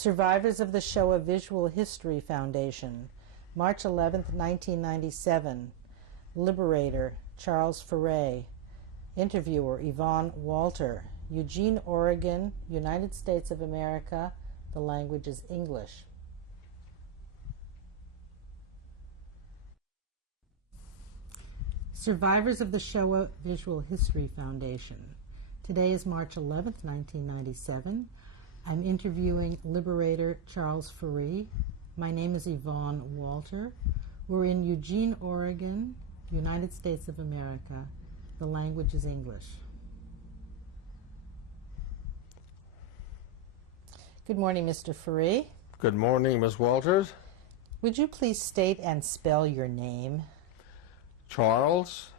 Survivors of the Shoah Visual History Foundation, March 11, 1997. Liberator, Charles Foray. Interviewer, Yvonne Walter. Eugene, Oregon, United States of America. The language is English. Survivors of the Shoah Visual History Foundation. Today is March 11, 1997. I'm interviewing Liberator Charles Foray. My name is Yvonne Walter. We're in Eugene, Oregon, United States of America. The language is English. Good morning, Mr. Foray. Good morning, Ms. Walters. Would you please state and spell your name? Charles,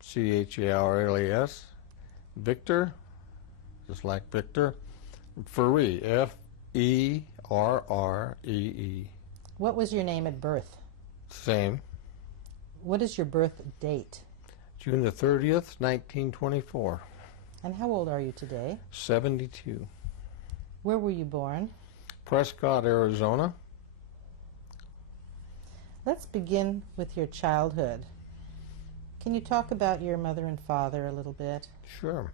C-H-A-R-L-E-S, Victor, just like Victor, Foray, F-E-R-R-E-E. What was your name at birth? Same. What is your birth date? June the 30th, 1924. And how old are you today? 72. Where were you born? Prescott, Arizona. Let's begin with your childhood. Can you talk about your mother and father a little bit? Sure.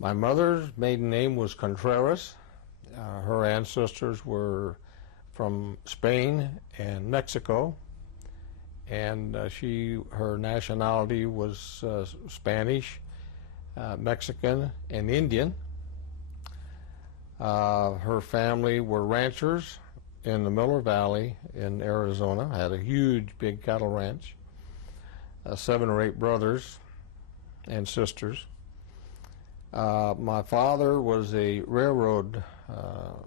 My mother's maiden name was Contreras. Her ancestors were from Spain and Mexico, and her nationality was Spanish, Mexican, and Indian. Her family were ranchers in the Miller Valley in Arizona, had a huge big cattle ranch, 7 or 8 brothers and sisters. My father was a railroad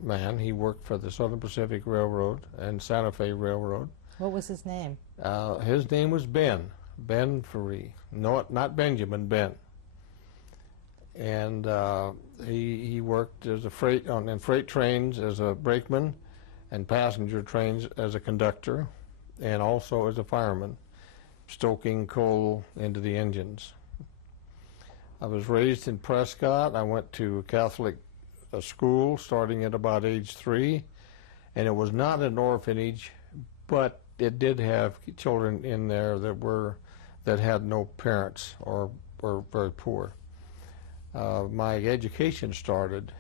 man. He worked for the Southern Pacific Railroad and Santa Fe Railroad. What was his name? His name was Ben Foray. No, not Benjamin, Ben. And he worked as a in freight trains as a brakeman and passenger trains as a conductor, and also as a fireman, stoking coal into the engines. I was raised in Prescott. I went to a Catholic school starting at about age 3, and it was not an orphanage, but it did have children in there that had no parents or were very poor. My education started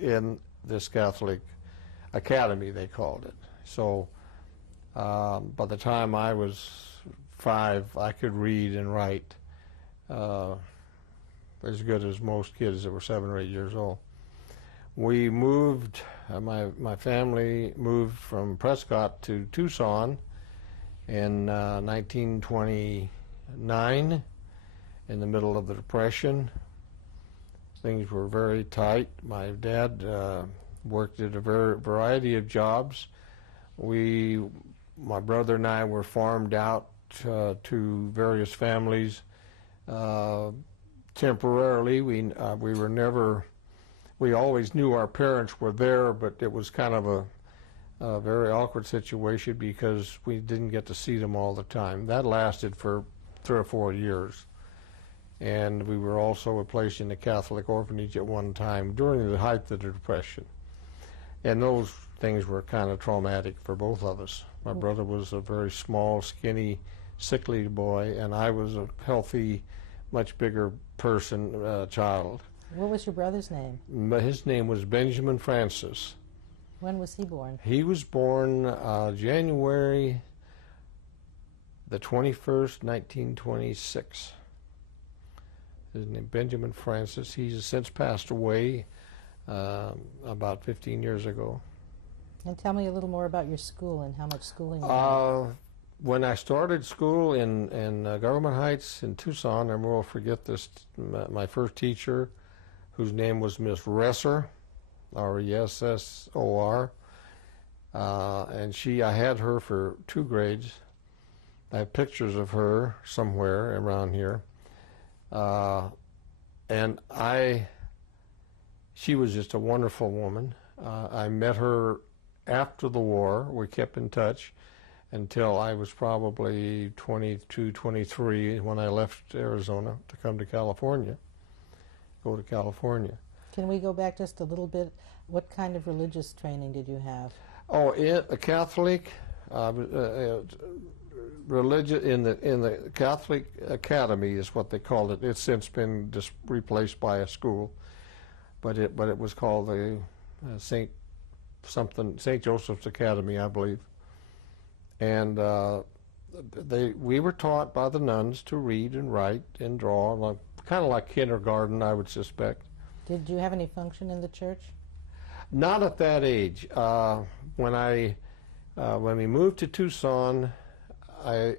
in this Catholic academy, they called it. So by the time I was 5, I could read and write as good as most kids that were 7 or 8 years old. We moved, my family moved from Prescott to Tucson in 1929, in the middle of the Depression. Things were very tight. My dad worked at a variety of jobs. My brother and I were farmed out to various families temporarily. We always knew our parents were there, but it was kind of a very awkward situation because we didn't get to see them all the time. That lasted for 3 or 4 years. And we were also placed in a Catholic orphanage at one time during the height of the Depression. And those things were kind of traumatic for both of us. My brother was a very small, skinny, sickly boy, and I was a healthy, much bigger person, child. What was your brother's name? His name was Benjamin Francis. When was he born? He was born January the 21st, 1926. His name Benjamin Francis. He's since passed away about 15 years ago. And tell me a little more about your school and how much schooling you had. When I started school in Government Heights in Tucson, I will forget this, my first teacher, whose name was Miss Resser, R-E-S-S-O-R, and I had her for 2 grades. I have pictures of her somewhere around here. And she was just a wonderful woman. I met her after the war. We kept in touch until I was probably 22, 23 when I left Arizona to come to California, go to California. Can we go back just a little bit? What kind of religious training did you have? Oh, a Catholic religion in the Catholic Academy is what they called it. It's since been just replaced by a school, but it was called the St. Joseph's Academy, I believe. And we were taught by the nuns to read and write and draw, kind of like kindergarten, I would suspect. Did you have any function in the church? Not at that age. When we moved to Tucson, my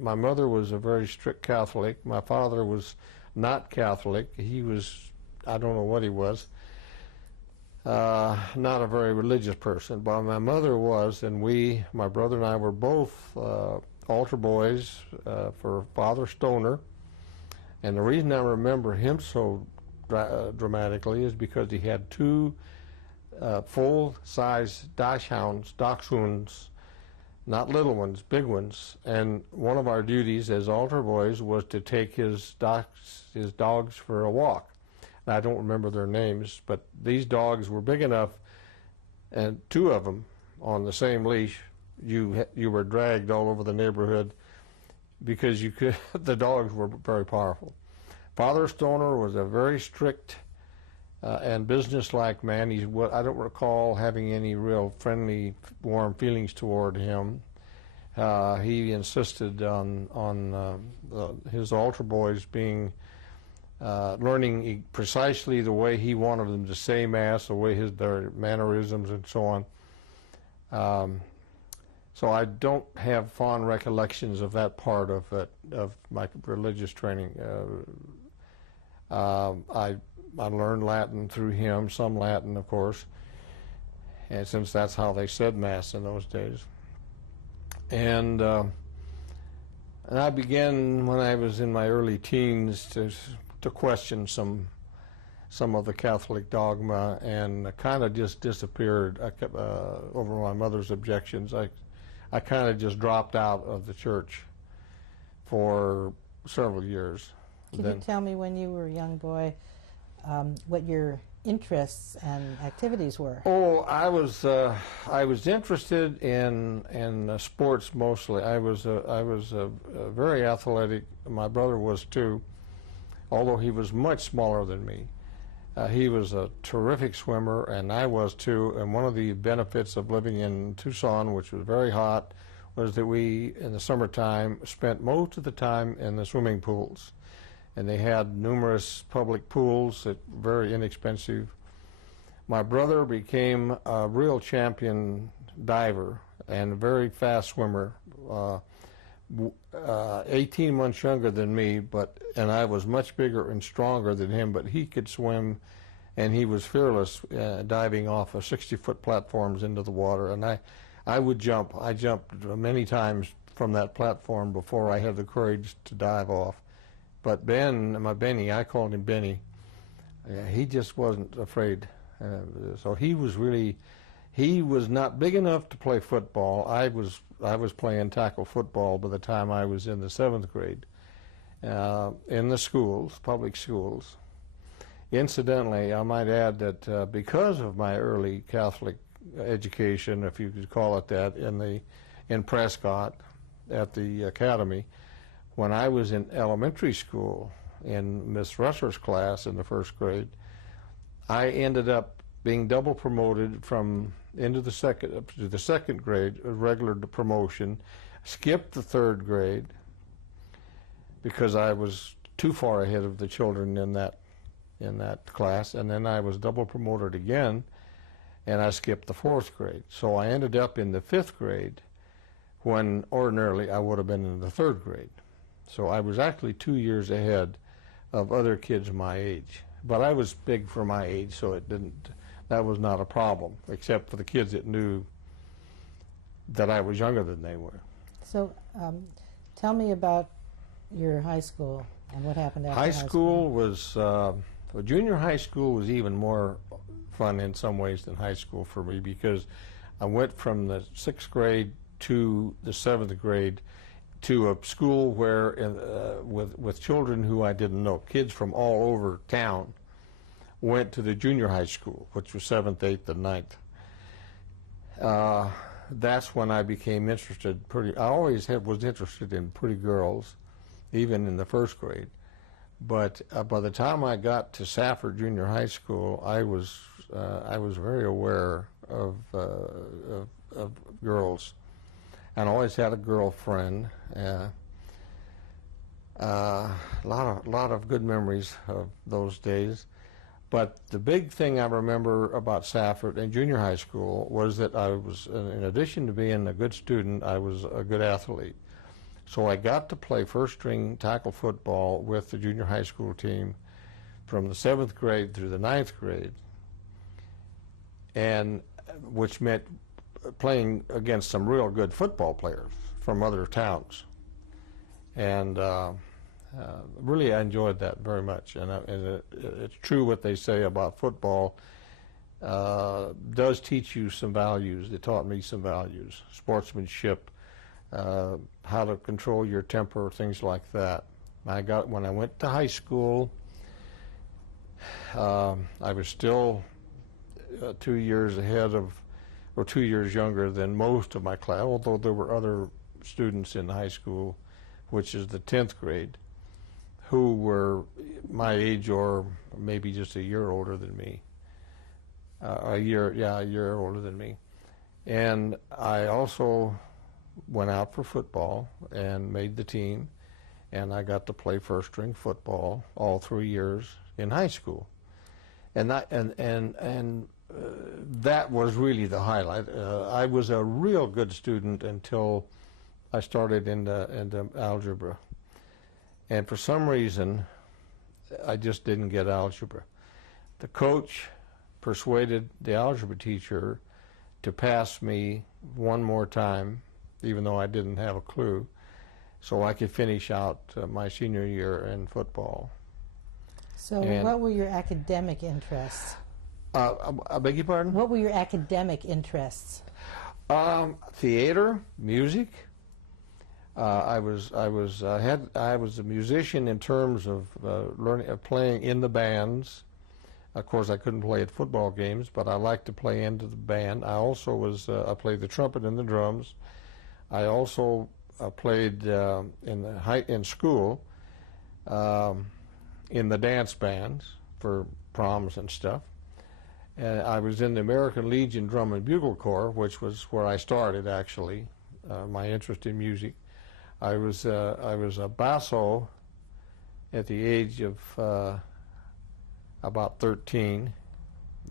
mother was a very strict Catholic. My father was not Catholic. He was, I don't know what he was, not a very religious person. But my mother was, and my brother and I were both altar boys for Father Stoner. And the reason I remember him so dramatically is because he had two full-size dachshunds, not little ones, big ones. And one of our duties as altar boys was to take his dogs for a walk. And I don't remember their names, but these dogs were big enough, and two of them on the same leash, you were dragged all over the neighborhood because the dogs were very powerful. Father Stoner was a very strict and businesslike man. I don't recall having any real friendly, warm feelings toward him. He insisted on his altar boys learning precisely the way he wanted them to say Mass, the way their mannerisms and so on. So I don't have fond recollections of that part of my religious training. I learned Latin through him, some Latin, of course, and since that's how they said Mass in those days. And I began when I was in my early teens to question some of the Catholic dogma, and kind of just disappeared over my mother's objections. I kind of just dropped out of the church for several years. Can you tell me, when you were a young boy, what your interests and activities were? Oh, I was interested in sports mostly. I was very athletic. My brother was too, although he was much smaller than me. He was a terrific swimmer, and I was too. And one of the benefits of living in Tucson, which was very hot, was that we, in the summertime, spent most of the time in the swimming pools. And they had numerous public pools that were very inexpensive. My brother became a real champion diver and a very fast swimmer, 18 months younger than me, and I was much bigger and stronger than him, but he could swim, and he was fearless diving off of 60-foot platforms into the water. And I would jump. I jumped many times from that platform before I had the courage to dive off. But Benny, I called him Benny, he just wasn't afraid. So he was not big enough to play football. I was playing tackle football by the time I was in the 7th grade in the schools, public schools. Incidentally, I might add that because of my early Catholic education, if you could call it that, in Prescott at the academy, when I was in elementary school in Miss Russer's class in the 1st grade, I ended up being double promoted into the 2nd grade, a regular promotion, skipped the 3rd grade because I was too far ahead of the children in that class, and then I was double promoted again, and I skipped the 4th grade. So I ended up in the 5th grade when ordinarily I would have been in the 3rd grade. So I was actually 2 years ahead of other kids my age. But I was big for my age, so that was not a problem, except for the kids that knew that I was younger than they were. So tell me about your high school and what happened after high school. Junior high school was even more fun in some ways than high school for me, because I went from the 6th grade to the 7th grade to a school where with children who I didn't know, kids from all over town. went to the junior high school, which was 7th, 8th, and 9th. That's when I became interested. I always was interested in pretty girls, even in the first grade. But by the time I got to Safford Junior High School, I was very aware of girls, and always had a girlfriend. A lot of good memories of those days. But the big thing I remember about Safford and junior high school was that I was, in addition to being a good student, I was a good athlete. So I got to play first string tackle football with the junior high school team from the 7th grade through the 9th grade, and which meant playing against some real good football players from other towns. And really I enjoyed that very much. And it's true what they say about football does teach you some values. It taught me some values, sportsmanship, how to control your temper, things like that. When I went to high school, I was still 2 years ahead of, or 2 years younger than most of my class, although there were other students in high school, which is the 10th grade, who were my age or maybe just a year older than me. A year older than me. And I also went out for football and made the team, and I got to play first string football all 3 years in high school. And that was really the highlight. I was a real good student until I started into algebra. And for some reason, I just didn't get algebra. The coach persuaded the algebra teacher to pass me one more time, even though I didn't have a clue, so I could finish out my senior year in football. So what were your academic interests? I beg your pardon? What were your academic interests? Theater, music. I was a musician in terms of playing in the bands. Of course, I couldn't play at football games, but I liked to play into the band. I also I played the trumpet and the drums. I also played in school in the dance bands for proms and stuff. And I was in the American Legion Drum and Bugle Corps, which was where I started, actually, my interest in music. I was a basso at the age of about 13.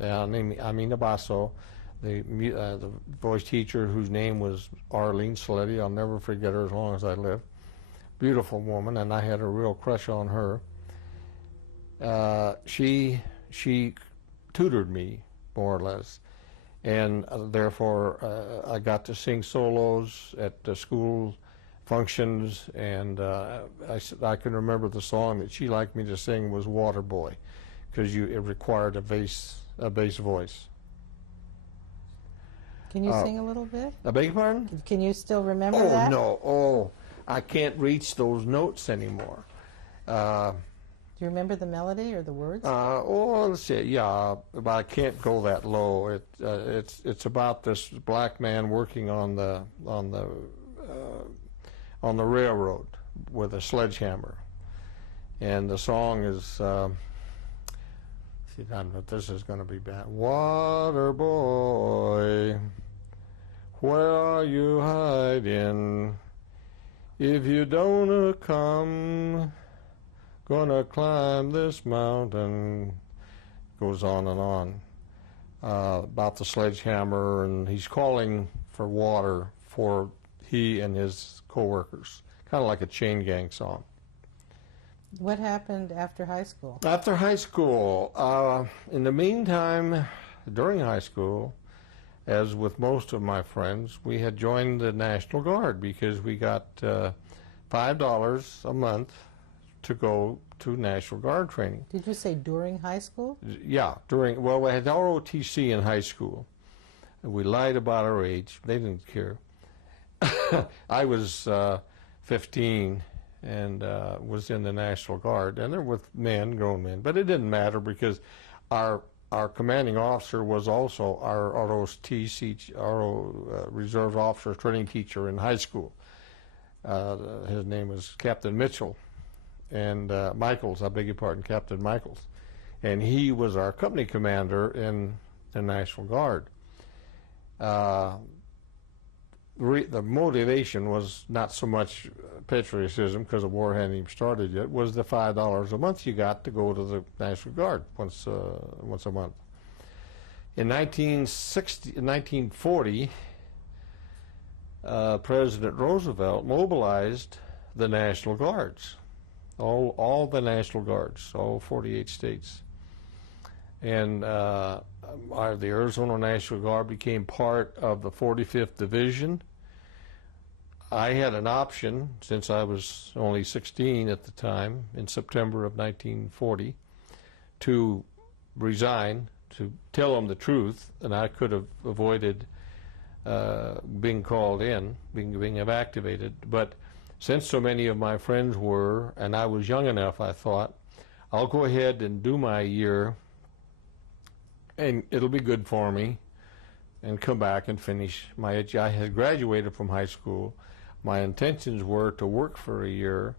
I mean a basso. The voice teacher, whose name was Arlene Saletti, I'll never forget her as long as I live. Beautiful woman, and I had a real crush on her. She tutored me, more or less, and therefore I got to sing solos at the school functions, and I can remember the song that she liked me to sing was Water Boy, because it required a bass voice. Can you sing a little bit? I beg your pardon? Can you still remember that? Oh, I can't reach those notes anymore. Do you remember the melody or the words? Let's see. Yeah, but I can't go that low. It's about this black man working on the railroad with a sledgehammer, and the song is. See, this is going to be bad. Water boy, where are you hiding? If you don't come, gonna climb this mountain. Goes on and on about the sledgehammer, and he's calling for water for he and his co-workers, kind of like a chain gang song. What happened after high school? After high school, in the meantime, during high school, as with most of my friends, we had joined the National Guard because we got $5 a month to go to National Guard training. Did you say during high school? Yeah, well, we had ROTC in high school. We lied about our age. They didn't care. I was 15 and was in the National Guard, and they're with men, grown men, but it didn't matter because our commanding officer was also our ROTC, Reserve Officer Training Teacher in high school. His name was Captain Mitchell, and Michaels, I beg your pardon, Captain Michaels. And he was our company commander in the National Guard. The motivation was not so much patriotism, because the war hadn't even started yet, was the $5 a month you got to go to the National Guard once a month. In 1940, President Roosevelt mobilized the National Guards, all the National Guards, all 48 states. And the Arizona National Guard became part of the 45th Division. I had an option, since I was only 16 at the time, in September of 1940, to resign, to tell them the truth, and I could have avoided being called in, being evacuated. But since so many of my friends were, and I was young enough, I thought, I'll go ahead and do my year, and it'll be good for me, and come back and finish my I had graduated from high school. My intentions were to work for a year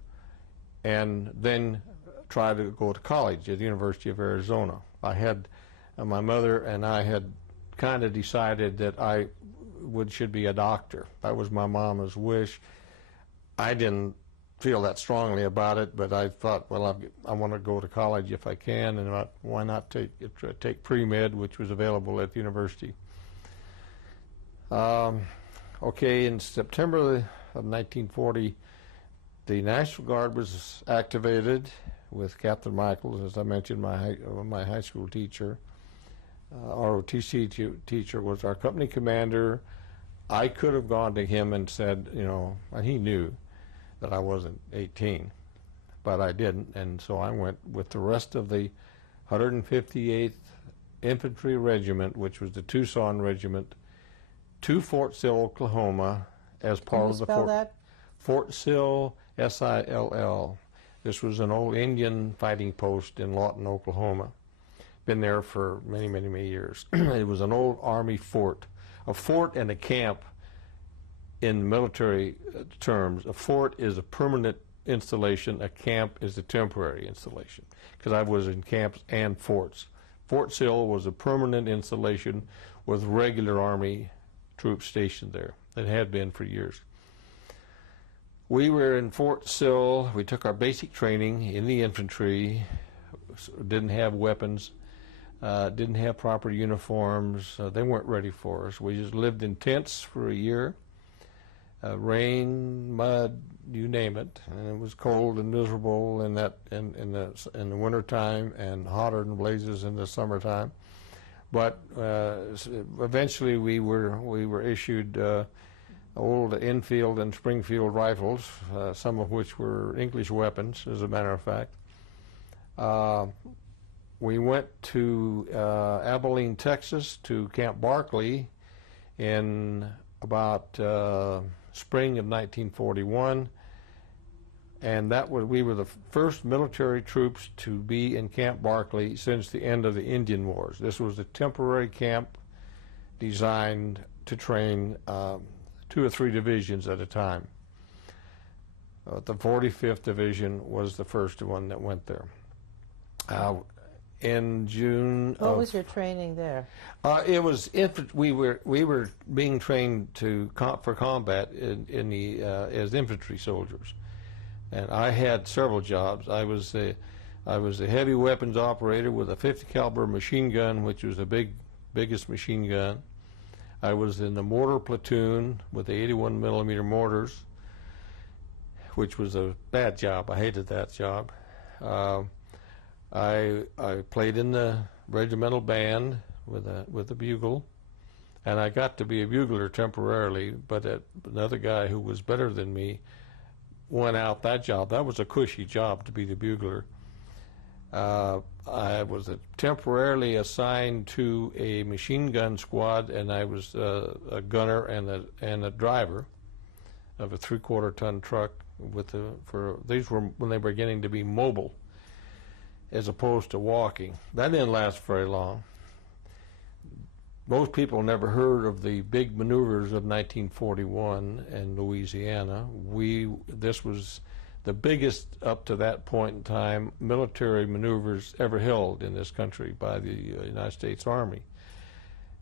and then try to go to college at the University of Arizona. I had, my mother and I had kind of decided that I should be a doctor. That was my mama's wish. I didn't feel that strongly about it, but I thought, well, I want to go to college if I can, and why not take pre-med, which was available at the university. Okay, in September of 1940, the National Guard was activated with Captain Michaels, as I mentioned, my high school teacher. ROTC teacher was our company commander. I could have gone to him and said, and he knew that I wasn't 18, but I didn't, and so I went with the rest of the 158th Infantry Regiment, which was the Tucson Regiment, to Fort Sill, Oklahoma, as part of the Fort Sill, S-I-L-L. This was an old Indian fighting post in Lawton, Oklahoma. Been there for many, many, many years. It was an old Army fort. A fort and a camp, in military terms, a fort is a permanent installation, a camp is a temporary installation, because I was in camps and forts. Fort Sill was a permanent installation with regular Army troops stationed there. It had been for years. We were in Fort Sill. We took our basic training in the infantry, didn't have weapons, didn't have proper uniforms. They weren't ready for us. We just lived in tents for a year. Rain, mud, you name it, and it was cold and miserable in the wintertime, and hotter than blazes in the summertime. But eventually we were issued old Enfield and Springfield rifles, some of which were English weapons, as a matter of fact. We went to Abilene, Texas, to Camp Barkley in about spring of 1941, and we were the first military troops to be in Camp Barkley since the end of the Indian Wars. This was a temporary camp designed to train 2 or 3 divisions at a time. The 45th Division was the first one that went there. In June. What was your training there? It was we were being trained for combat as infantry soldiers, and I had several jobs. I was a heavy weapons operator with a 50 caliber machine gun, which was the biggest machine gun. I was in the mortar platoon with the 81 millimeter mortars, which was a bad job. I hated that job. I played in the regimental band with a bugle, and I got to be a bugler temporarily, but another guy who was better than me went out that job. That was a cushy job to be the bugler. I was temporarily assigned to a machine gun squad, and I was a gunner and a driver of a 3/4 ton truck. These were when they were beginning to be mobile. as opposed to walking. That didn't last very long. Most people never heard of the big maneuvers of 1941 in Louisiana. This was the biggest, up to that point in time, military maneuvers ever held in this country by the United States Army.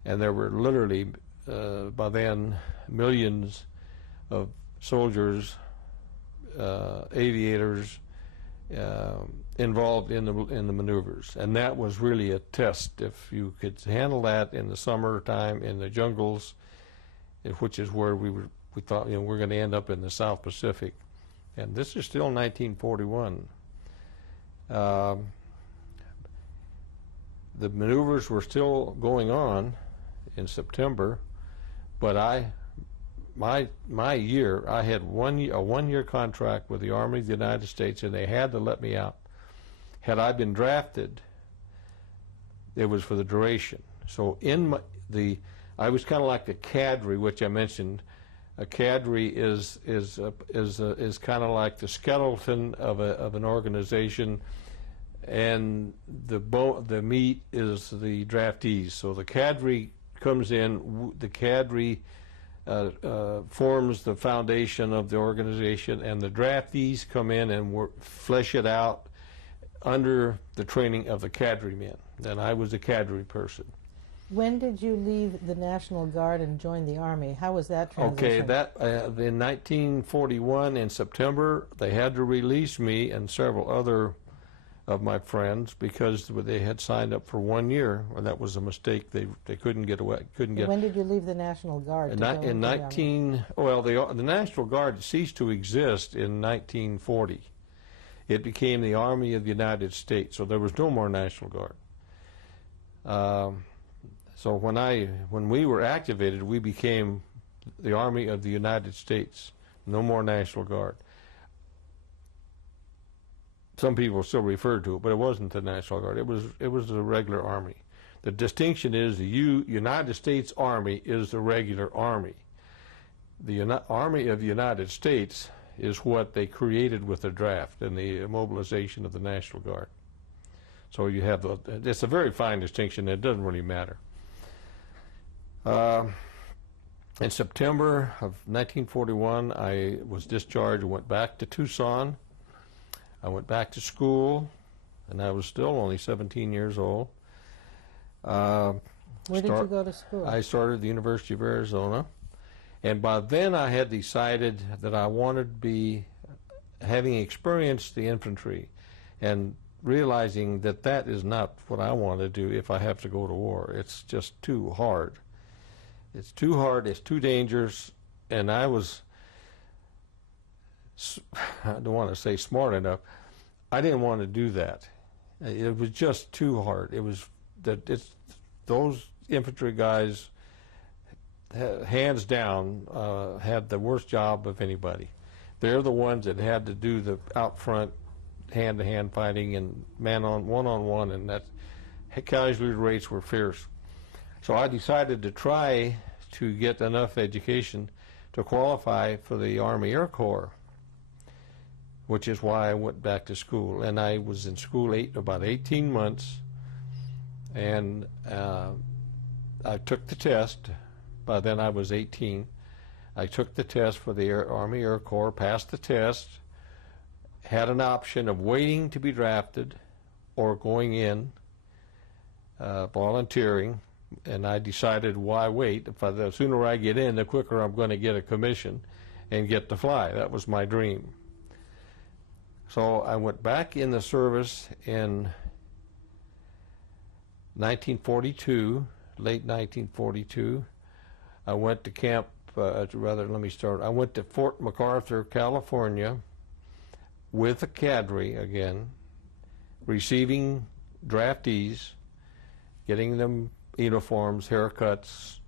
And there were literally, by then, millions of soldiers, aviators, involved in the maneuvers, and that was really a test. If you could handle that in the summertime in the jungles, which is where we thought, we're going to end up in the South Pacific, and this is still 1941. The maneuvers were still going on in September, but my year, I had a one-year contract with the Army of the United States, and they had to let me out. Had I been drafted, it was for the duration. So I was kind of like a cadre, which I mentioned. A cadre is kind of like the skeleton of an organization, and the meat is the draftees. So the cadre comes in. The cadre forms the foundation of the organization, and the draftees come in and flesh it out under the training of the cadre men. And I was a cadre person. When did you leave the National Guard and join the Army? How was that transition? Okay, in 1941 in September, they had to release me and several other of my friends because they had signed up for 1 year, and that was a mistake. They couldn't get away. When did you leave the National Guard? The National Guard ceased to exist in 1940. It became the Army of the United States, so there was no more National Guard. So when we were activated, we became the Army of the United States. No more National Guard. Some people still refer to it, but it wasn't the National Guard. It was the regular Army. The distinction is the United States Army is the regular Army. The Army of the United States is what they created with the draft and the mobilization of the National Guard. So you have it's a very fine distinction. It doesn't really matter. In September of 1941, I was discharged and went back to Tucson. I went back to school, and I was still only 17 years old. Where did you go to school? I started at the University of Arizona, and by then I had decided that I wanted to be, having experienced the infantry, and realizing that that is not what I want to do if I have to go to war. It's just too hard. It's too hard, it's too dangerous, and I don't want to say smart enough. I didn't want to do that. It was just too hard. Those infantry guys, hands down, had the worst job of anybody. They're the ones that had to do the out front hand-to-hand fighting and one-on-one, and that casualty rates were fierce. So I decided to try to get enough education to qualify for the Army Air Corps, which is why I went back to school. And I was in school about 18 months, and I took the test. By then I was 18. I took the test for the Army Air Corps, passed the test, had an option of waiting to be drafted or going in, volunteering, and I decided, why wait? The sooner I get in, the quicker I'm going to get a commission and get to fly. That was my dream. So I went back in the service in 1942, late 1942. I went to camp, let me start. I went to Fort MacArthur, California, with a cadre again, receiving draftees, getting them uniforms, haircuts,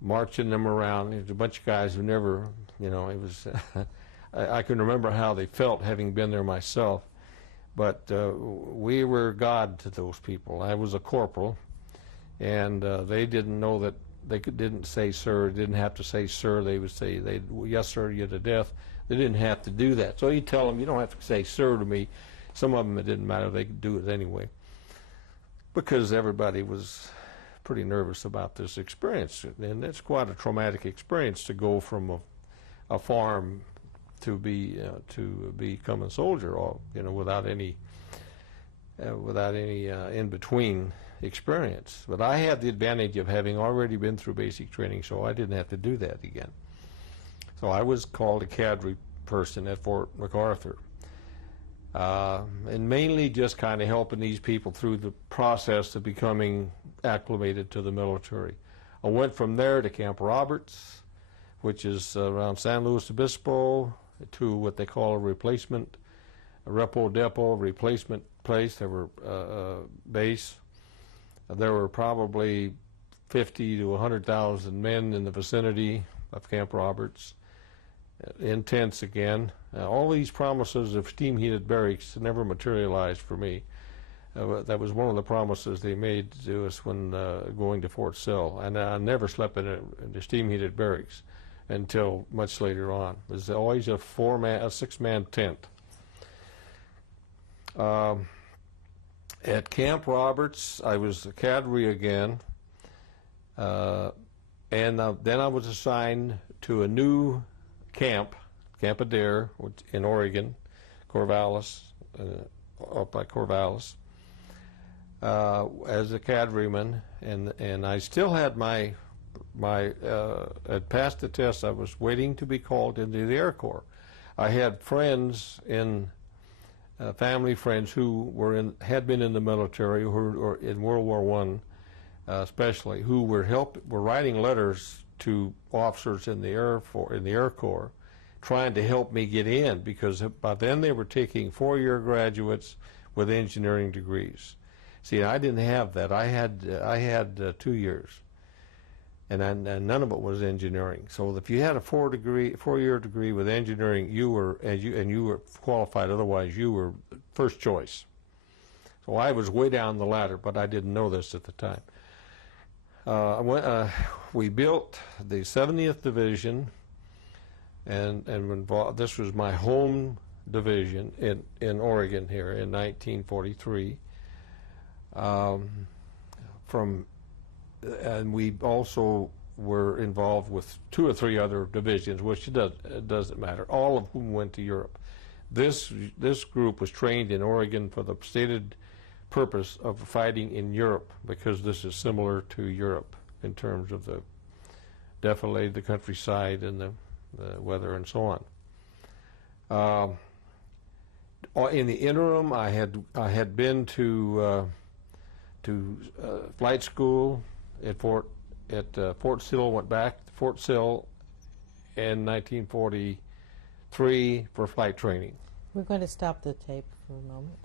marching them around. There's a bunch of guys who never, it was, I can remember how they felt having been there myself, but we were God to those people. I was a corporal, and they didn't know that, didn't say sir, didn't have to say sir. They would say, yes sir, you to death. They didn't have to do that. So you tell them, you don't have to say sir to me. Some of them, it didn't matter. They could do it anyway because everybody was pretty nervous about this experience. And it's quite a traumatic experience to go from a farm to become a soldier, or without any in-between experience. But I had the advantage of having already been through basic training, so I didn't have to do that again. So I was called a cadre person at Fort MacArthur, and mainly just kind of helping these people through the process of becoming acclimated to the military. I went from there to Camp Roberts, which is around San Luis Obispo, to what they call a replacement, a repo depot, replacement place. There were base. There were probably 50 to 100,000 men in the vicinity of Camp Roberts. In tents again. All these promises of steam-heated barracks never materialized for me. That was one of the promises they made to us when going to Fort Sill, and I never slept in a steam-heated barracks until much later on. It was always a six-man tent. At Camp Roberts, I was a cadre again, and then I was assigned to a new Camp Adair in Oregon, Corvallis, up by Corvallis, as a cadreman, and I still had had passed the test. I was waiting to be called into the Air Corps. I had friends family friends who had been in the military, or in World War I, especially, who were writing letters to officers in the Air Corps, trying to help me get in, because by then they were taking 4-year graduates with engineering degrees. See, I didn't have that. I had 2 years, and none of it was engineering. So if you had a 4-year degree with engineering, you were qualified. Otherwise, you were first choice. So I was way down the ladder, but I didn't know this at the time. We built the 70th Division, and this was my home division in Oregon here in 1943. And we also were involved with 2 or 3 other divisions, which it doesn't matter, all of whom went to Europe. This group was trained in Oregon for the stated purpose of fighting in Europe, because this is similar to Europe in terms of the defilade, the countryside, and the weather, and so on. In the interim, I had been to flight school at Fort Sill. Went back to Fort Sill in 1943 for flight training. We're going to stop the tape for a moment.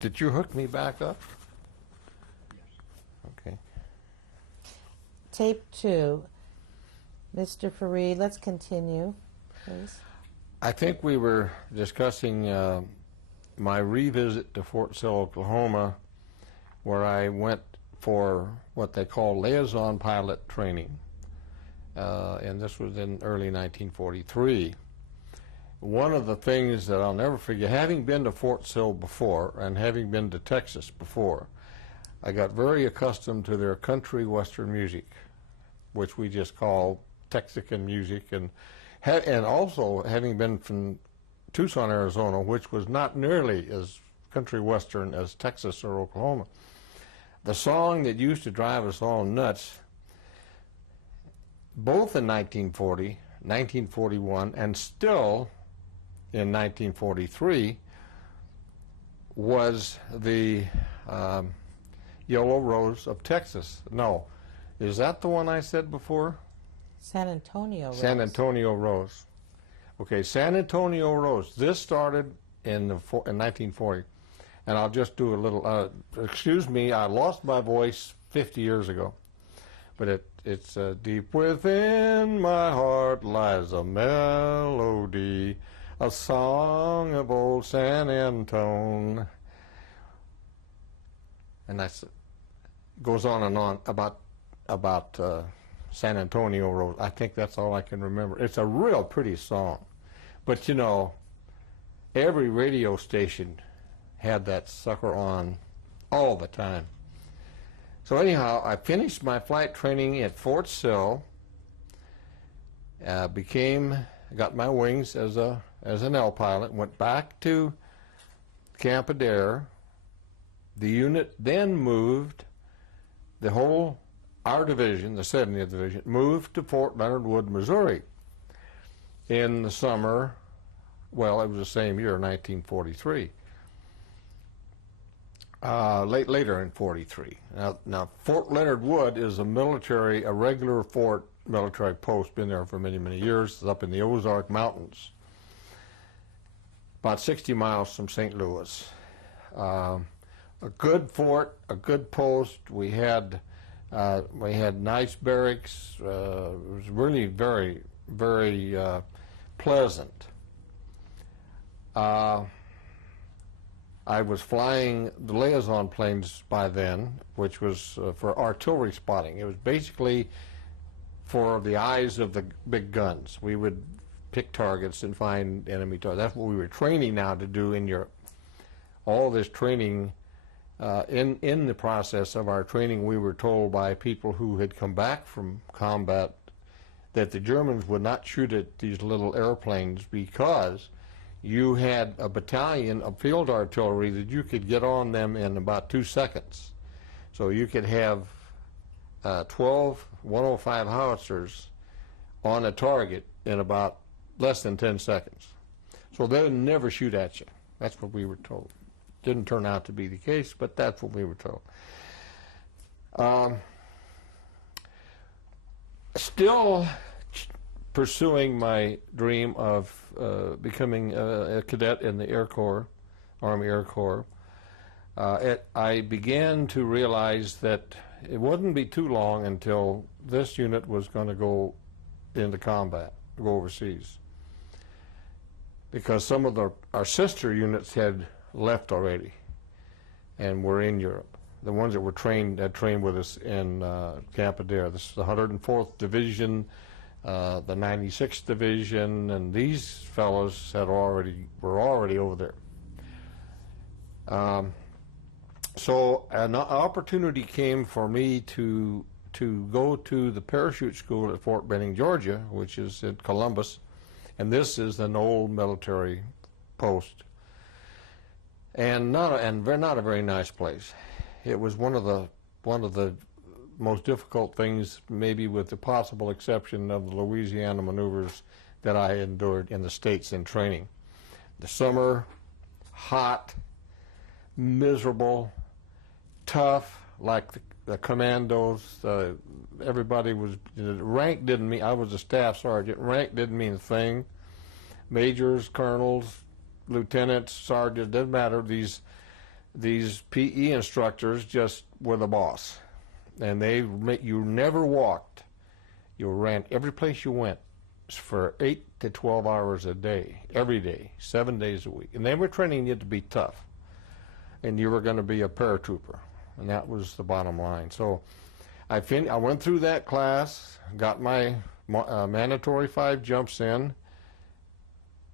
Did you hook me back up? Yes. Okay. Tape 2. Mr. Fareed, let's continue, please. I think we were discussing my revisit to Fort Sill, Oklahoma, where I went for what they call liaison pilot training. And this was in early 1943. One of the things that I'll never forget, having been to Fort Sill before and having been to Texas before, I got very accustomed to their country western music, which we just call Texican music, and also having been from Tucson, Arizona, which was not nearly as country western as Texas or Oklahoma. The song that used to drive us all nuts, both in 1940, 1941, and still in 1943, was the Yellow Rose of Texas. No, is that the one I said before? San Antonio Rose. San Antonio Rose. Okay, San Antonio Rose. This started in 1940. And I'll just do a little, excuse me, I lost my voice 50 years ago. But it's deep within my heart lies a melody, a song of old San Antone. And that goes on and on about San Antonio Rose. I think that's all I can remember. It's a real pretty song. But you know, every radio station had that sucker on all the time. So anyhow, I finished my flight training at Fort Sill, got my wings as an L pilot, went back to Camp Adair. The unit then moved, our division, the 70th Division, moved to Fort Leonard Wood, Missouri in the summer, well, it was the same year, 1943. Later in 43. Now, Fort Leonard Wood is a regular fort, military post, been there for many, many years. It's up in the Ozark Mountains, about 60 miles from St. Louis. A good fort, a good post. We had nice barracks. It was really very, very pleasant. I was flying the liaison planes by then, which was for artillery spotting. It was basically for the eyes of the big guns. We would pick targets and find enemy targets. That's what we were training now to do in Europe. All this training, in the process of our training, we were told by people who had come back from combat that the Germans would not shoot at these little airplanes because you had a battalion of field artillery that you could get on them in about 2 seconds. So you could have 12 105 howitzers on a target in about less than 10 seconds. So they would never shoot at you. That's what we were told. Didn't turn out to be the case, but that's what we were told. Still pursuing my dream of becoming a cadet in the Air Corps, Army Air Corps, I began to realize that it wouldn't be too long until this unit was going to go into combat, go overseas. Because some of our sister units had left already and were in Europe. The ones that were trained with us in Camp Adair. This is the 104th Division, the 96th Division, and these fellows were already over there. So an opportunity came for me to go to the parachute school at Fort Benning, Georgia, which is in Columbus, and this is an old military post, and not a very nice place. It was one of the most difficult things, maybe with the possible exception of the Louisiana maneuvers that I endured in the States in training. The summer, hot, miserable, tough, like the commandos. Everybody was, rank didn't mean, I was a staff sergeant, rank didn't mean a thing. Majors, colonels, lieutenants, sergeants, didn't matter. These PE instructors just were the boss. And you never walked. You ran every place you went for 8 to 12 hours a day, every day, 7 days a week. And they were training you to be tough. And you were going to be a paratrooper. And that was the bottom line. So I went through that class, got my mandatory 5 jumps in.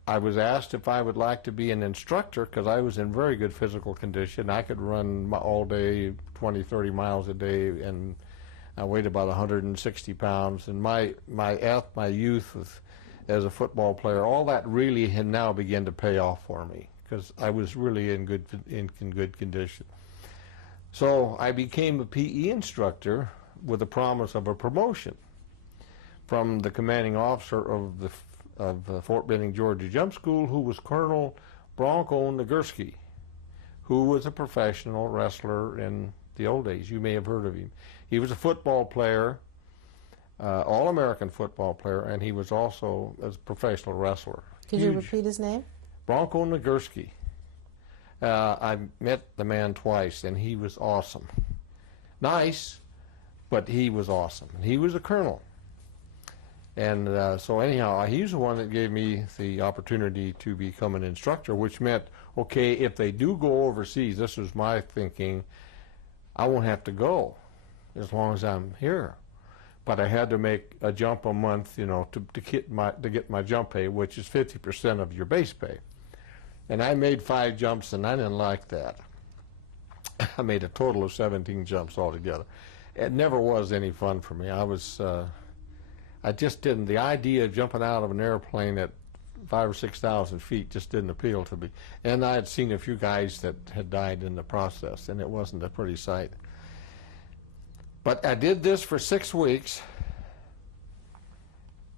I was asked if I would like to be an instructor because I was in very good physical condition. I could run all day, 20, 30 miles a day, and I weighed about 160 pounds. And my youth as a football player, all that really had now begun to pay off for me because I was really in good condition. So I became a PE instructor with the promise of a promotion from the commanding officer of Fort Benning, Georgia Jump School, who was Colonel Bronco Nagurski, who was a professional wrestler in the old days. You may have heard of him. He was a football player, All-American football player, and he was also a professional wrestler. Could you repeat his name? Bronco Nagurski. I met the man twice, and he was awesome. Nice, but he was awesome. He was a colonel. And so anyhow, he's the one that gave me the opportunity to become an instructor, which meant, okay, if they do go overseas, this was my thinking, I won't have to go as long as I'm here. But I had to make a jump a month, to get my jump pay, which is 50% of your base pay. And I made 5 jumps, and I didn't like that. I made a total of 17 jumps altogether. It never was any fun for me. I just didn't. The idea of jumping out of an airplane at 5,000 or 6,000 feet just didn't appeal to me. And I had seen a few guys that had died in the process, and it wasn't a pretty sight. But I did this for 6 weeks,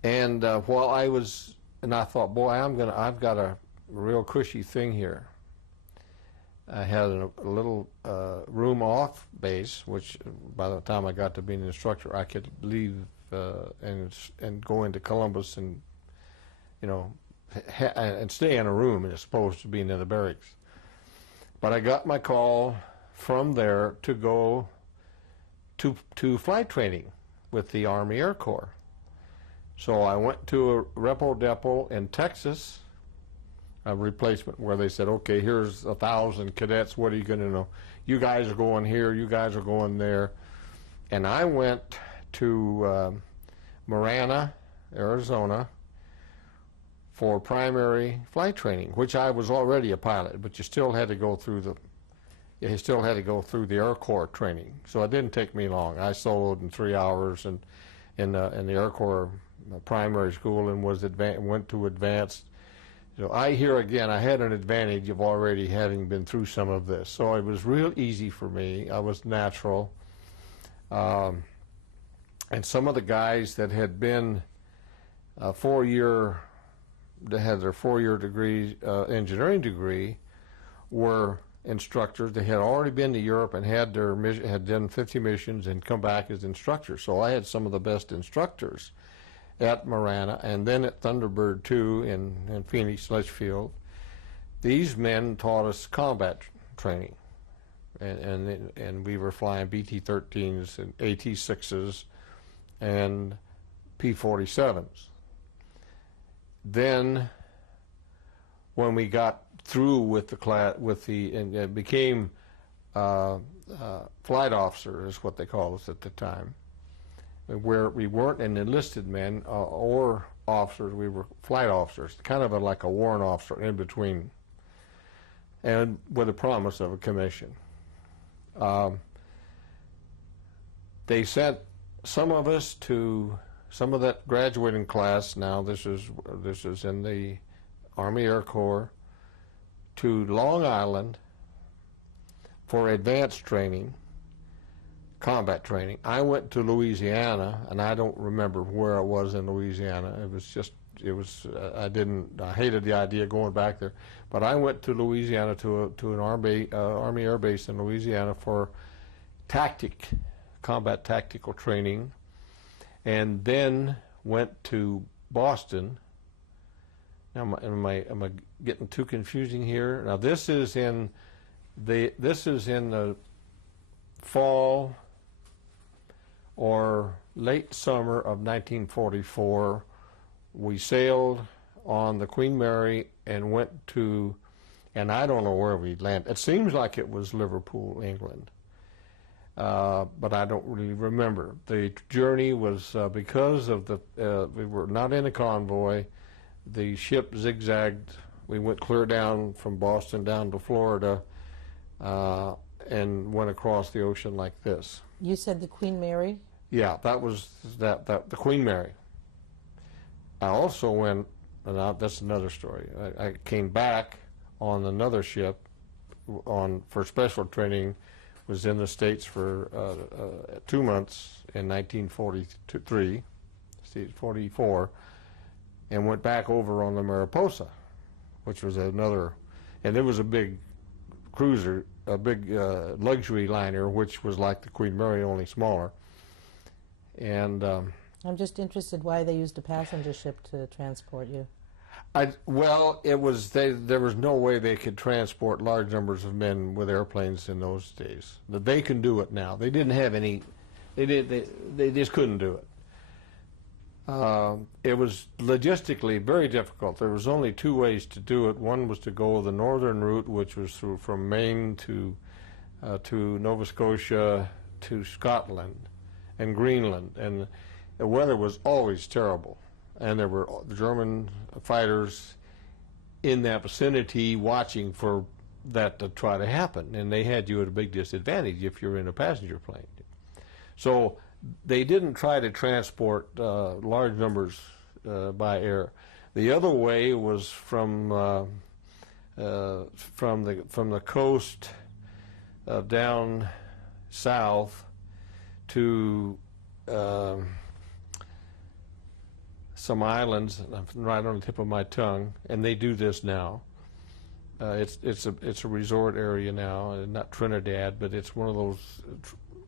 and while I was, and I thought, boy, I've got a real cushy thing here. I had a little room off base, which by the time I got to being an instructor, I could leave and go into Columbus and, you know, and stay in a room as opposed to being in the barracks. But I got my call from there to go to flight training with the Army Air Corps. So I went to a repo depot in Texas, a replacement, where they said, okay, here's 1,000 cadets, what are you going to know? You guys are going here, you guys are going there. And I went to Marana, Arizona, for primary flight training, which I was already a pilot, but you still had to go through the Air Corps training. So it didn't take me long. I soloed in 3 hours and in the Air Corps primary school, and went to advanced. So I had an advantage of already having been through some of this. So it was real easy for me. I was natural. And some of the guys that had been they had their 4-year degree, engineering degree, were instructors. They had already been to Europe and had done 50 missions and come back as instructors. So I had some of the best instructors at Marana, and then at Thunderbird 2 in Phoenix Litchfield. These men taught us combat training, and we were flying BT-13s and AT-6s and P-47s. Then, when we got through with the class, and it became flight officer is what they called us at the time, where we weren't an enlisted men or officers, we were flight officers, kind of like a warrant officer in between, and with a promise of a commission. They sent some of us to some of that graduating class. Now this is in the Army Air Corps, to Long Island for advanced training, combat training. I went to Louisiana, and I don't remember where it was in Louisiana. I hated the idea of going back there, but I went to Louisiana to an Army Air Base in Louisiana for combat tactical training, and then went to Boston. Now, am I getting too confusing here? Now, this is in the fall or late summer of 1944. We sailed on the Queen Mary and went to, and I don't know where we landed. It seems like it was Liverpool, England, but I don't really remember. The journey was because of we were not in a convoy. The ship zigzagged. We went clear down from Boston down to Florida and went across the ocean like this. You said the Queen Mary? Yeah, that was the Queen Mary. I also went, and that's another story. I came back on another ship for special training, was in the States for 2 months in 1944, and went back over on the Mariposa, which was another, and it was a big cruiser, a big luxury liner, which was like the Queen Mary, only smaller. And I'm just interested why they used a passenger ship to transport you. Well, it was there was no way they could transport large numbers of men with airplanes in those days. They can do it now. They didn't have any. They just couldn't do it. It was logistically very difficult. There was only 2 ways to do it. One was to go the northern route, which was from Maine to Nova Scotia to Scotland and Greenland, and the weather was always terrible, and there were German fighters in that vicinity watching for that to try to happen, and they had you at a big disadvantage if you're in a passenger plane. So they didn't try to transport large numbers by air. The other way was from the coast down south to some islands right on the tip of my tongue, and they do this now. It's a resort area now, not Trinidad, but it's one of those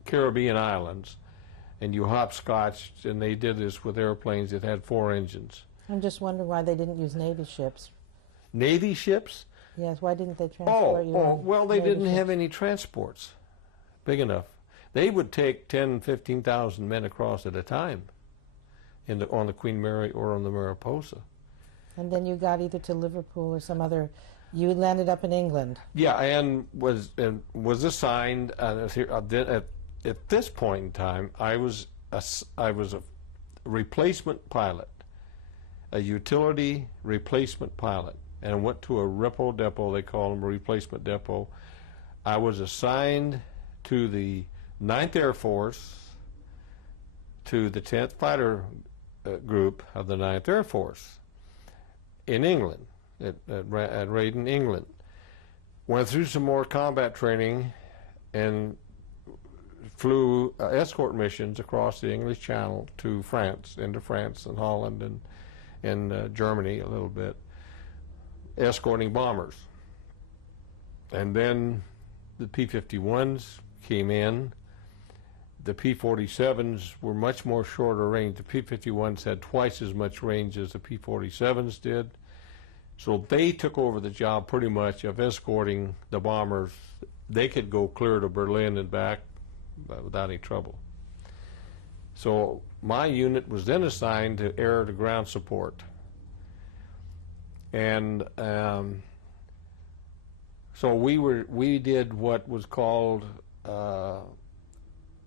Caribbean islands, and you hopscotch, and they did this with airplanes that had 4 engines. I'm just wondering why they didn't use Navy ships. Navy ships? Yes, why didn't they transport you on Well, they Navy didn't have ships? any transports big enough. They would take 10, 15,000 men across at a time on the Queen Mary or on the Mariposa. And then you got either to Liverpool or some other. You landed up in England. Yeah, and was assigned at this point in time. I was a replacement pilot, a utility replacement pilot, and went to a repo depot. They call them a replacement depot. I was assigned to the 9th Air Force, to the 10th Fighter Group of the 9th Air Force in England, at Reading, England. Went through some more combat training and flew escort missions across the English Channel to France, into France and Holland and Germany a little bit, escorting bombers. And then the P-51s came in. The P-47s were much more shorter range. The P-51s had twice as much range as the P-47s did. So they took over the job pretty much of escorting the bombers. They could go clear to Berlin and back without any trouble. So my unit was then assigned to air-to-ground support. And so we did what was called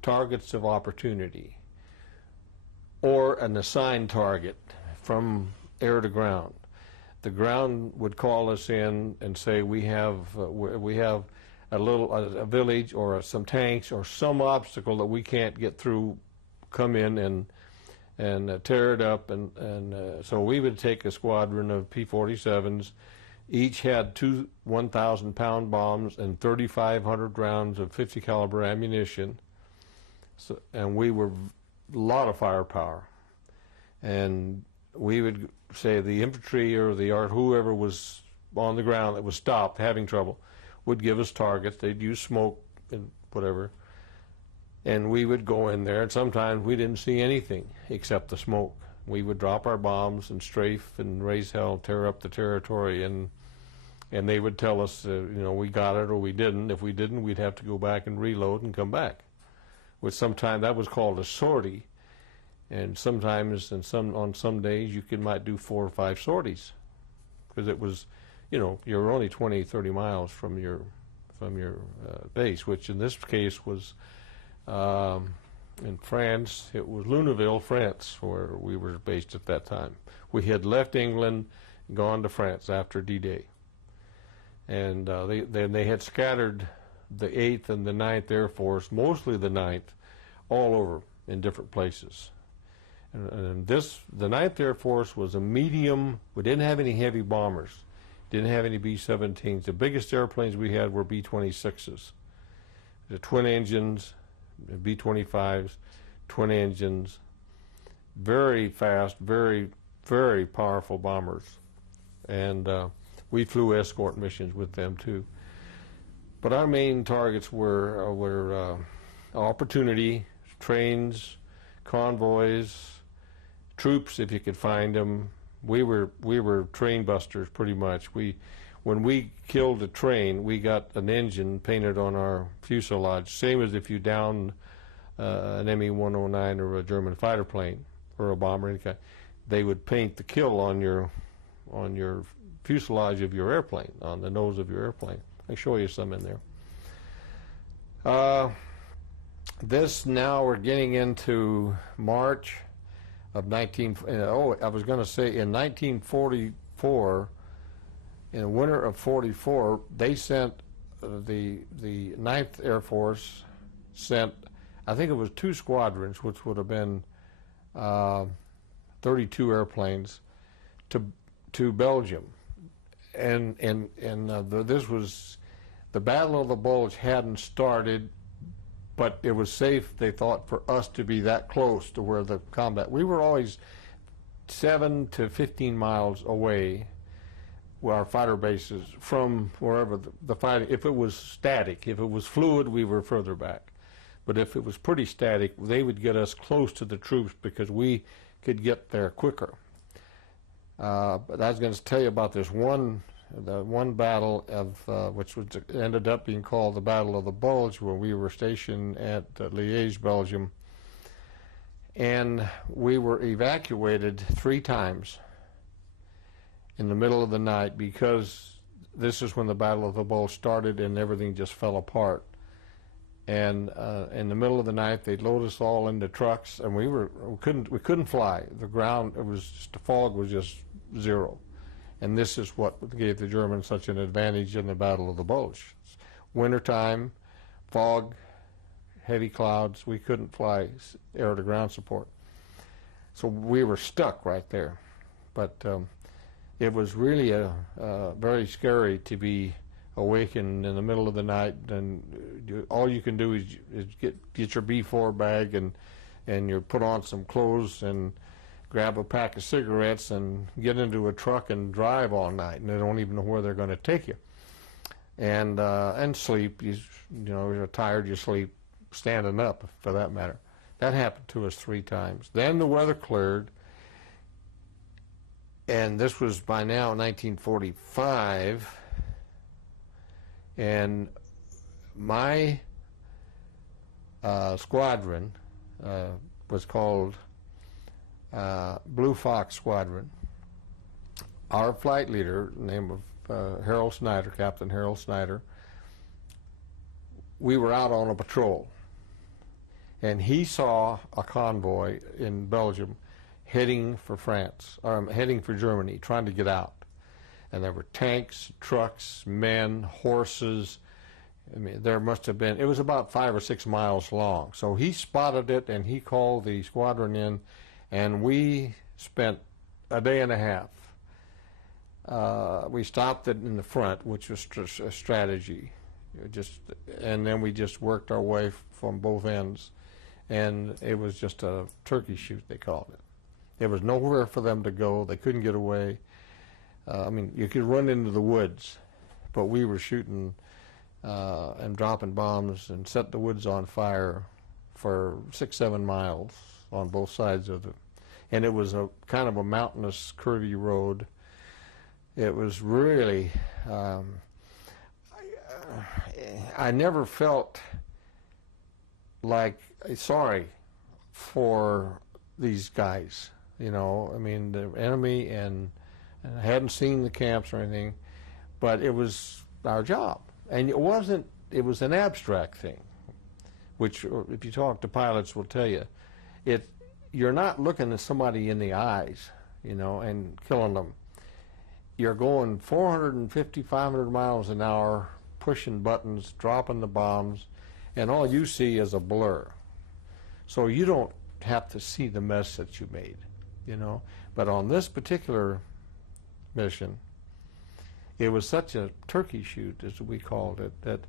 targets of opportunity, or an assigned target from air to ground. The ground would call us in and say, we have a village or some tanks or some obstacle that we can't get through. Come in and tear it up, and so we would take a squadron of P-47s. Each had 2 1,000-pound bombs and 3,500 rounds of 50 caliber ammunition. So, and we were a lot of firepower. And we would say the infantry or the art, whoever was on the ground that was stopped having trouble, would give us targets. They'd use smoke and whatever. And we would go in there, and sometimes we didn't see anything except the smoke. We would drop our bombs and strafe and raise hell, tear up the territory, and they would tell us, we got it or we didn't. If we didn't, we'd have to go back and reload and come back. Which sometimes that was called a sortie, and sometimes on some days you might do 4 or 5 sorties, because it was, you're only 20, 30 miles from your base, which in this case was in France. It was Lunéville, France, where we were based at that time. We had left England, gone to France after D-Day, and they had scattered the 8th and the 9th Air Force, mostly the 9th, all over in different places. And the 9th Air Force was a medium. We didn't have any heavy bombers, didn't have any B-17s. The biggest airplanes we had were B-26s. The twin engines, B-25s, twin engines, very fast, very, very powerful bombers. And we flew escort missions with them too. But our main targets were opportunity, trains, convoys, troops if you could find them. We were train busters pretty much. When we killed a train, we got an engine painted on our fuselage, same as if you downed an Me-109 or a German fighter plane or a bomber. Any kind. They would paint the kill on your fuselage of your airplane, on the nose of your airplane. I can show you some in there. This now we're getting into March of I was going to say in 1944, in the winter of '44, they sent the 9th Air Force sent, I think it was 2 squadrons, which would have been 32 airplanes to Belgium, and this was the Battle of the Bulge hadn't started, but it was safe, they thought, for us to be that close to where the combat. We were always 7 to 15 miles away, where our fighter bases, from wherever the fighting. If it was static, if it was fluid, we were further back. But if it was pretty static, they would get us close to the troops because we could get there quicker. But I was going to tell you about this one battle of which ended up being called the Battle of the Bulge, where we were stationed at Liège, Belgium, and we were evacuated 3 times in the middle of the night, because this is when the Battle of the Bulge started and everything just fell apart. And in the middle of the night, they'd load us all into trucks, and we couldn't fly. The ground, it was just, the fog was just zero. And this is what gave the Germans such an advantage in the Battle of the Bulge. Wintertime, fog, heavy clouds, we couldn't fly air-to-ground support. So we were stuck right there. But it was really very scary to be awakened in the middle of the night, and all you can do is get your B4 bag and you put on some clothes and grab a pack of cigarettes and get into a truck and drive all night, and they don't even know where they're going to take you. And sleep. You know, you're tired, you sleep standing up, for that matter. That happened to us 3 times. Then the weather cleared, and this was by now 1945, and my squadron was called Blue Fox Squadron. Our flight leader, name of Harold Snyder, Captain Harold Snyder, we were out on a patrol, and he saw a convoy in Belgium heading for France, or heading for Germany, trying to get out. And there were tanks, trucks, men, horses. I mean, there must have been, it was about 5 or 6 miles long. So he spotted it, and he called the squadron in, and we spent a day and a half. We stopped it in the front, which was a strategy. And then we just worked our way from both ends. And it was just a turkey shoot, they called it. There was nowhere for them to go. They couldn't get away. I mean, you could run into the woods, but we were shooting and dropping bombs and set the woods on fire for 6, 7 miles on both sides of it. And it was a kind of a mountainous, curvy road. It was really, I never felt like sorry for these guys, you know. I mean, the enemy, and I hadn't seen the camps or anything, but it was our job. And it wasn't, it was an abstract thing, which if you talk to pilots will tell you, you're not looking at somebody in the eyes, you know, and killing them. You're going 450, 500 miles an hour, pushing buttons, dropping the bombs, and all you see is a blur. So you don't have to see the mess that you made, you know. But on this particular mission, it was such a turkey shoot, as we called it, that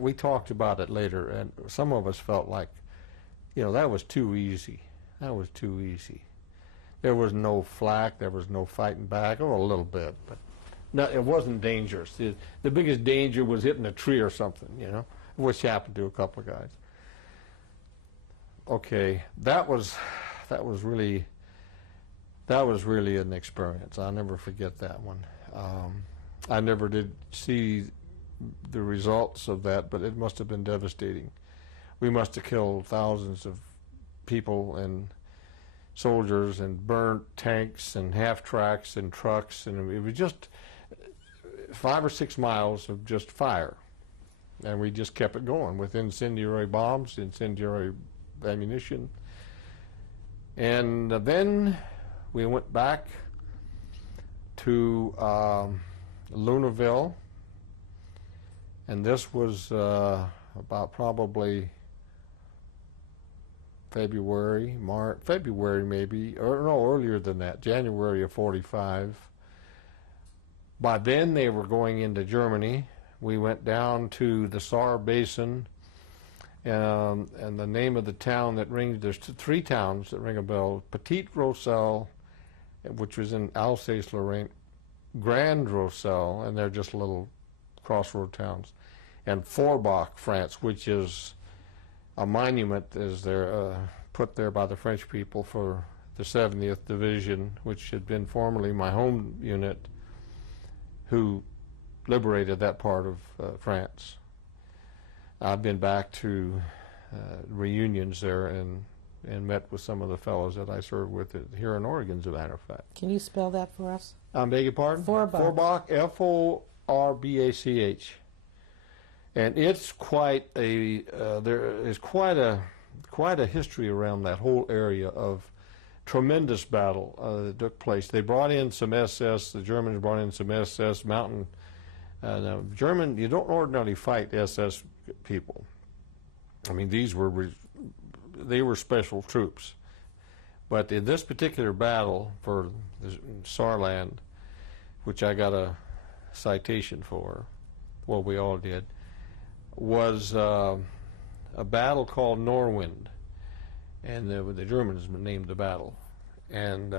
we talked about it later, and some of us felt like, you know, that was too easy. That was too easy. There was no flak, there was no fighting back, or a little bit, but no, it wasn't dangerous. The biggest danger was hitting a tree or something, you know, which happened to a couple of guys. Okay, that was really an experience. I'll never forget that one. I never did see the results of that, but it must have been devastating. We must have killed thousands of people and soldiers, and burnt tanks and half-tracks and trucks, and it was just 5 or 6 miles of just fire. And we just kept it going with incendiary bombs, incendiary ammunition. And then we went back to Lunaville, and this was about probably February maybe, or no, earlier than that, January of 45. By then they were going into Germany. We went down to the Saar Basin, and the name of the town that rings, there's three towns that ring a bell: Petit Rossel, which was in Alsace-Lorraine, Grand Rossel, and they're just little crossroad towns, and Forbach, France, which is a monument is there put there by the French people for the 70th Division, which had been formerly my home unit, who liberated that part of France. I've been back to reunions there and met with some of the fellows that I served with here in Oregon, as a matter of fact. Can you spell that for us? I beg your pardon? Forbach. Forbach, F-O-R-B-A-C-H. And it's quite a, there is quite a history around that whole area of tremendous battle that took place. They brought in some SS, the Germans brought in some SS mountain. Now, German, you don't ordinarily fight SS people. I mean, they were special troops. But in this particular battle for the Saarland, which I got a citation for, well, we all did, was a battle called Norwind, and the Germans named the battle. And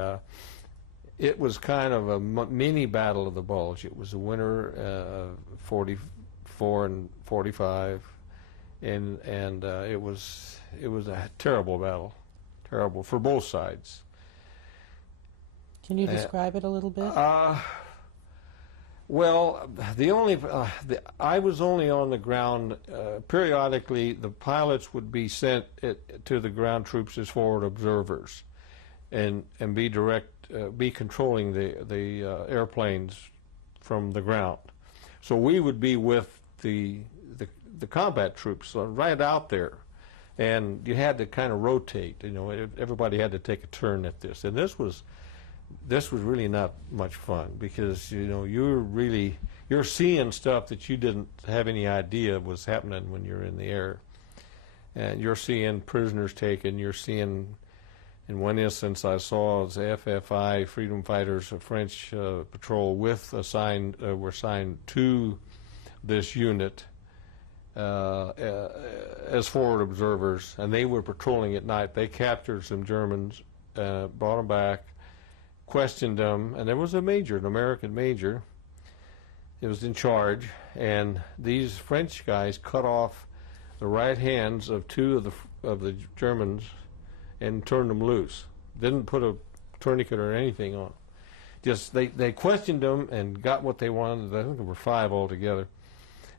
it was kind of a mini battle of the Bulge. It was the winter of 44 and 45, and it was a terrible battle, terrible for both sides. Can you describe it a little bit? Well, I was only on the ground. Periodically, the pilots would be sent to the ground troops as forward observers, and be controlling the airplanes from the ground. So we would be with the combat troops right out there, and you had to kind of rotate. You know, everybody had to take a turn at this, and this was really not much fun, because you know you're seeing stuff that you didn't have any idea was happening when you're in the air, and you're seeing prisoners taken. You're seeing, in one instance I saw as FFI freedom fighters, a French patrol were assigned to this unit as forward observers, and they were patrolling at night. They captured some Germans, brought them back, questioned them, and there was a major, an American major, it was in charge, and these French guys cut off the right hands of two of the Germans and turned them loose. Didn't put a tourniquet or anything on them. Just they questioned them and got what they wanted. I think there were 5 altogether,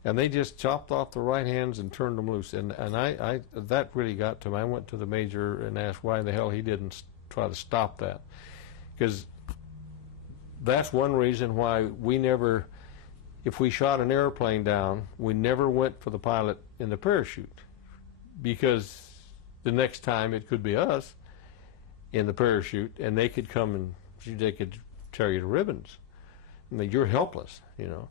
and they just chopped off the right hands and turned them loose. And I that really got to me. I went to the major and asked why the hell he didn't try to stop that. Because that's one reason why we never, if we shot an airplane down, we never went for the pilot in the parachute, because the next time it could be us in the parachute, and they could come and they could tear you to ribbons. I mean, you're helpless, you know.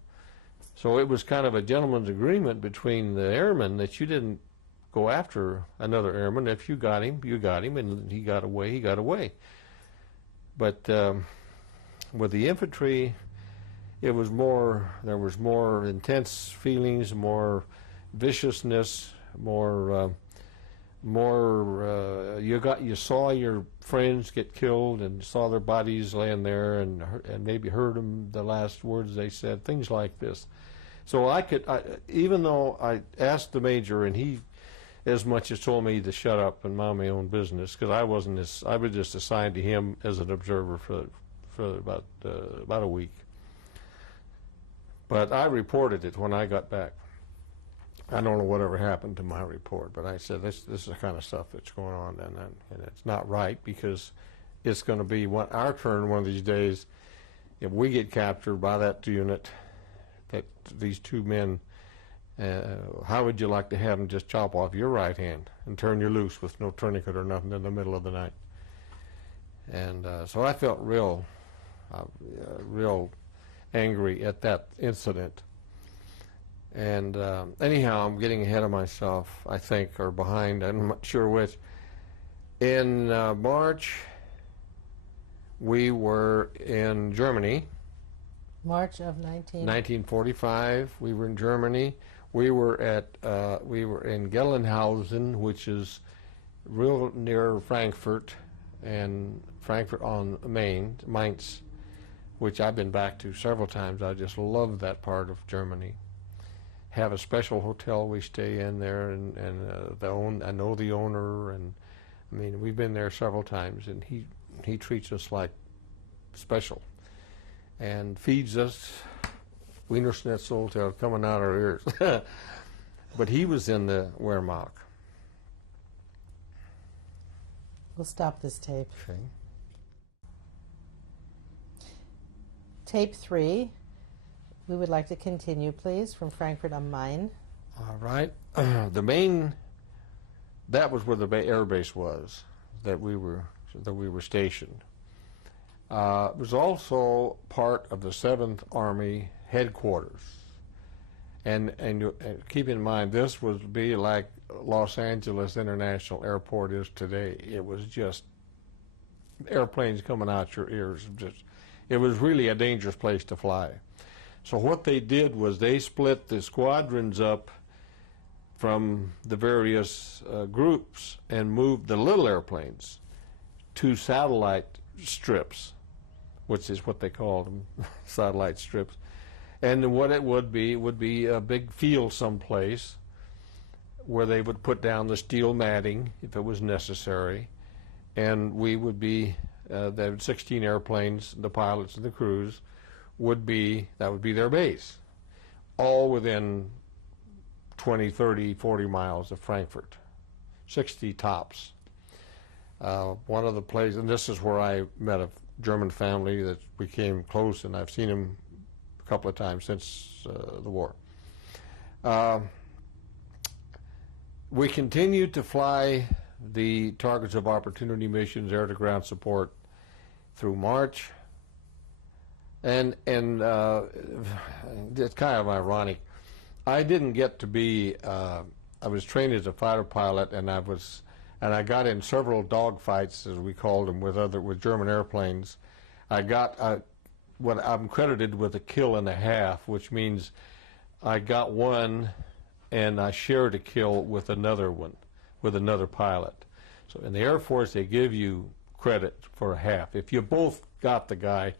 So it was kind of a gentleman's agreement between the airmen that you didn't go after another airman. If you got him, you got him, and he got away, he got away. But with the infantry, there was more intense feelings, more viciousness, you saw your friends get killed and saw their bodies laying there, and maybe heard them, the last words they said, things like this. So even though I asked the major, and he as much as told me to shut up and mind my own business, because I was just assigned to him as an observer for about a week. But I reported it when I got back. I don't know whatever happened to my report, but I said this is the kind of stuff that's going on, and it's not right, because it's going to be our turn one of these days. If we get captured by that unit, that these 2 men, how would you like to have them just chop off your right hand and turn you loose with no tourniquet or nothing in the middle of the night? And so I felt real real angry at that incident. And anyhow, I'm getting ahead of myself, I think, or behind, I'm not sure which. In March, we were in Germany. March of 1945, we were in Germany. We were in Gelnhausen, which is real near Frankfurt, and Frankfurt on Main, Mainz, which I've been back to several times. I just love that part of Germany. Have a special hotel we stay in there, and I know the owner, and I mean, we've been there several times, and he treats us like special, and feeds us Wiener Schnitzel till coming out our ears. But he was in the Wehrmacht. We'll stop this tape. Okay. Tape 3. We would like to continue, please, from Frankfurt am Main. All right. That was where the air base was that we were stationed. It was also part of the 7th Army headquarters. And keep in mind, this would be like Los Angeles International Airport is today. It was just airplanes coming out your ears. It was really a dangerous place to fly. So what they did was they split the squadrons up from the various groups and moved the little airplanes to satellite strips, which is what they called them, satellite strips. And what it would be a big field someplace where they would put down the steel matting if it was necessary, and we would be, there were 16 airplanes, the pilots and the crews that would be their base, all within 20, 30, 40 miles of Frankfurt, 60 tops. One of the places, and this is where I met a German family that became close, and I've seen them a couple of times since the war. We continued to fly the targets of opportunity missions, air-to-ground support, through March. And it's kind of ironic. I didn't get to be, I was trained as a fighter pilot, and I got in several dogfights, as we called them, with German airplanes. I got what I'm credited with a kill and a half, which means I got one and I shared a kill with another one, with another pilot. So in the Air Force, they give you credit for a half. If you both got the guy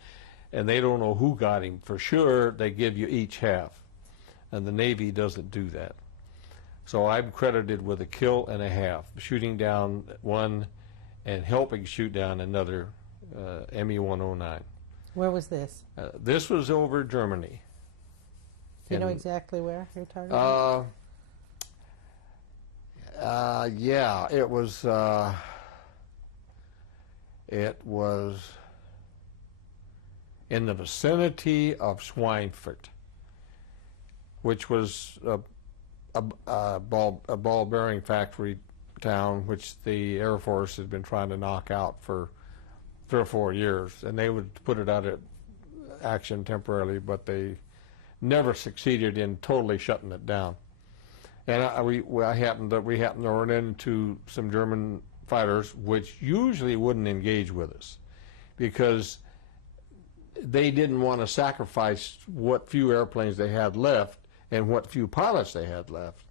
and they don't know who got him for sure, they give you each half. And the Navy doesn't do that. So I'm credited with a kill and a half, shooting down one and helping shoot down another Me-109. Where was this? This was over Germany. Do you know exactly where you're targeting? Yeah, it was in the vicinity of Schweinfurt, which was a ball bearing factory town, which the Air Force had been trying to knock out for 3 or 4 years, and they would put it out of action temporarily, but they never succeeded in totally shutting it down. And we happened to run into some German fighters, which usually wouldn't engage with us, because they didn't want to sacrifice what few airplanes they had left and what few pilots they had left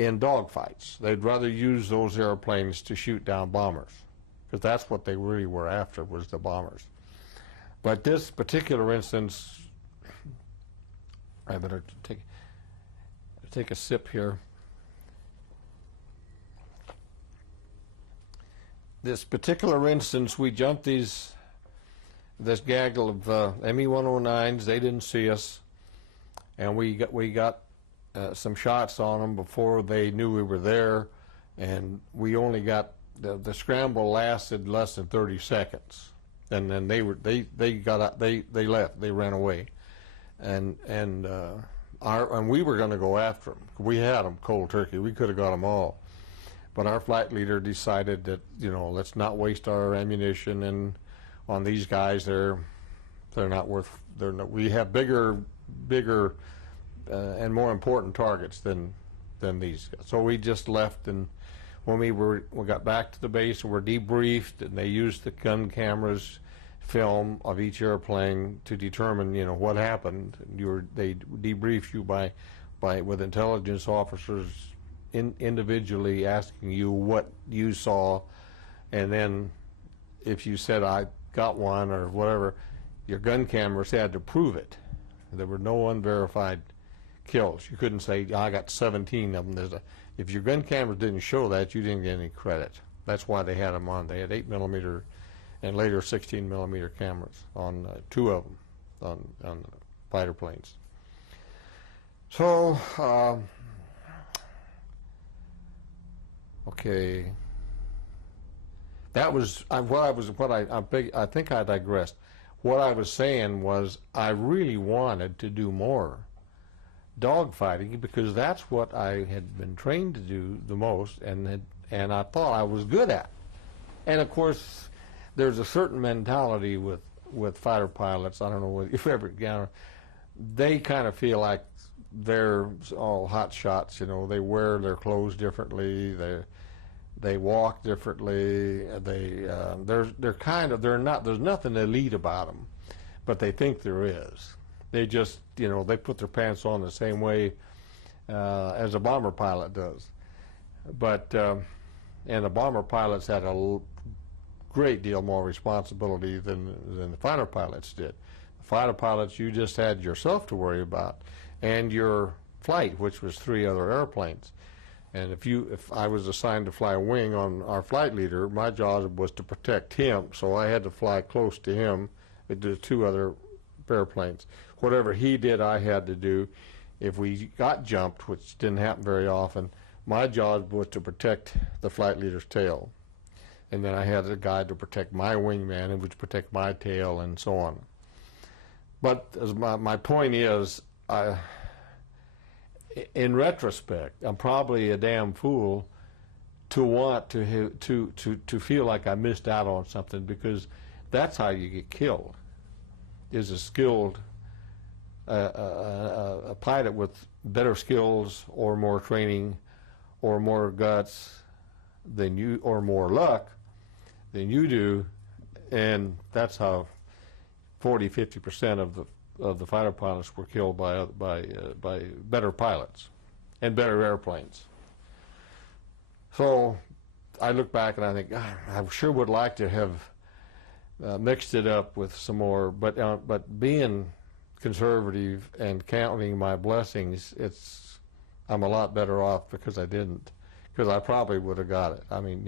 in dogfights. They'd rather use those airplanes to shoot down bombers, because that's what they really were after, was the bombers. But this particular instance, I better take a sip here. This particular instance, we jumped this gaggle of Me-109s. They didn't see us, and we got some shots on them before they knew we were there, and we only got the scramble lasted less than 30 seconds, and then they left, they ran away, and we were going to go after them. We had them cold turkey. We could have got them all, but our flight leader decided that, let's not waste our ammunition on these guys. They're They're not worth. They're not, we have bigger and more important targets than these. So we just left, and when we got back to the base and were debriefed, and they used the gun cameras film of each airplane to determine, what happened. They debrief you by with intelligence officers individually asking you what you saw, and then if you said I got one or whatever, your gun cameras had to prove it. There were no unverified kills. You couldn't say I got 17 of them. If your gun cameras didn't show that, you didn't get any credit. That's why they had them on. They had 8mm and later 16mm cameras on two of them on fighter planes. So, okay, that was I think I digressed. What I was saying was I really wanted to do more dogfighting because that's what I had been trained to do the most, and I thought I was good at. And of course, there's a certain mentality with fighter pilots. I don't know if you've ever encountered. They kind of feel like they're all hot shots. They wear their clothes differently. They walk differently. They're not. There's nothing elite about them, but they think there is. They just, they put their pants on the same way as a bomber pilot does. But and the bomber pilots had a great deal more responsibility than the fighter pilots did. The fighter pilots, you just had yourself to worry about, and your flight, which was 3 other airplanes. And if I was assigned to fly a wing on our flight leader, my job was to protect him, so I had to fly close to him with the 2 other airplanes. Whatever he did, I had to do. If we got jumped, which didn't happen very often, my job was to protect the flight leader's tail. And then I had a guy to protect my wingman, and would protect my tail, and so on. But as my point is, in retrospect, I'm probably a damn fool to want to feel like I missed out on something, because that's how you get killed. Is a skilled a pilot with better skills or more training or more guts than you, or more luck than you do, and that's how 40–50% of the fighter pilots were killed by better pilots and better airplanes. So I look back and I think, God, I sure would like to have mixed it up with some more, but being conservative and counting my blessings, I'm a lot better off because I didn't, because I probably would have got it. I mean,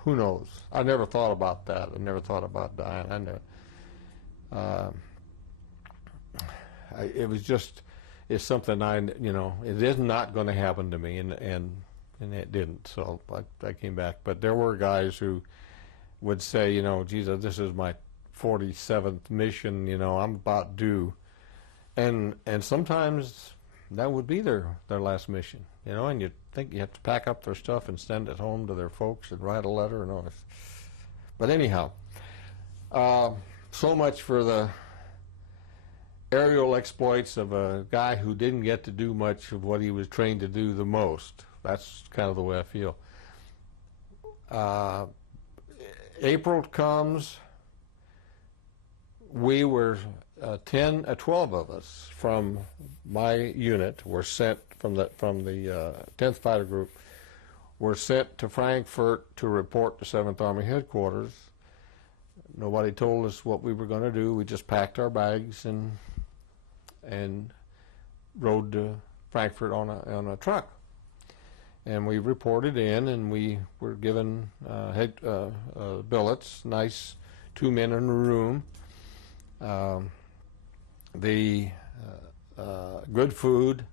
who knows? I never thought about that. I never thought about dying. I never. It's something it is not going to happen to me, and it didn't. So I came back. But there were guys who would say, Jesus, this is my 47th mission. I'm about due, and sometimes that would be their last mission. And you think you have to pack up their stuff and send it home to their folks and write a letter and all this. But anyhow, so much for the aerial exploits of a guy who didn't get to do much of what he was trained to do the most. That's kind of the way I feel. April comes. We were 12 of us from my unit were sent from the 10th Fighter Group were sent to Frankfurt to report to 7th Army headquarters. Nobody told us what we were going to do. We just packed our bags and rode to Frankfurt on a truck. And we reported in, and we were given billets, nice 2 men in a room, good food.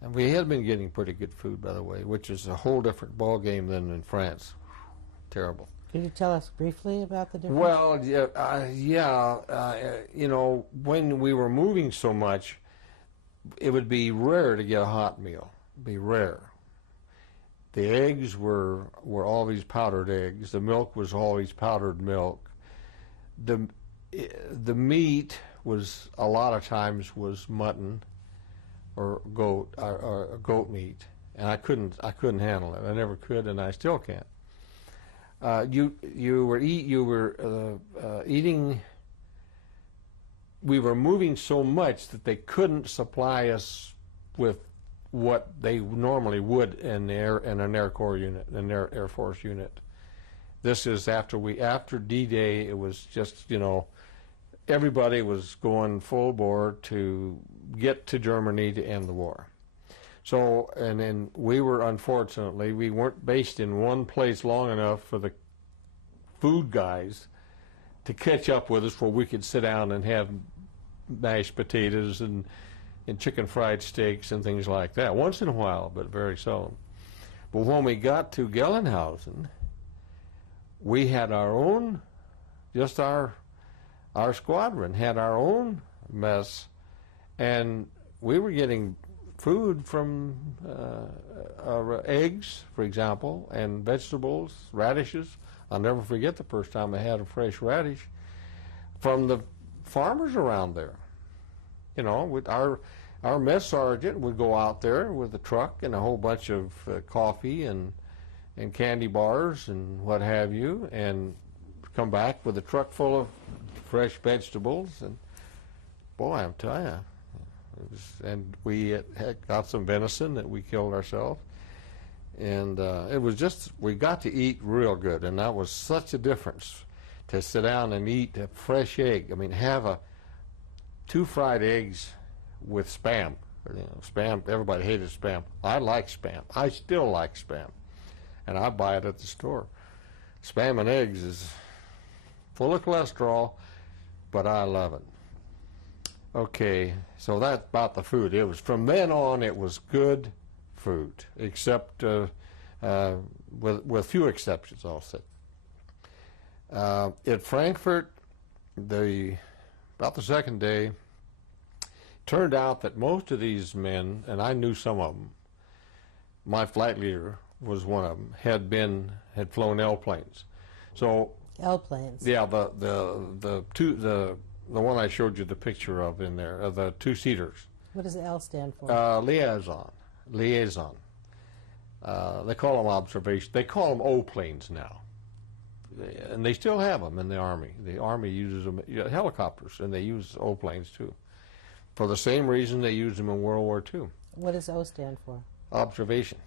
And we had been getting pretty good food, by the way, which is a whole different ball game than in France. Terrible. Could you tell us briefly about the difference? Well, when we were moving so much, it would be rare to get a hot meal. Be rare. The eggs were always powdered eggs. The milk was always powdered milk. the meat was a lot of times was mutton or goat meat, and I couldn't handle it. I never could, and I still can't. You were eating. We were moving so much that they couldn't supply us with what they normally would in an Air Corps unit, an Air Force unit. This is after D-Day. It was just, everybody was going full bore to get to Germany to end the war. So, and then we were, unfortunately, we weren't based in one place long enough for the food guys to catch up with us where we could sit down and have mashed potatoes and chicken fried steaks and things like that. Once in a while, but very seldom. But when we got to Gelnhausen, we had our own, just our squadron had our own mess, and we were getting food from eggs, for example, and vegetables, radishes. I'll never forget the first time I had a fresh radish from the farmers around there. With our mess sergeant would go out there with a truck and a whole bunch of coffee and candy bars and what have you, and come back with a truck full of fresh vegetables. And boy, I'm telling you, and we had got some venison that we killed ourselves, and it was just, we got to eat real good, and that was such a difference to sit down and eat a fresh egg. I mean, have 2 fried eggs with Spam. Spam, everybody hated Spam. I like Spam. I still like Spam, and I buy it at the store. Spam and eggs is full of cholesterol, but I love it. Okay, so that's about the food. It was, from then on, it was good food, except with few exceptions, I'll say. At Frankfurt, about the second day, turned out that most of these men, and I knew some of them, my flight leader was one of them, had flown L planes. So L planes. yeah, the one I showed you the picture of in there, the 2-seaters. What does L stand for? Liaison. They call them observation. They call them O planes now, and they still have them in the Army. The Army uses them, helicopters, and they use O planes too, for the same reason they used them in World War II. What does O stand for? Observation.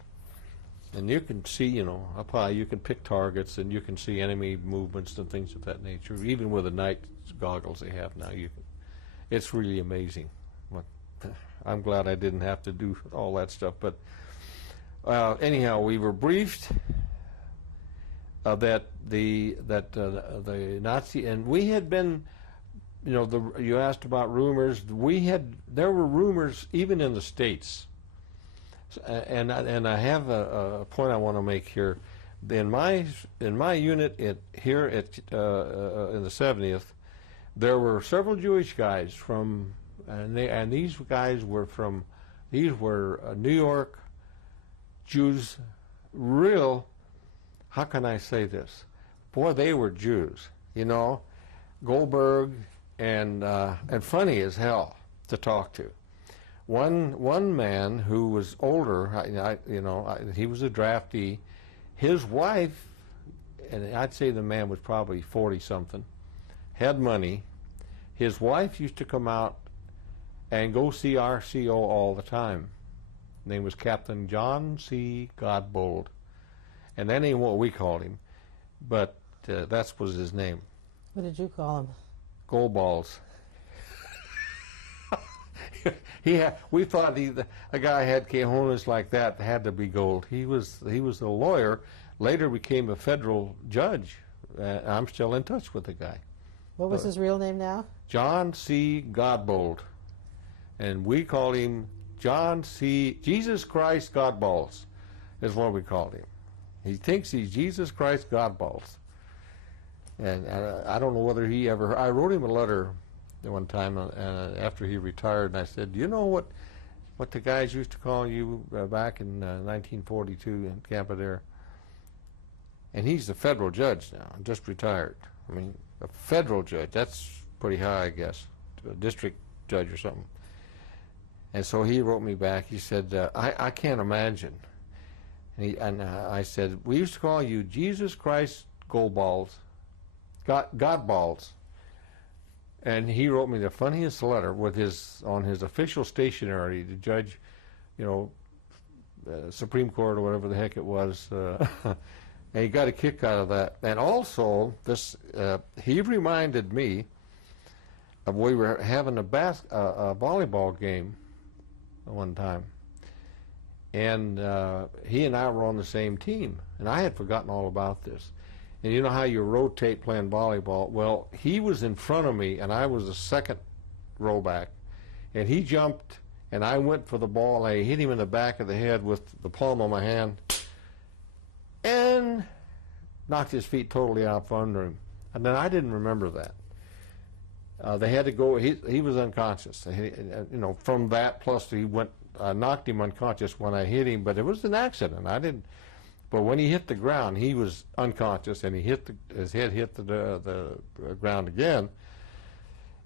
And you can see, up high, you can pick targets, and you can see enemy movements and things of that nature. Even with the night goggles they have now, it's really amazing. I'm glad I didn't have to do all that stuff. But anyhow, we were briefed that the Nazi, and we had been, you asked about rumors. There were rumors even in the States. And I have a point I want to make here. In my unit here in the 70th, there were several Jewish guys and these guys were New York Jews, real. How can I say this? Boy, they were Jews. Goldberg and funny as hell to talk to. One man who was older, he was a draftee. His wife, and I'd say the man was probably 40-something, had money. His wife used to come out and go see RCO all the time. His name was Captain John C. Godbold. And that ain't what we called him, but that was his name. What did you call him? Goldballs. We thought a guy had cojones like that had to be gold. He was a lawyer, later became a federal judge. I'm still in touch with the guy. What was his real name now? John C. Godbold. And we called him Jesus Christ Godballs is what we called him. He thinks he's Jesus Christ Godballs. And I don't know whether I wrote him a letter one time after he retired, and I said, do you know what the guys used to call you back in 1942 in Camp Adair? And he's the federal judge now, just retired. I mean, a federal judge, that's pretty high, I guess, to a district judge or something. And so he wrote me back. He said, I can't imagine. And I said, we used to call you Jesus Christ Gold Balls, God Balls. And he wrote me the funniest letter with on his official stationery, the judge, Supreme Court or whatever the heck it was. And he got a kick out of that. And also, he reminded me of we were having a volleyball game one time. And he and I were on the same team. And I had forgotten all about this. And you know how you rotate playing volleyball? Well, he was in front of me, and I was the second row back. And he jumped, and I went for the ball, and I hit him in the back of the head with the palm of my hand, and knocked his feet totally out from under him. And then I didn't remember that. They had to go, he was unconscious. From that, plus I knocked him unconscious when I hit him, but it was an accident. But when he hit the ground, he was unconscious, and his head hit the ground again.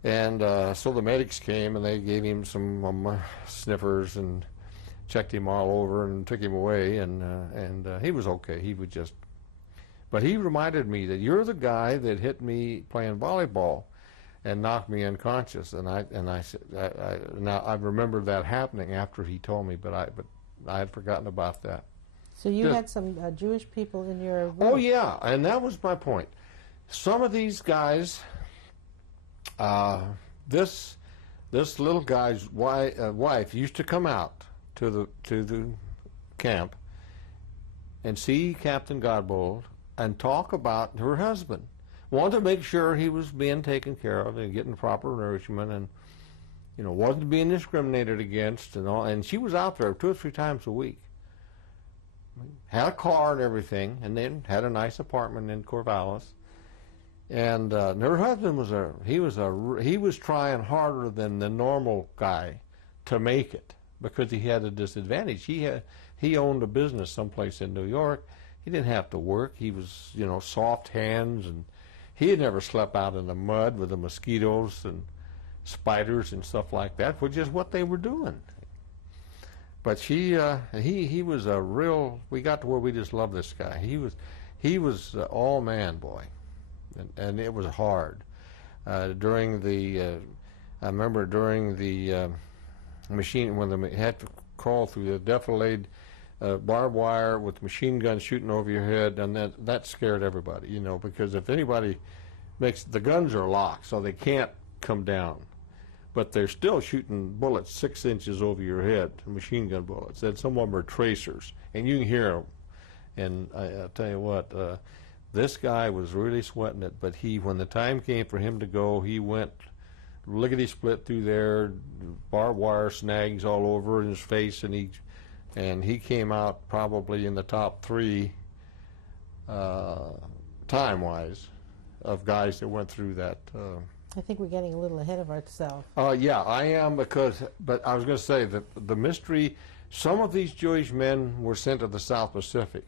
And so the medics came, and they gave him some sniffers and checked him all over and took him away, and he was okay. But he reminded me that you're the guy that hit me playing volleyball and knocked me unconscious. And I said, now I remember that happening after he told me, but I had forgotten about that. So you had some Jewish people in your room. Oh yeah, and that was my point. Some of these guys, this little guy's wife used to come out to the camp and see Captain Godbold and talk about her husband. Wanted to make sure he was being taken care of and getting proper nourishment, and wasn't being discriminated against and all. And she was out there 2 or 3 times a week. Had a car and everything, and then had a nice apartment in Corvallis. And her husband was trying harder than the normal guy to make it, because he had a disadvantage. He owned a business someplace in New York. He didn't have to work. He was soft hands, and he had never slept out in the mud with the mosquitoes and spiders and stuff like that, which is what they were doing. But he was a real. We got to where we just loved this guy. He was all man, boy, and it was hard. I remember during the machine, when they had to crawl through the defilade barbed wire with machine guns shooting over your head, and that scared everybody, because if anybody the guns are locked, so they can't come down. But they're still shooting bullets 6 inches over your head, machine gun bullets. And some of them are tracers, and you can hear them. And I'll tell you what, this guy was really sweating it. But when the time came for him to go, he went lickety-split through there, barbed wire snags all over his face, and he came out probably in the top 3 time-wise of guys that went through that. I think we're getting a little ahead of ourselves. Yeah, I am, but I was going to say that the mystery, some of these Jewish men were sent to the South Pacific.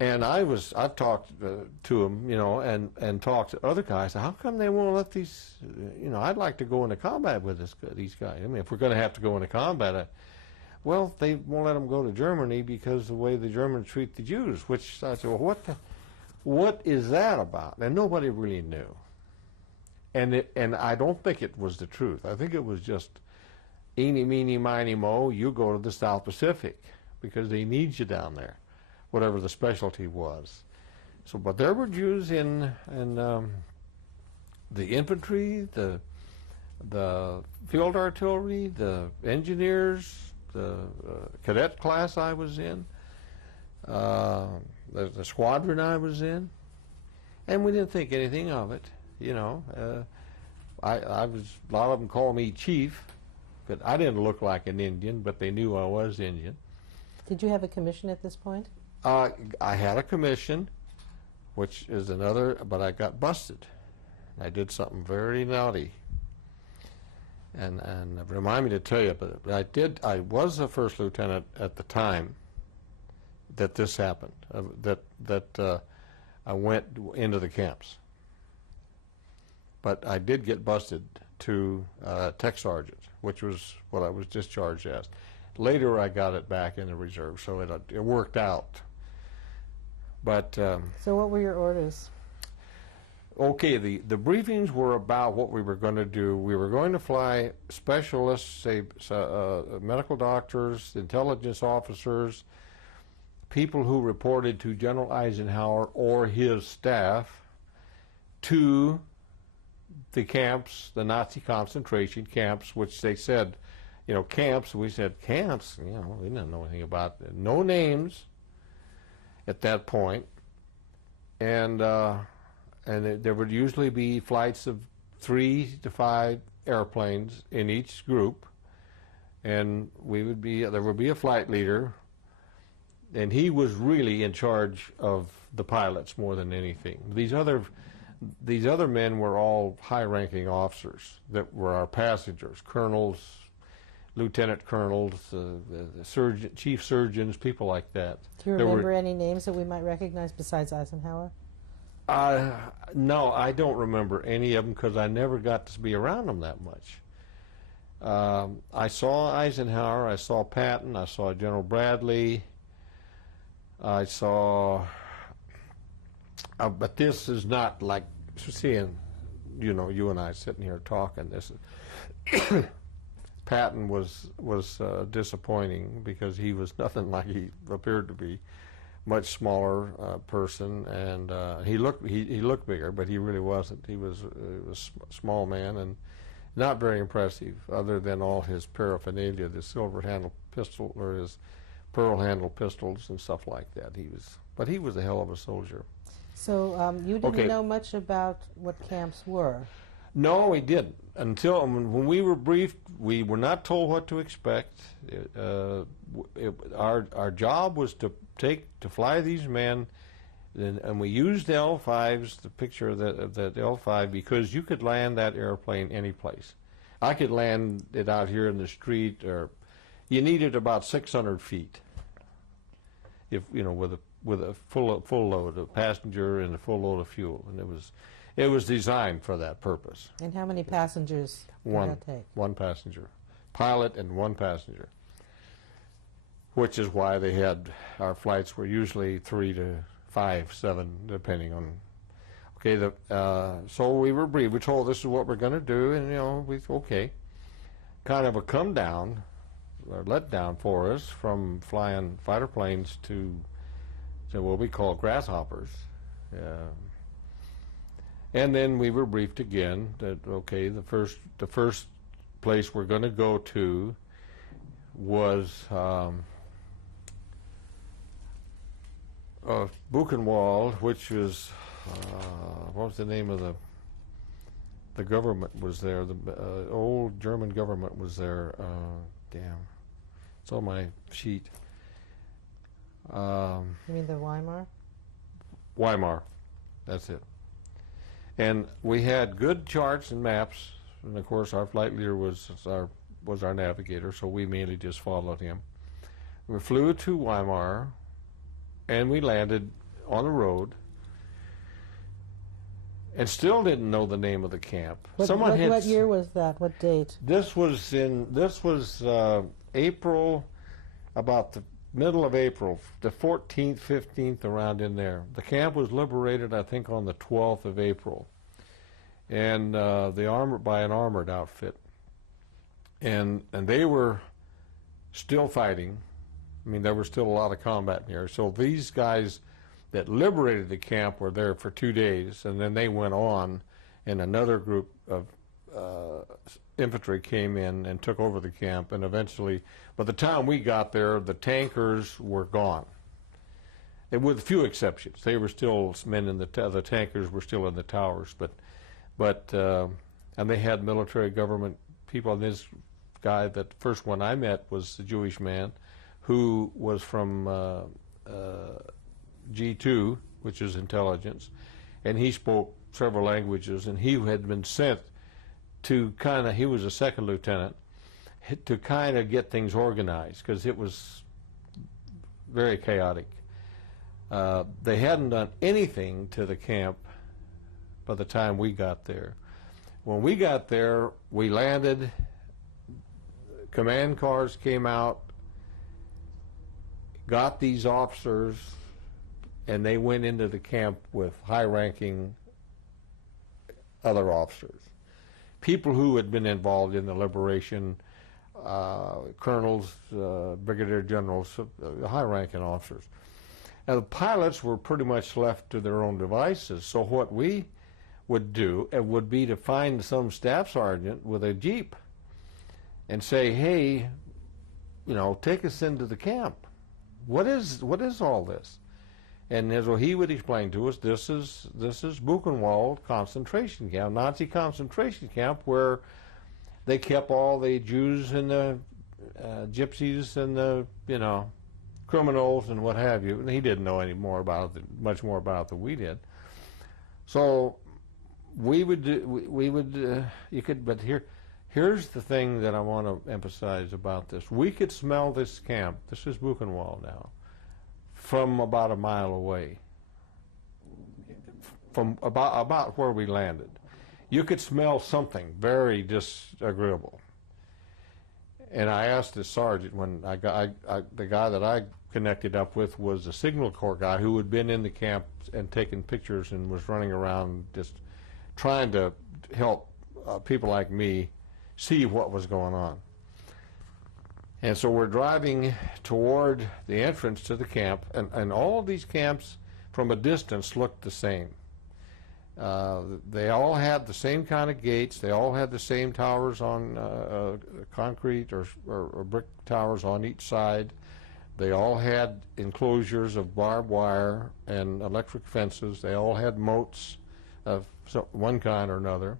And I've talked to them, and talked to other guys. How come they won't let these, I'd like to go into combat with these guys. I mean, if we're going to have to go into combat, well, they won't let them go to Germany because of the way the Germans treat the Jews, which I said, well, what is that about? And nobody really knew. And I don't think it was the truth. I think it was just eeny, meeny, miny, mo, you go to the South Pacific because they need you down there, whatever the specialty was. So, but there were Jews in the infantry, the field artillery, the engineers, the cadet class I was in, the squadron I was in, and we didn't think anything of it. I was, a lot of them called me chief, but I didn't look like an Indian, but they knew I was Indian. Did you have a commission at this point? I had a commission, which is another, but I got busted. I did something very naughty. And remind me to tell you, but I was a first lieutenant at the time that this happened, that I went into the camps. but I did get busted to tech sergeant, which was what I was discharged as. Later, I got it back in the reserve, so it worked out. But So what were your orders? okay, the briefings were about what we were going to do. We were going to fly specialists, say medical doctors, intelligence officers, people who reported to General Eisenhower or his staff, to the camps, the Nazi concentration camps, which they said, camps. We said, camps? We didn't know anything about it. No names at that point. And there would usually be flights of 3 to 5 airplanes in each group. And there would be a flight leader, and he was really in charge of the pilots more than anything. These other men were all high-ranking officers that were our passengers, colonels, lieutenant colonels, the chief surgeons, people like that. Do you remember any names that we might recognize besides Eisenhower? No, I don't remember any of them because I never got to be around them that much. I saw Eisenhower, I saw Patton, I saw General Bradley, I saw, but this is not like seeing, you and I sitting here talking. This is Patton was disappointing because he was nothing like he appeared to be. Much smaller person, and he looked bigger, but he really wasn't. He was a small man and not very impressive, other than all his paraphernalia, the silver handle pistol or his pearl handle pistols and stuff like that. But he was a hell of a soldier. So you didn't know much about what camps were? No, we didn't. Until when we were briefed, we were not told what to expect. Our job was to fly these men, and we used the L-5s, the picture of the L-5, because you could land that airplane any place. I could land it out here in the street, or you needed about 600 feet, with a full load of passenger and a full load of fuel, and it was designed for that purpose. And how many passengers did that take? One passenger, pilot and one passenger. Which is why our flights were usually 3 to 5, 7, depending on. Okay, so we were briefed. We told this is what we're going to do, and okay. Kind of a come down, or let down for us from flying fighter planes to what we call grasshoppers. And then we were briefed again that okay, the first place we're going to go to was Buchenwald, which was what was the name of the government was there? The old German government was there. Damn, it's on my sheet. You mean the Weimar? Weimar, that's it. And we had good charts and maps, and of course our flight leader was our navigator, so we mainly just followed him. We flew to Weimar, and we landed on the road, and still didn't know the name of the camp. What year was that? What date? This was April, about the middle of April, the 14th, 15th, around in there. The camp was liberated, I think, on the 12th of April, and by an armored outfit, and they were still fighting. I mean, there was still a lot of combat in here. So these guys that liberated the camp were there for 2 days, and then they went on, and another group of infantry came in and took over the camp, and eventually, by the time we got there, the tankers were gone. And with few exceptions. They were still men in the tankers were still in the towers, but and they had military government people. And this guy, that first one I met, was a Jewish man who was from G2, which is intelligence, and he spoke several languages, and he had been sent to he was a second lieutenant, to kind of get things organized, because it was very chaotic. They hadn't done anything to the camp by the time we got there. When we got there, we landed, command cars came out, got these officers, and they went into the camp with high-ranking other officers. People who had been involved in the liberation, colonels, brigadier generals, high-ranking officers. Now, the pilots were pretty much left to their own devices, so what we would do would be to find some staff sergeant with a Jeep and say, hey, you know, take us into the camp. What is all this? And as well, he would explain to us, this is Buchenwald concentration camp, Nazi concentration camp, where they kept all the Jews and the gypsies and the, you know, criminals and what have you. And he didn't know any more about it, much more about it than we did. So we would you could, but here's the thing that I want to emphasize about this. We could smell this camp. This is Buchenwald now, from about a mile away, from about where we landed. You could smell something very disagreeable. And I asked the sergeant when the guy that I connected up with was a signal corps guy who had been in the camp and taken pictures and was running around just trying to help people like me see what was going on. And so we're driving toward the entrance to the camp, and all of these camps from a distance looked the same. They all had the same kind of gates. They all had the same towers on concrete or brick towers on each side. They all had enclosures of barbed wire and electric fences. They all had moats of one kind or another.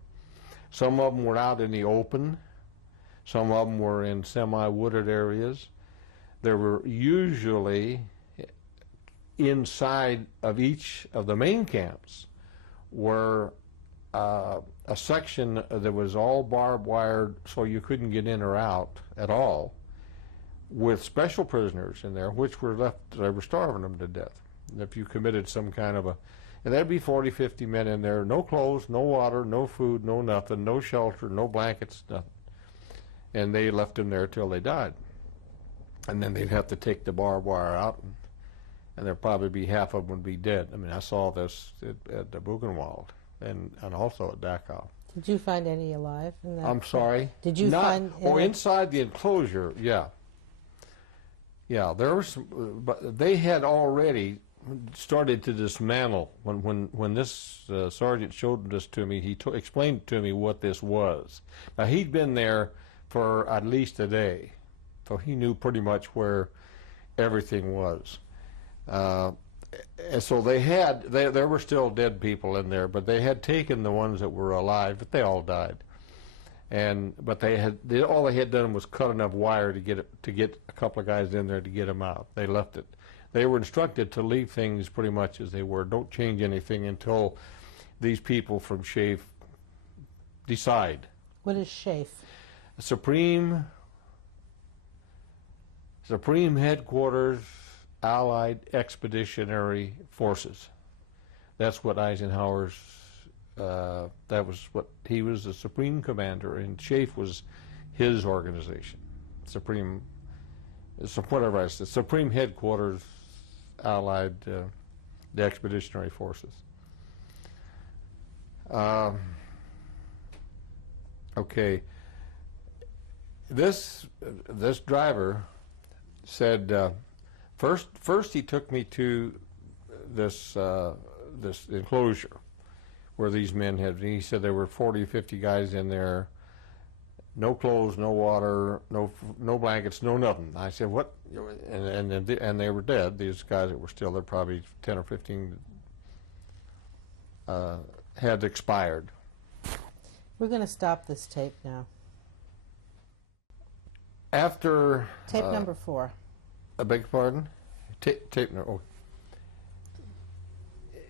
Some of them were out in the open. Some of them were in semi-wooded areas. There were usually inside of each of the main camps were a section that was all barbed wired so you couldn't get in or out at all, with special prisoners in there, which were left, they were starving them to death. And if you committed some kind of and there'd be 40, 50 men in there, no clothes, no water, no food, no nothing, no shelter, no blankets, nothing. And they left them there till they died. And then they'd have to take the barbed wire out, and there'd probably be half of them would be dead. I mean, I saw this at the Buchenwald and also at Dachau. Did you find any alive in that? I'm sorry? Did you find... inside the enclosure, yeah. Yeah, there were some, but they had already started to dismantle. When this sergeant showed this to me, he explained to me what this was. Now, he'd been there for at least a day, so he knew pretty much where everything was. And so there were still dead people in there, but they had taken the ones that were alive, but they all died. But all they had done was cut enough wire to get a couple of guys in there to get them out. They left it. They were instructed to leave things pretty much as they were. Don't change anything until these people from SHAEF decide. What is SHAEF? Supreme Headquarters Allied Expeditionary Forces. That's what Eisenhower's, that was what, he was the Supreme Commander, and SHAEF was his organization. Whatever I said, Supreme Headquarters Allied the Expeditionary Forces. Okay. This driver said, first he took me to this enclosure where these men had. He said there were 40 or 50 guys in there, no clothes, no water, no blankets, no nothing. I said, what? And they were dead. These guys that were still there, probably 10 or 15, had expired. We're going to stop this tape now. After tape number 4. I beg your pardon? Tape number. Oh.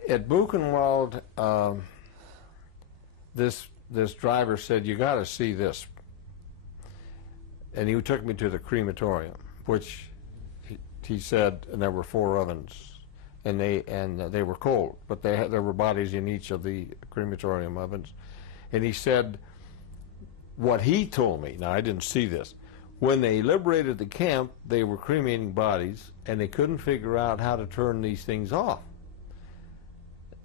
At Buchenwald, this driver said, "You got to see this," and he took me to the crematorium, which he said, and there were 4 ovens, and they were cold, but there were bodies in each of the crematorium ovens, And he said, what he told me, now I didn't see this, when they liberated the camp, they were cremating bodies, and they couldn't figure out how to turn these things off.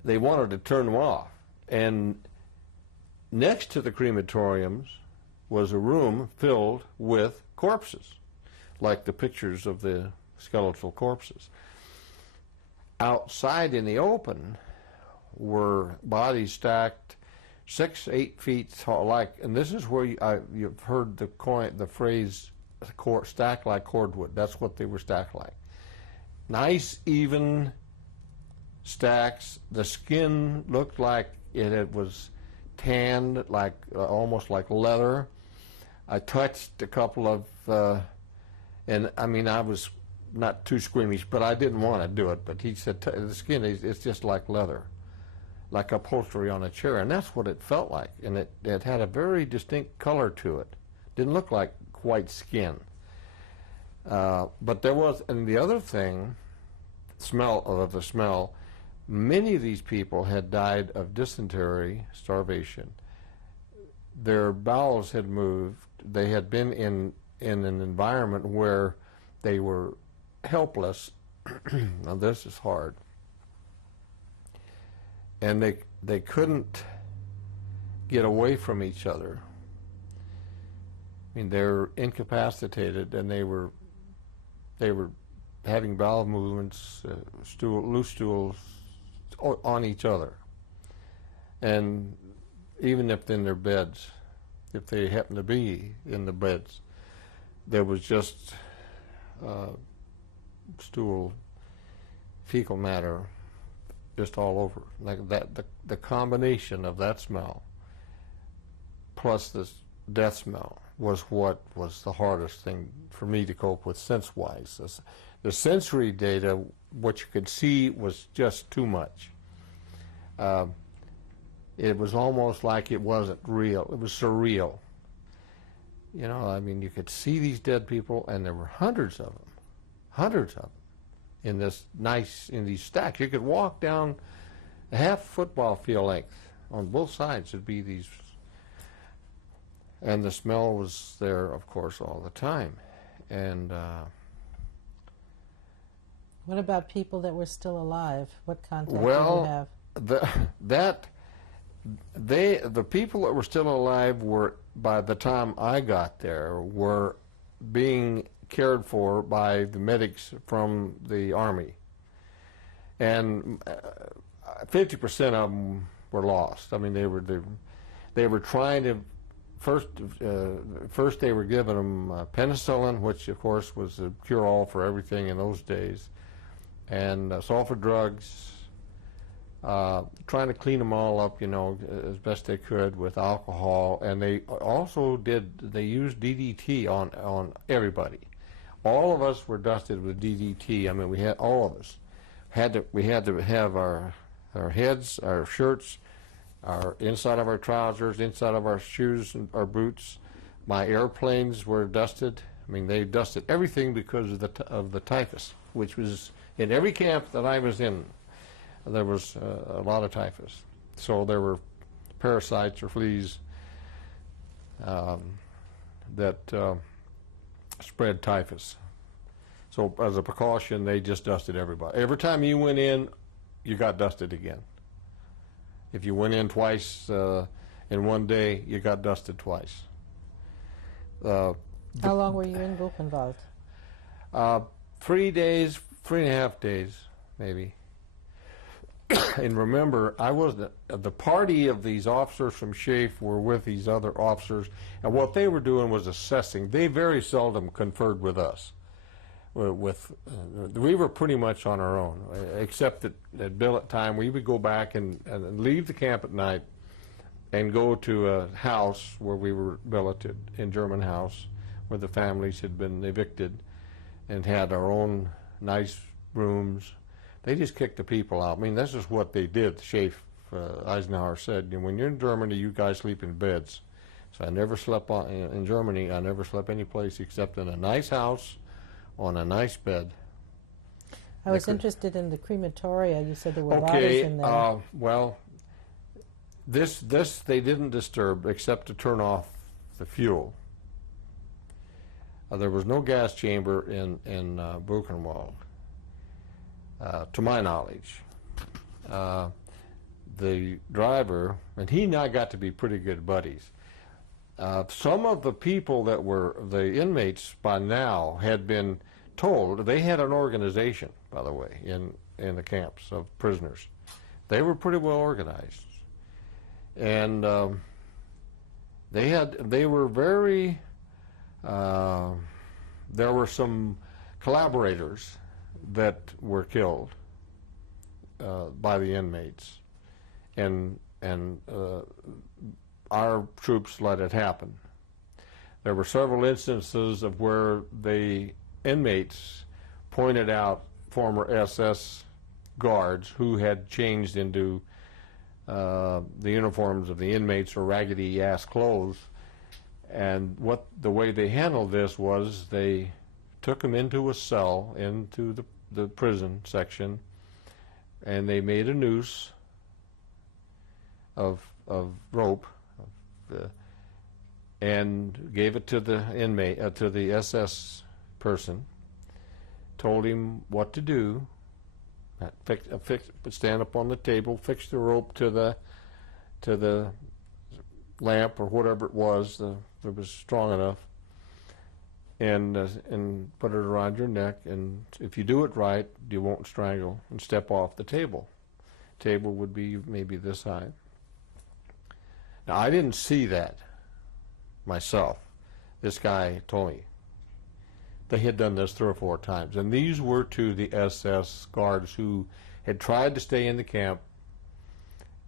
They wanted to turn them off. And next to the crematoriums was a room filled with corpses, like the pictures of the skeletal corpses. Outside in the open were bodies stacked 6-8 feet tall, like, and this is where you've heard the phrase stacked like cordwood. That's what they were stacked like. Nice, even stacks. The skin looked like it was tanned, like almost like leather. I touched a couple of, and I mean, I was not too squeamish, but I didn't want to do it. But he said, the skin it's just like leather, like upholstery on a chair, and that's what it felt like. And it had a very distinct color to it. Didn't look like white skin. But there was, and the other thing, the smell, many of these people had died of dysentery, starvation. Their bowels had moved. They had been in an environment where they were helpless. Now this is hard. And they couldn't get away from each other. I mean, they're incapacitated, and they were having bowel movements, loose stools on each other. And even if in their beds, if they happened to be in the beds, there was just stool, fecal matter just all over. Like that, the combination of that smell plus this death smell was what was the hardest thing for me to cope with sense-wise. The sensory data, what you could see, was just too much. It was almost like it wasn't real. It was surreal. You know, I mean, you could see these dead people, and there were hundreds of them in these stacks. You could walk down a half football field length on both sides. It'd be these, and the smell was there, of course, all the time. And what about people that were still alive? What contact did you have? The people that were still alive were, by the time I got there, were being cared for by the medics from the Army. And 50% of them were lost. I mean, they were trying to, first they were giving them penicillin, which of course was a cure-all for everything in those days, and sulfur drugs, trying to clean them all up, you know, as best they could with alcohol. And they also used DDT on everybody. All of us were dusted with DDT. I mean, all of us we had to have our heads, our shirts, our inside of our trousers, inside of our shoes and our boots. My airplanes were dusted. I mean, they dusted everything because of the typhus, which was in every camp that I was in. There was a lot of typhus. So there were parasites or fleas that spread typhus. So as a precaution, they just dusted everybody. Every time you went in, you got dusted again. If you went in twice in one day, you got dusted twice. How long were you in Buchenwald? 3 days, 3.5 days, maybe. And remember, I was the party of these officers from SHAEF were with these other officers, and what they were doing was assessing. They very seldom conferred with us. We were pretty much on our own, except at billet time we would go back and leave the camp at night and go to a house where we were billeted, in German house, where the families had been evicted and had our own nice rooms. They just kicked the people out. I mean, this is what they did. SHAEF, Eisenhower said, when you're in Germany, you guys sleep in beds. So I never slept in Germany. I never slept any place except in a nice house on a nice bed. I was interested in the crematoria. You said there were bodies in there. Well, This they didn't disturb except to turn off the fuel. There was no gas chamber in Buchenwald, to my knowledge. The driver, and he and I got to be pretty good buddies. Some of the people that were the inmates by now had been told, they had an organization, by the way, in the camps of prisoners. They were pretty well organized. And they were very, there were some collaborators that were killed by the inmates. And our troops let it happen. There were several instances of where the inmates pointed out former SS guards who had changed into the uniforms of the inmates or raggedy-ass clothes. And the way they handled this was they took them into a cell, into the prison section, and they made a noose of rope, and gave it to the inmate, to the SS person, told him what to do, stand up on the table, fix the rope to the lamp or whatever it was, if it was strong enough, and put it around your neck, and if you do it right, you won't strangle, and step off the table. Table would be maybe this high. Now, I didn't see that myself. This guy told me. They had done this 3 or 4 times. And these were to the SS guards who had tried to stay in the camp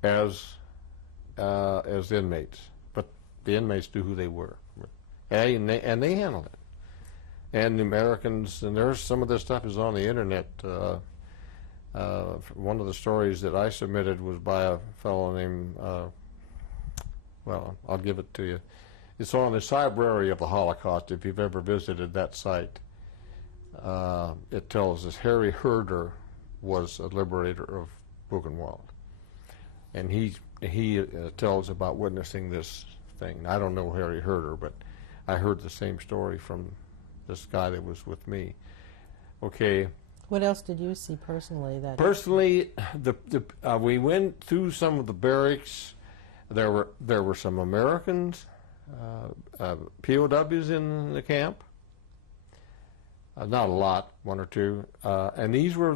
as inmates. But the inmates knew who they were. And they handled it. And the Americans, and there's some of this stuff is on the internet. One of the stories that I submitted was by a fellow named well, I'll give it to you. It's on the Cybrary of the Holocaust, if you've ever visited that site. It tells us Harry Herder was a liberator of Buchenwald. And he tells about witnessing this thing. I don't know Harry Herder, but I heard the same story from this guy that was with me. Okay. What else did you see personally? Personally, we went through some of the barracks. There were some Americans, POWs in the camp. Not a lot, 1 or 2. And these were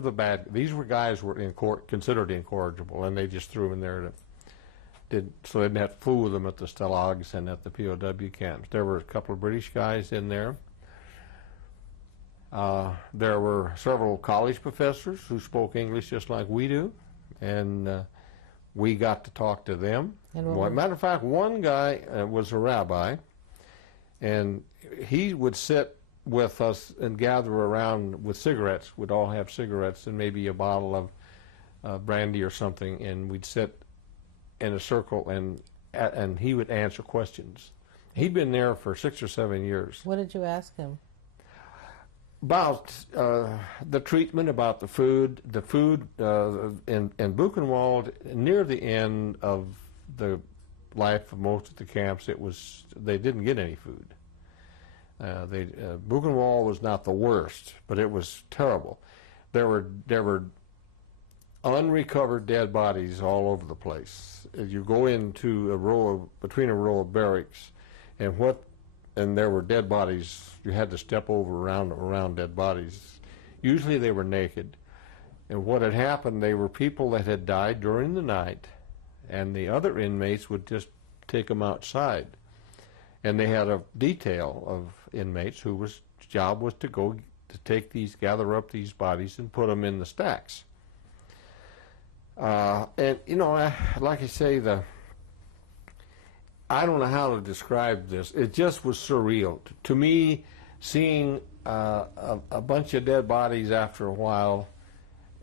these were guys who were considered incorrigible, and they just threw them in there so they didn't have to fool with them at the stalags and at the POW camps. There were a couple of British guys in there. There were several college professors who spoke English just like we do, and we got to talk to them. Matter of fact, one guy was a rabbi, and he would sit with us and gather around with cigarettes. We'd all have cigarettes and maybe a bottle of brandy or something, and we'd sit in a circle, and he would answer questions. He'd been there for 6 or 7 years. What did you ask him? About the treatment, about the food. The food in Buchenwald, near the end of the life of most of the camps, they didn't get any food. Buchenwald was not the worst, but it was terrible. There were unrecovered dead bodies all over the place. You go into between a row of barracks, and there were dead bodies. You had to step over around dead bodies. Usually they were naked. And what had happened, they were people that had died during the night, and the other inmates would just take them outside. And they had a detail of inmates whose job was to go to gather up these bodies and put them in the stacks. And, like I say, I don't know how to describe this. It just was surreal. To me, seeing a bunch of dead bodies after a while,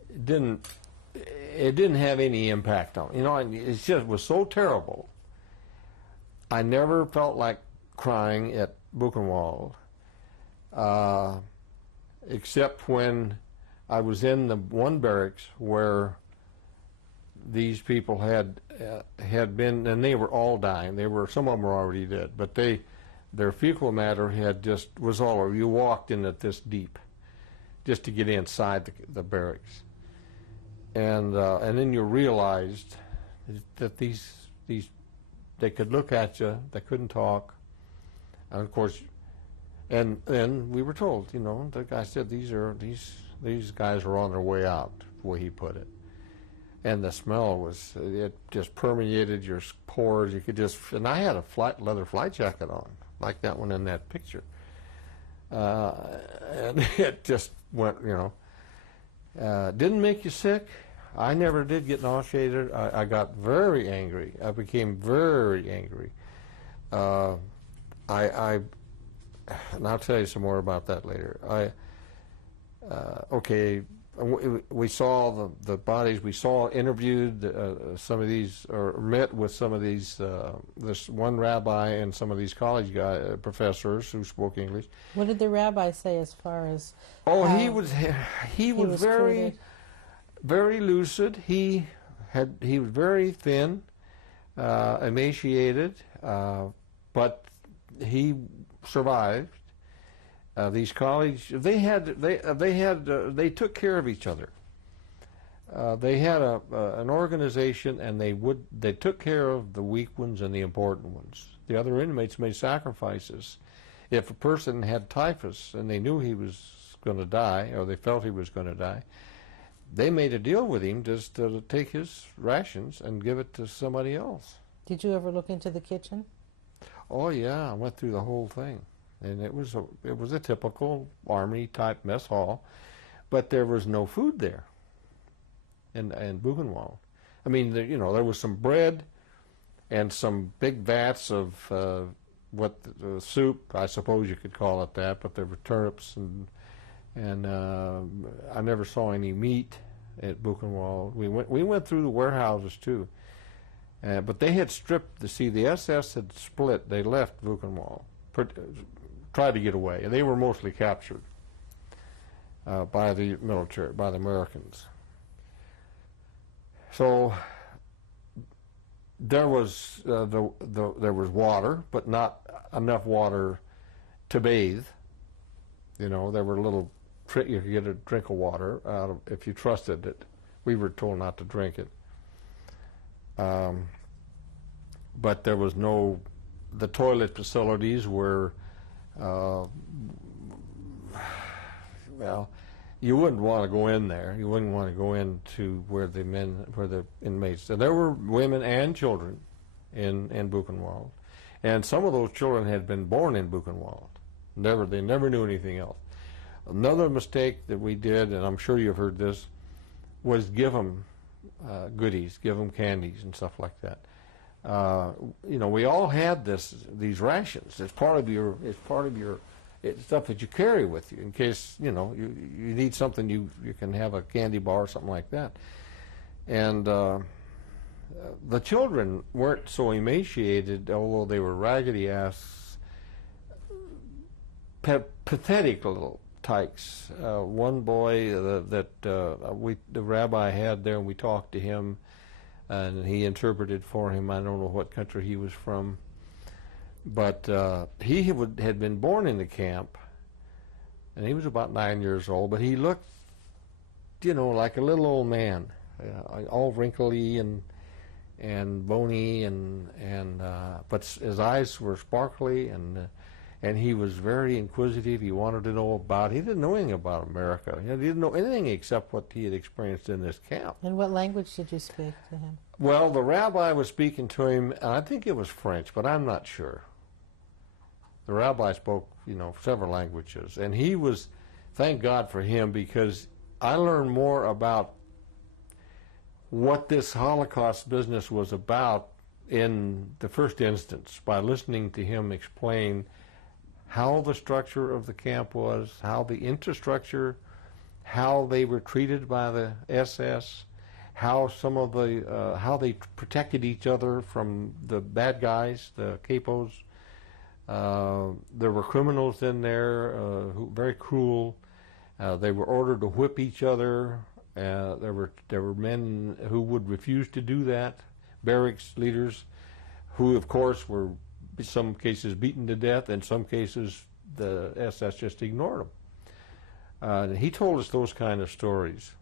it didn't have any impact on me. It just was so terrible. I never felt like crying at Buchenwald, except when I was in the one barracks where these people had had been, and they were all dying. Some of them were already dead, but their fecal matter was all over. You walked in it this deep, just to get inside the barracks, and then you realized that these they could look at you, they couldn't talk, and of course, and then we were told, the guy said these guys are on their way out, the way he put it. And the smell it just permeated your pores. You could and I had a leather flight jacket on, like that one in that picture. And it just went, didn't make you sick. I never did get nauseated. I got very angry. I became very angry. And I'll tell you some more about that later. Okay. We saw the bodies. We interviewed some of these, or met with some of these. This one rabbi and some of these college professors who spoke English. What did the rabbi say as far as? Oh, he was very, treated? very lucid. He was very thin, emaciated, but he survived. These college, they took care of each other. They had an organization, and they took care of the weak ones and the important ones. The other inmates made sacrifices. If a person had typhus and they knew he was going to die, or they felt he was going to die, they made a deal with him just to take his rations and give it to somebody else. Did you ever look into the kitchen? Oh yeah, I went through the whole thing. And it was a typical Army type mess hall, but there was no food there in Buchenwald. I mean, there was some bread and some big vats of soup, I suppose you could call it that, but there were turnips and I never saw any meat at Buchenwald. We went through the warehouses too, but they had stripped. The SS had split. They left Buchenwald. Tried to get away, and they were mostly captured by the military, by the Americans. So there was there was water, but not enough water to bathe. There were little you could get a drink of water out of if you trusted it. We were told not to drink it, but there was no. The toilet facilities were. Well, you wouldn't want to go in there. You wouldn't want to go into where the inmates. And there were women and children in Buchenwald, and some of those children had been born in Buchenwald. They never knew anything else. Another mistake that we did, and I'm sure you've heard this, was give them goodies, give them candies and stuff like that. We all had these rations. It's part of your it's stuff that you carry with you in case you need something. You can have a candy bar or something like that. And the children weren't so emaciated, although they were raggedy ass, pathetic little tykes. One boy the rabbi had there, and we talked to him. And he interpreted for him. I don't know what country he was from, but he had been born in the camp, and he was about 9 years old. But he looked, like a little old man, all wrinkly and bony, but his eyes were sparkly, and he was very inquisitive. He wanted to know he didn't know anything about America. He didn't know anything except what he had experienced in this camp. And what language did you speak to him? Well, the rabbi was speaking to him, and I think it was French, but I'm not sure. The rabbi spoke, several languages, and he was, thank God for him, because I learned more about what this Holocaust business was about in the first instance by listening to him explain how the structure of the camp was, how the infrastructure, how they were treated by the SS, how how they protected each other from the bad guys, the capos. There were criminals in there who very cruel. They were ordered to whip each other. There were men who would refuse to do that, barracks leaders, who of course were in some cases beaten to death, in some cases the SS just ignored them. He told us those kind of stories.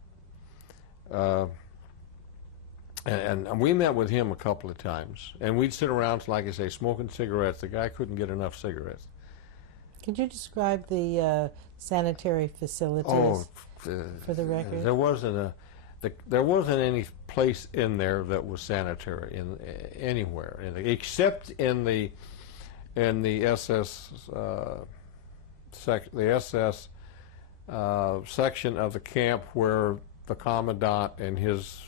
And we met with him a couple of times, and we'd sit around, like I say, smoking cigarettes. The guy couldn't get enough cigarettes. Could you describe the sanitary facilities for the record? There wasn't any place in there that was sanitary anywhere, except in the SS section of the camp where the commandant and his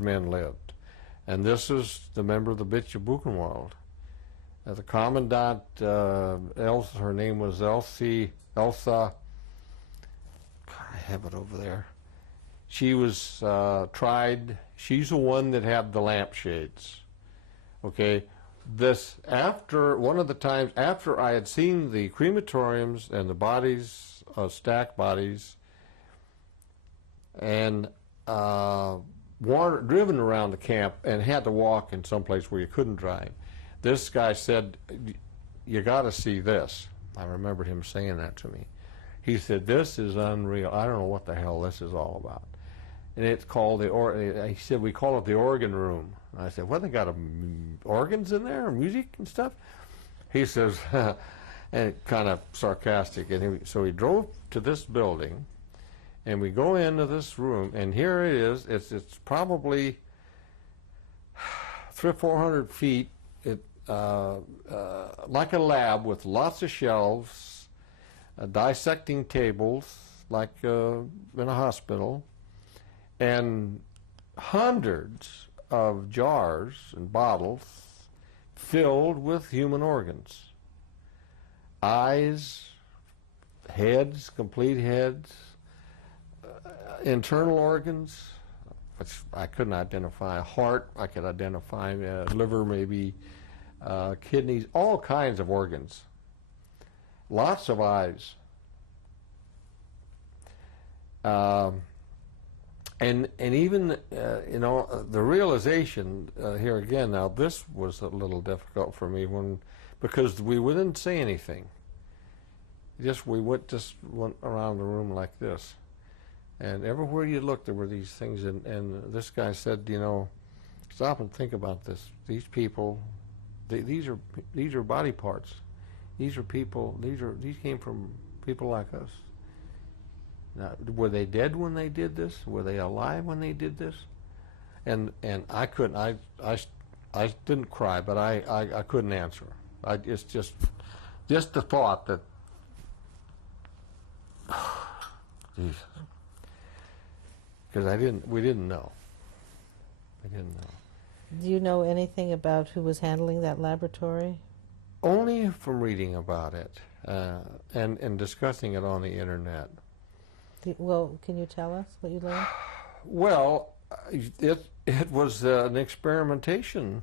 men lived. And this is the member of the Bitche of Buchenwald. The commandant, her name was Elsa, I have it over there. She was tried, she's the one that had the lampshades. Okay, one of the times after I had seen the crematoriums and the bodies, stacked bodies, and driven around the camp and had to walk in some place where you couldn't drive. This guy said, "You got to see this." I remember him saying that to me. He said, "This is unreal. I don't know what the hell this is all about." And it's called he said, "We call it the organ room." And I said, "What, they got organs in there, music and stuff?" He says, and kind of sarcastic. And so he drove to this building. And we go into this room, and here it is. It's probably 300 or 400 feet, like a lab with lots of shelves, dissecting tables, like in a hospital, and hundreds of jars and bottles filled with human organs. Eyes, heads, complete heads, internal organs, which I couldn't identify. Heart, I could identify. Liver, maybe. Kidneys, all kinds of organs. Lots of eyes. And even, the realization here again, now this was a little difficult for me because we wouldn't say anything. We went around the room like this. And everywhere you looked, there were these things. And this guy said, stop and think about this. These people, these are body parts. These are people. These came from people like us. Now, were they dead when they did this? Were they alive when they did this? And I couldn't. I didn't cry, but I couldn't answer. It's just the thought that. Jesus. Because we didn't know. Do you know anything about who was handling that laboratory? Only from reading about it and discussing it on the internet. Well, can you tell us what you learned? Well, it was an experimentation.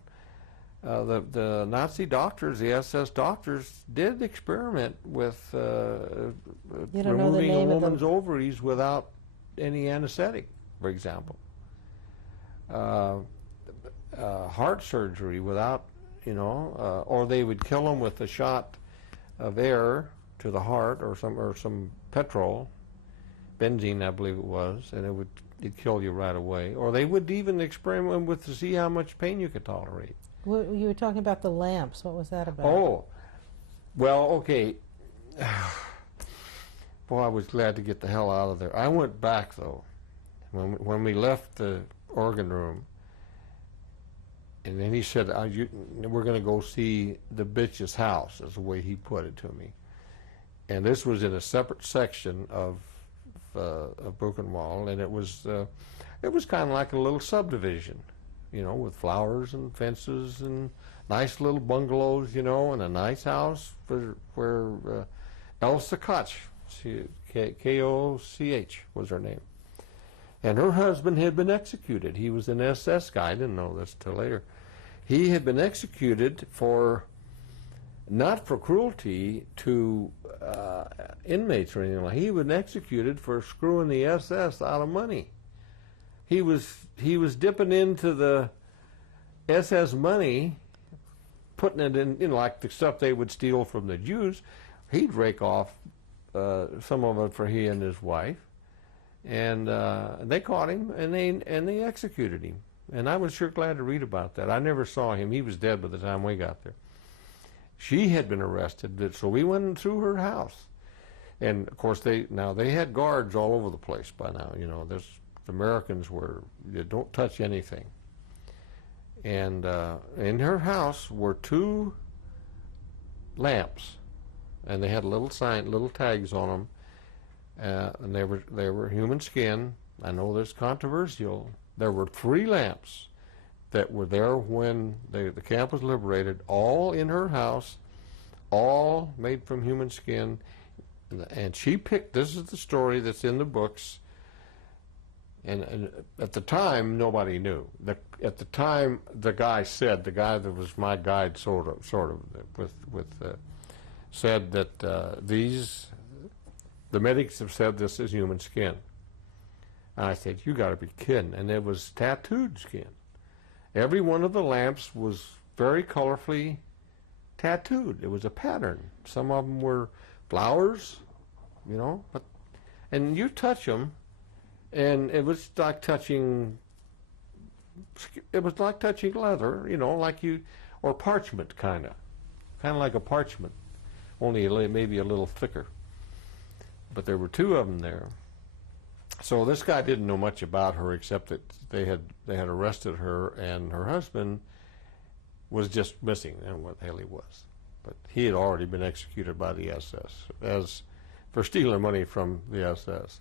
The Nazi doctors, the SS doctors, did experiment with removing a woman's ovaries without any anesthetic, for example. Heart surgery without, or they would kill them with a shot of air to the heart or some petrol, benzene, I believe it was, and it'd kill you right away. Or they would even experiment with to see how much pain you could tolerate. Well, you were talking about the lamps. What was that about? Oh, well, okay. Boy, I was glad to get the hell out of there. I went back, though, when we left the organ room, and then he said, we're going to go see the bitch's house, is the way he put it to me. And this was in a separate section of Buchenwald, and it was kind of like a little subdivision, with flowers and fences and nice little bungalows, and a nice house where Elsa Koch, K-O-C-H was her name. And her husband had been executed. He was an SS guy. I didn't know this till later. He had been executed not for cruelty to inmates or anything like that. He was executed for screwing the SS out of money. He was dipping into the SS money, putting it in, like the stuff they would steal from the Jews. He'd rake off some of it for he and his wife, and they caught him and they executed him. And I was sure glad to read about that. I never saw him. He was dead by the time we got there. She had been arrested, so we went through her house. And of course, they had guards all over the place by now. You know, the Americans they don't touch anything. And in her house were 2 lamps, and they had little tags on them, and they were human skin. I know there's controversial. There were 3 lamps that were there when the camp was liberated, all in her house, all made from human skin. And she picked, this is the story that's in the books, and at the time, nobody knew. At the time, the guy that was my guide, sort of, said that the medics have said this is human skin. And I said, you got to be kidding. And it was tattooed skin. Every one of the lamps was very colorfully tattooed. It was a pattern. Some of them were flowers, you know, and you touch them, and it was like touching leather, you know, or parchment, kind of like a parchment, only maybe a little thicker. But there were 2 of them there. So this guy didn't know much about her, except that they had arrested her, and her husband was just missing. I don't know what the hell he was, but he had already been executed by the SS for stealing money from the SS.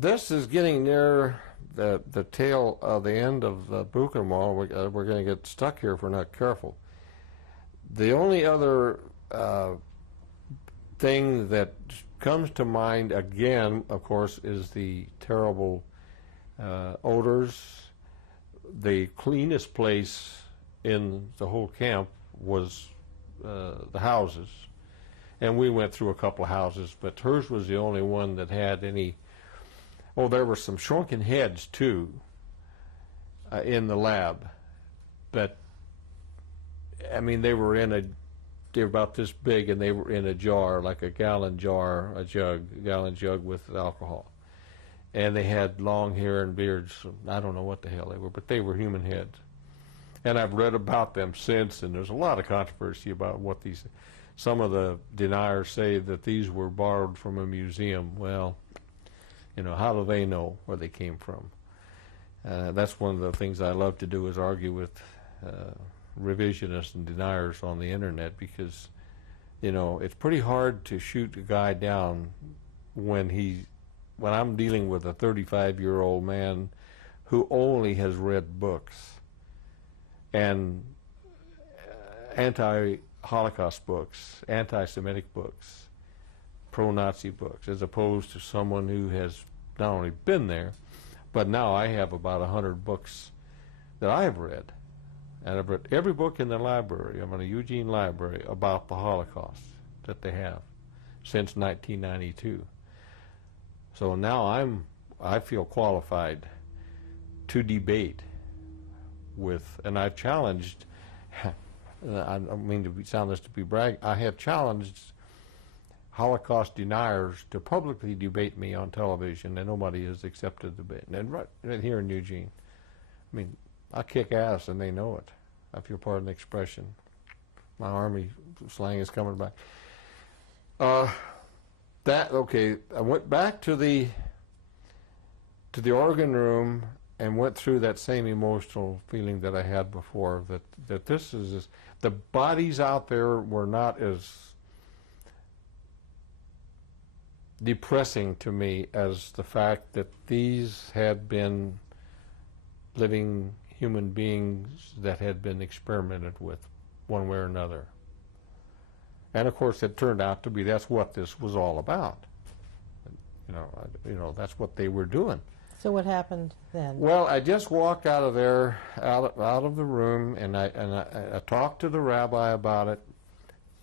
This is getting near the tail of the end of Buchenwald. We're going to get stuck here if we're not careful. The only other thing that comes to mind again, of course, is the terrible odors. The cleanest place in the whole camp was the houses, and we went through a couple of houses, but hers was the only one that had any. Oh, there were some shrunken heads too in the lab, but I mean they were about this big, and they were in a jar, like a gallon jug with alcohol. And they had long hair and beards. I don't know what the hell they were, but they were human heads. And I've read about them since, and there's a lot of controversy about what these. Some of the deniers say that these were borrowed from a museum. Well, you know, how do they know where they came from? That's one of the things I love to do, is argue with revisionists and deniers on the internet, because, you know, it's pretty hard to shoot a guy down when I'm dealing with a 35-year-old man who only has read books, and anti-Holocaust books, anti-Semitic books, pro-Nazi books, as opposed to someone who has not only been there, but now I have about 100 books that I've read. And I've read every book in the library, I'm in a Eugene library, about the Holocaust that they have since 1992. So now I feel qualified to debate with, and I've challenged, I don't mean to sound this to be brag, I have challenged Holocaust deniers to publicly debate me on television, and nobody has accepted the debate. And right here in Eugene, I mean, I kick ass, and they know it. I feel pardon the expression. My Army slang is coming back. Okay, I went back to the organ room and went through that same emotional feeling that I had before, that this is, the bodies out there were not as depressing to me as the fact that these had been living human beings that had been experimented with one way or another. And of course it turned out to be that's what this was all about. You know, that's what they were doing. So what happened then? Well, I just walked out of there, out of the room, and I talked to the rabbi about it.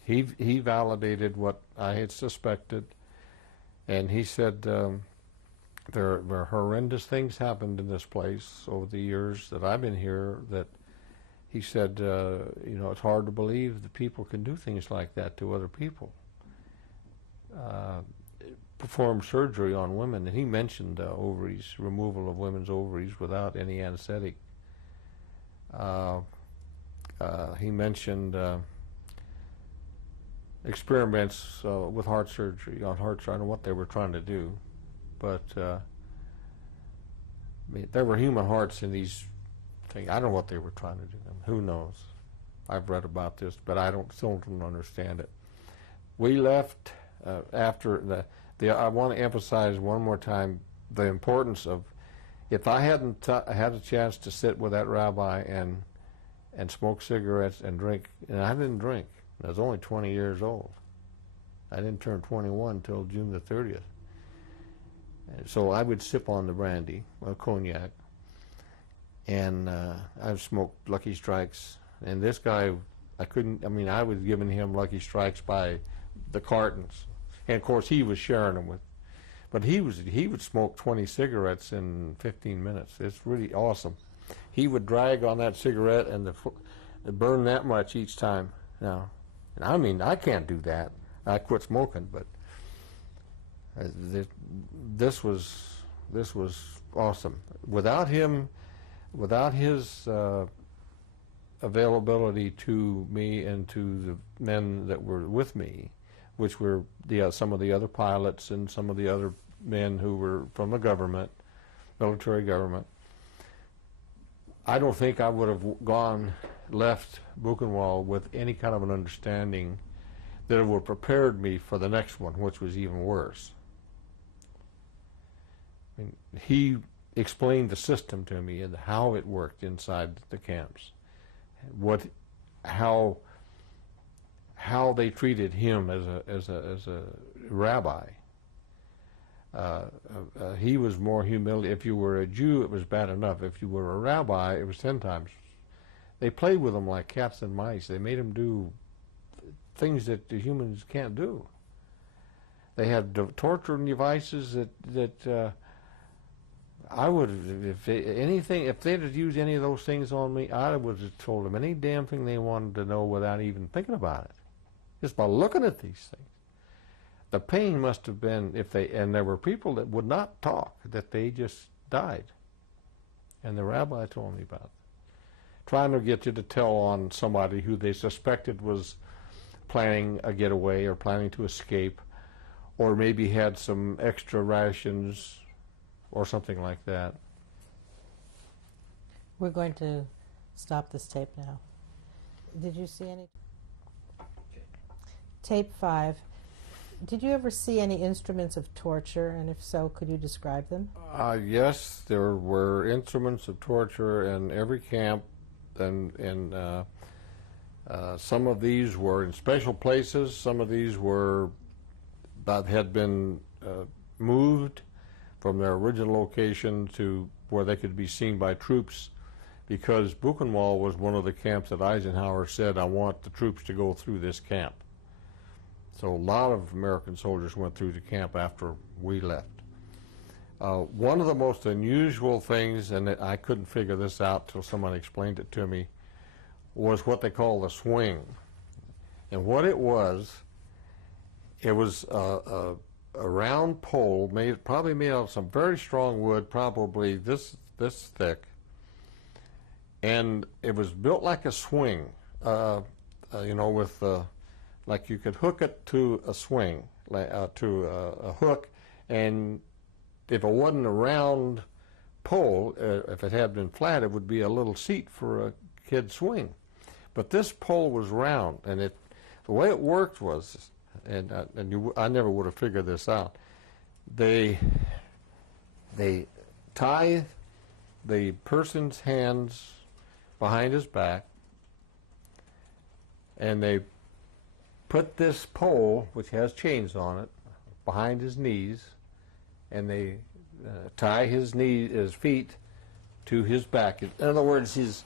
He validated what I had suspected, and he said, there were horrendous things happened in this place over the years that I've been here that he said, you know, it's hard to believe that people can do things like that to other people. Perform surgery on women, and he mentioned ovaries, removal of women's ovaries without any anesthetic. He mentioned experiments with heart surgery, on hearts. I don't know what they were trying to do, but I mean, there were human hearts in these things. I don't know what they were trying to do. Who knows? I've read about this, but I still don't understand it. We left after I want to emphasize one more time the importance of, if I hadn't had a chance to sit with that rabbi and smoke cigarettes and drink, and I didn't drink. I was only 20 years old. I didn't turn 21 until June the 30th. So I would sip on the brandy, cognac, and I've smoked Lucky Strikes. And this guy, I was giving him Lucky Strikes by the cartons. And of course he was sharing them with, but he would smoke 20 cigarettes in 15 minutes. It's really awesome. He would drag on that cigarette and burn that much each time. Now, and I mean, I can't do that. I quit smoking, but this was awesome. Without him, without his availability to me and to the men that were with me, which were some of the other pilots and some of the other men who were from the government, military government, I don't think I would have left Buchenwald with any kind of an understanding that it would have prepared me for the next one, which was even worse. I mean, he explained the system to me and how it worked inside the camps, how they treated him as a rabbi. He was more humiliating. If you were a Jew, it was bad enough. If you were a rabbi, it was 10 times. They played with him like cats and mice. They made him do things that the humans can't do. They had torture devices that I would have, if they'd have used any of those things on me, I would have told them any damn thing they wanted to know without even thinking about it, just by looking at these things. The pain must have been, and there were people that would not talk, that they just died. And the rabbi told me about it. Trying to get you to tell on somebody who they suspected was planning a getaway or planning to escape, or maybe had some extra rations or something like that. We're going to stop this tape now. Did you see any? Tape 5. Did you ever see any instruments of torture, and if so, could you describe them? Yes, there were instruments of torture in every camp, and some of these were in special places. Some of these were that had been moved from their original location to where they could be seen by troops, because Buchenwald was one of the camps that Eisenhower said, I want the troops to go through this camp. So a lot of American soldiers went through the camp after we left. One of the most unusual things, and I couldn't figure this out till someone explained it to me, was what they call the swing. And what it was a round pole, probably made out of some very strong wood, probably this thick, and it was built like a swing, you know, with like you could hook it to a swing, to a hook, and if it wasn't a round pole, if it had been flat, it would be a little seat for a kid's swing. But this pole was round, and the way it worked was, I never would have figured this out. They tie the person's hands behind his back, and they put this pole, which has chains on it, behind his knees, and they tie his feet to his back. In other words, his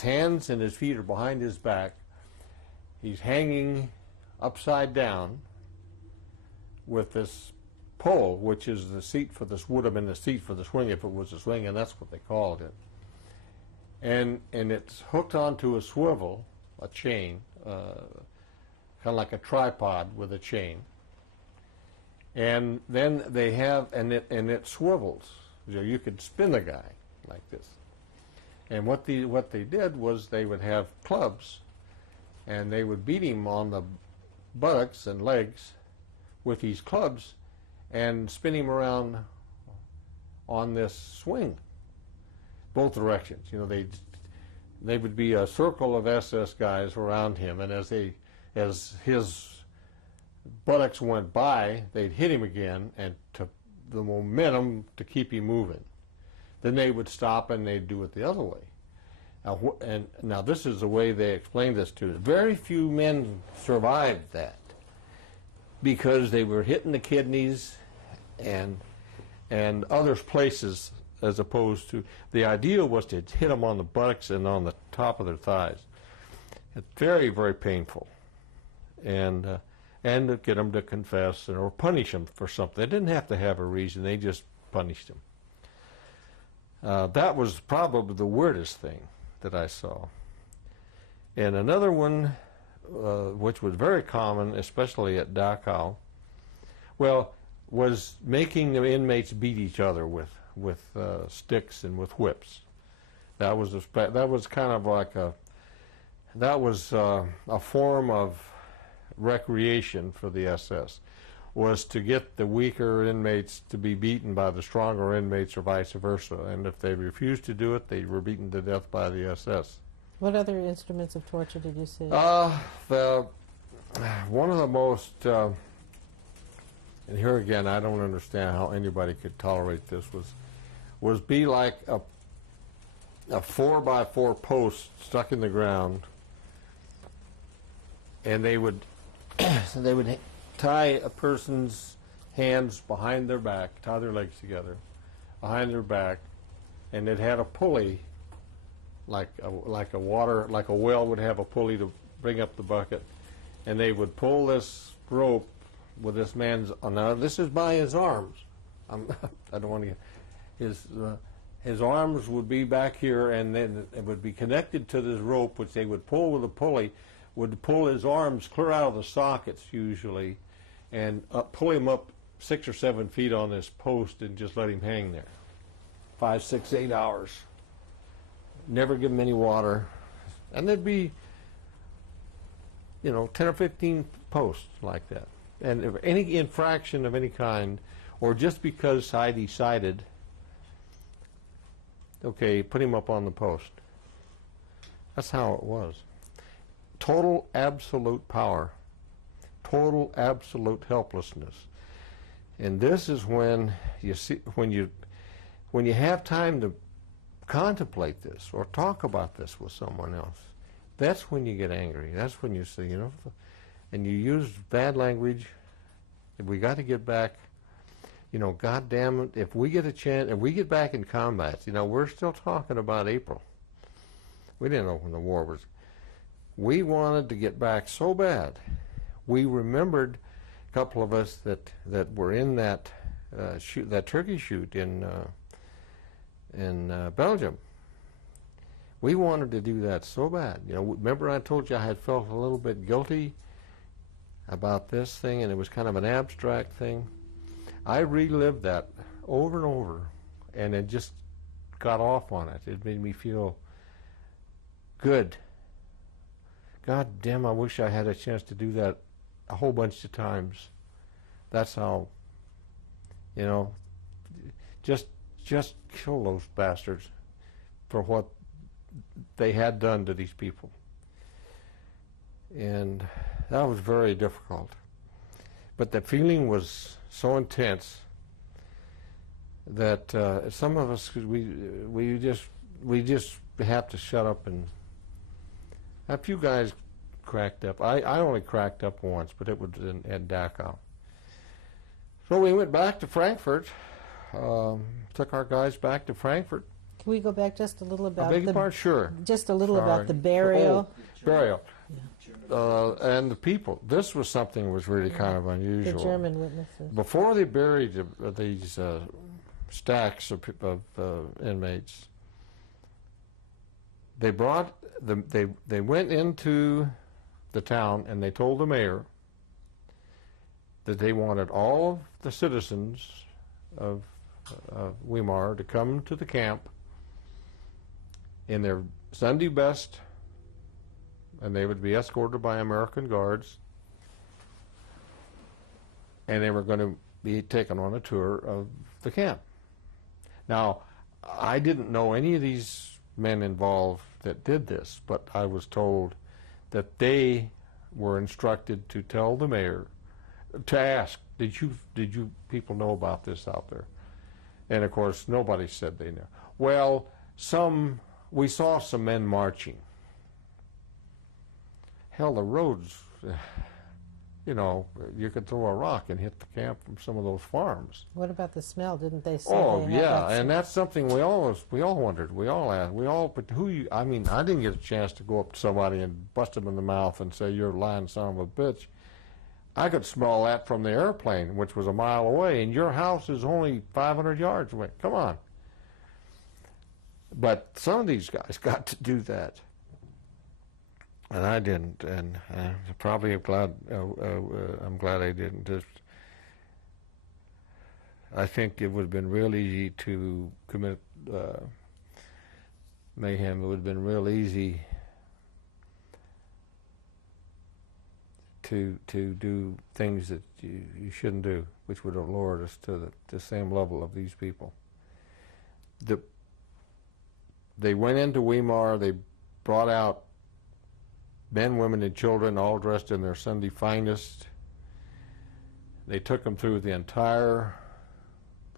hands and his feet are behind his back. He's hanging upside down with this pole, which is the seat for this, would have been the seat for the swing if it was a swing, and that's what they called it. And it's hooked onto a swivel, a chain, kind of like a tripod with a chain. And then they have, and it swivels. You could spin the guy like this. And what they did was they would have clubs, and they would beat him on the buttocks and legs with these clubs and spin him around on this swing, both directions. You know, they would be a circle of SS guys around him, and as his buttocks went by, they'd hit him again, and to the momentum to keep him moving. Then they would stop and they'd do it the other way. Now this is the way they explained this to us. Very few men survived that because they were hitting the kidneys and other places, as opposed to, the idea was to hit them on the buttocks and on the top of their thighs. It's very, very painful. And to get them to confess or punish them for something. They didn't have to have a reason, they just punished them. That was probably the weirdest thing that I saw. And another one, which was very common, especially at Dachau, was making the inmates beat each other with sticks and with whips. That was kind of like a form of recreation for the SS, was to get the weaker inmates to be beaten by the stronger inmates or vice versa. And if they refused to do it, they were beaten to death by the SS. What other instruments of torture did you see? One of the most, and here again, I don't understand how anybody could tolerate this, was be like a 4x4 post stuck in the ground, and they would tie a person's hands behind their back, tie their legs together behind their back, and it had a pulley, like a well would have a pulley to bring up the bucket, and they would pull this rope with this man's. Now this is by his arms. I don't want to. His arms would be back here, and then it would be connected to this rope, which they would pull with a pulley. Would pull his arms clear out of the sockets usually, and pull him up 6 or 7 feet on this post and just let him hang there. 5, 6, 8 hours. Never give him any water. And there'd be, 10 or 15 posts like that. And if any infraction of any kind, or just because I decided, okay, put him up on the post. That's how it was. Total absolute power. Total absolute helplessness. And this is when you see, when you have time to contemplate this or talk about this with someone else, that's when you get angry. That's when you say, and you use bad language. We got to get back, God damn it, if we get a chance, if we get back in combat, we're still talking about April. We didn't know when the war was. We wanted to get back so bad. We remembered, a couple of us that were in that turkey shoot in Belgium. We wanted to do that so bad. Remember I told you I had felt a little bit guilty about this thing, and it was kind of an abstract thing. I relived that over and over, and it just got off on it. It made me feel good. God damn, I wish I had a chance to do that a whole bunch of times. That's how, just kill those bastards for what they had done to these people. And that was very difficult. But the feeling was so intense that some of us, we just have to shut up. And a few guys cracked up. I only cracked up once, but it was at Dachau. So we went back to Frankfurt, took our guys back to Frankfurt. Can we go back just a little about Sure. just a little about the burial? Burial. And the people. This was something that was really kind of The unusual. German witnesses. Before they buried these stacks of inmates, they brought they went into the town and they told the mayor that they wanted all of the citizens of Weimar to come to the camp in their Sunday best, and they would be escorted by American guards, and they were going to be taken on a tour of the camp. Now, I didn't know any of these men involved that did this, but I was told that they were instructed to tell the mayor, to ask, did you people know about this out there? And of course, nobody said they knew. Well, we saw some men marching. Hell, the roads, you know, you could throw a rock and hit the camp from some of those farms. What about the smell? Didn't they say? Oh they had yeah, that and that's something we all wondered. We all asked. But I mean, I didn't get a chance to go up to somebody and bust them in the mouth and say, "You're a lying son of a bitch." I could smell that from the airplane, which was a mile away, and your house is only 500 yards away. Come on. But some of these guys got to do that, and I didn't, and probably I'm glad I didn't. Just, I think it would have been real easy to commit mayhem. It would have been real easy to do things that you shouldn't do, which would have lowered us to the same level of these people. They went into Weimar. They brought out men, women, and children, all dressed in their Sunday finest. They took them through the entire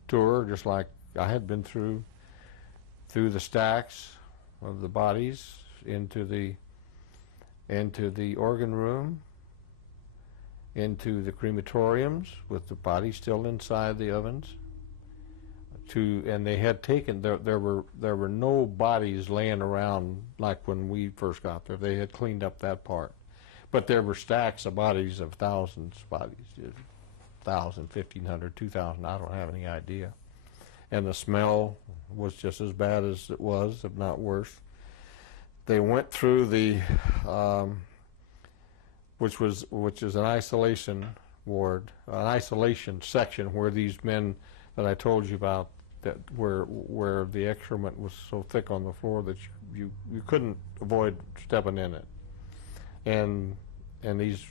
tour, just like I had been through the stacks of the bodies into the organ room, into the crematoriums with the bodies still inside the ovens. And they had taken there were no bodies laying around like when we first got there. They had cleaned up that part, but there were stacks of bodies of thousands of bodies, 1,000, 1,500, 2,000. I don't have any idea. And the smell was just as bad as it was, if not worse. They went through the which is an isolation ward, an isolation section where these men that I told you about, that where the excrement was so thick on the floor that you couldn't avoid stepping in it, and these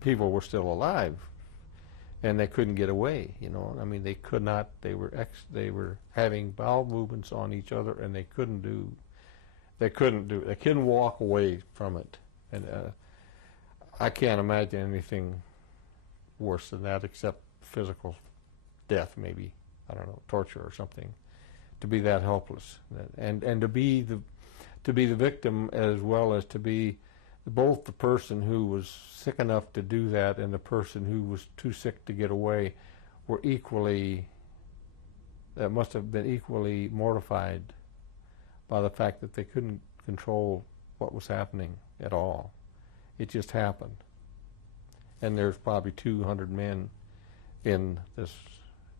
people were still alive, and they couldn't get away. You know, I mean, they could not. They were having bowel movements on each other, and they couldn't walk away from it, and I can't imagine anything worse than that, except physical death, maybe, I don't know, torture or something, to be that helpless, and to be the victim, as well as to be both the person who was sick enough to do that and the person who was too sick to get away must have been equally mortified by the fact that they couldn't control what was happening at all. It just happened, and there's probably 200 men in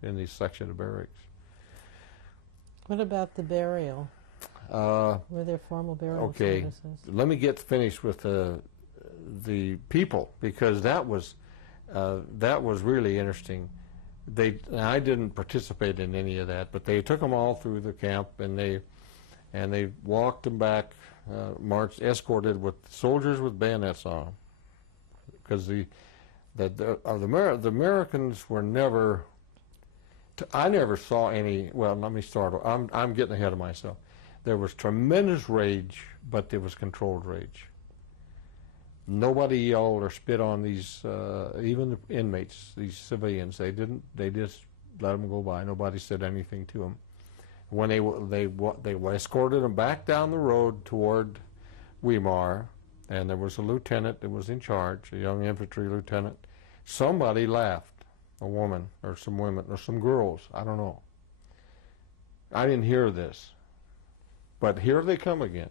these section of barracks. What about the burial? Were there formal burial services? Let me get finished with the people, because that was really interesting. I didn't participate in any of that, but they took them all through the camp, and they walked them back, marched, escorted with soldiers with bayonets on them, because the Americans were never. I never saw any. Well, let me start. I'm getting ahead of myself. There was tremendous rage, but there was controlled rage. Nobody yelled or spit on these, even the inmates, these civilians. They didn't. They just let them go by. Nobody said anything to them. When they escorted them back down the road toward Weimar, and there was a lieutenant that was in charge, a young infantry lieutenant. Somebody laughed. A woman or some women or some girls, I don't know. I didn't hear this, but here they come again.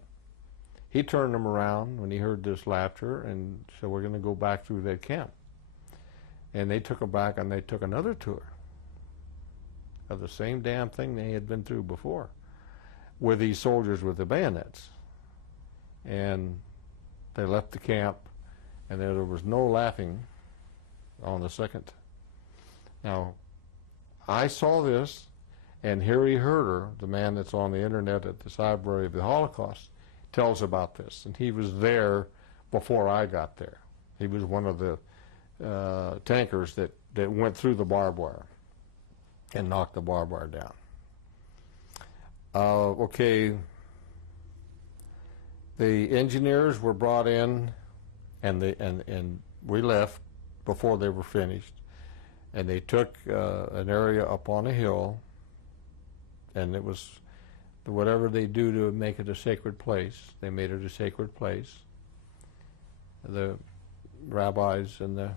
he turned them around when he heard this laughter and said, we're going to go back through that camp. And they took him back and they took another tour of the same damn thing they had been through before with these soldiers with the bayonets. And they left the camp, and there was no laughing on the second. Now, I saw this, and Harry Herder, the man that's on the internet at the Library of the Holocaust, tells about this. And he was there before I got there. He was one of the tankers that went through the barbed wire and knocked the barbed wire down. Okay, the engineers were brought in, and we left before they were finished, and they took an area up on a hill, and it was whatever they do to make it a sacred place. They made it a sacred place. The rabbis and the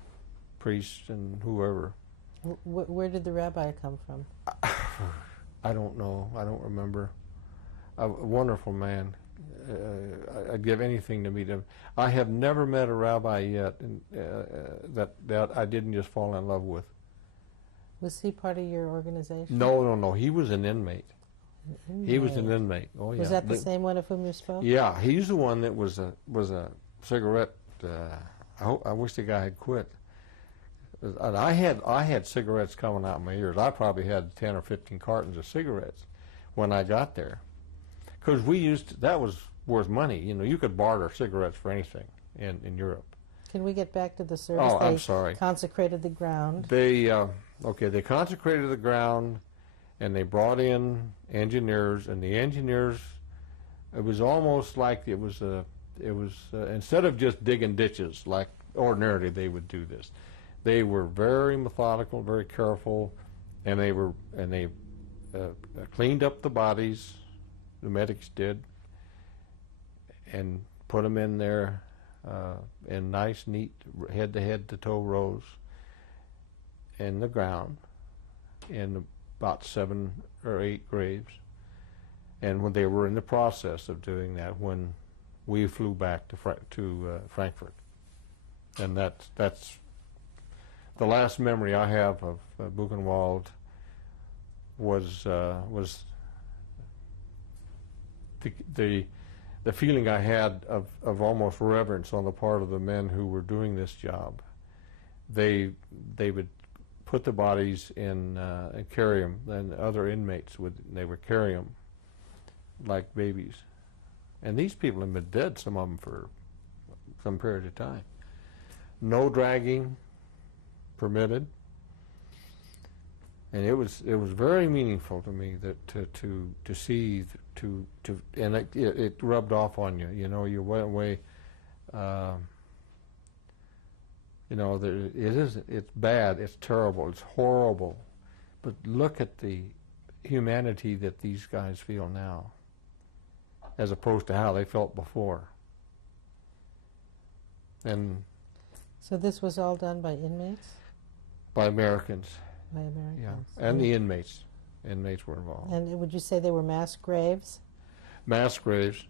priests and whoever. Where did the rabbi come from? I don't know. I don't remember. A wonderful man. I'd give anything to meet him. I have never met a rabbi yet that I didn't just fall in love with. Was he part of your organization? No. He was an inmate. He was an Inmate. inmate. Oh yeah. Was that the same one of whom you spoke? Yeah, he's the one that was a cigarette. I wish the guy had quit. And I had cigarettes coming out of my ears. I probably had 10 or 15 cartons of cigarettes when I got there, because that was worth money. You know, you could barter cigarettes for anything in Europe. Can we get back to the service? Oh, I'm sorry. Consecrated the ground. They consecrated the ground, and they brought in engineers, and the engineers, it was almost like it was instead of just digging ditches like ordinarily they would do this, they were very methodical, very careful, and they cleaned up the bodies. The medics did, and put them in there in nice, neat, head to toe rows in the ground, in about 7 or 8 graves. And when they were in the process of doing that, when we flew back to Frankfurt, and that's the last memory I have of Buchenwald was the feeling I had of almost reverence on the part of the men who were doing this job. They would put the bodies in and carry them, and other inmates would carry them like babies. And these people have been dead, some of them, for some period of time. No dragging permitted, and it was very meaningful to me that to see and it rubbed off on you. You know, you went away. You know, it's bad, it's terrible, it's horrible, but look at the humanity that these guys feel now, as opposed to how they felt before. And So this was all done by inmates? by Americans, By Americans. yeah, and the inmates. Inmates were involved. And would you say they were mass graves? Mass graves,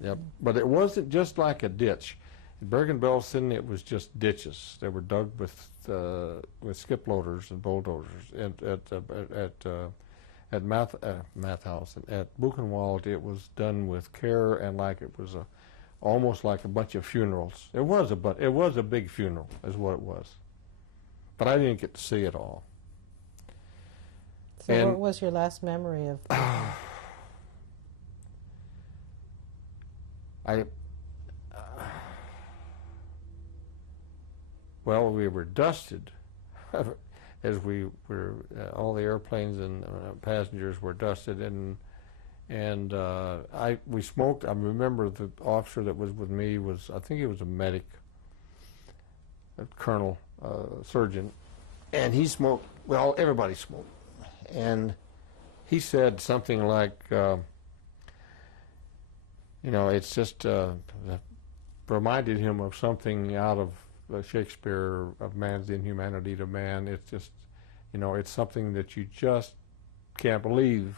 yep. But it wasn't just like a ditch. In Bergen-Belsen, it was just ditches. They were dug with skip loaders and bulldozers. At Mathausen, at Buchenwald, it was done with care, and like it was almost like a bunch of funerals. It was a big funeral, is what it was. But I didn't get to see it all. So what was your last memory of? Well, we were dusted as we were. All the airplanes and passengers were dusted, and we smoked. I remember the officer that was with me was, I think he was a medic, a colonel, surgeon, and he smoked. Well, everybody smoked, and he said something like, you know, it's just reminded him of something out of Shakespeare, of man's inhumanity to man. It's just, you know, it's something that you just can't believe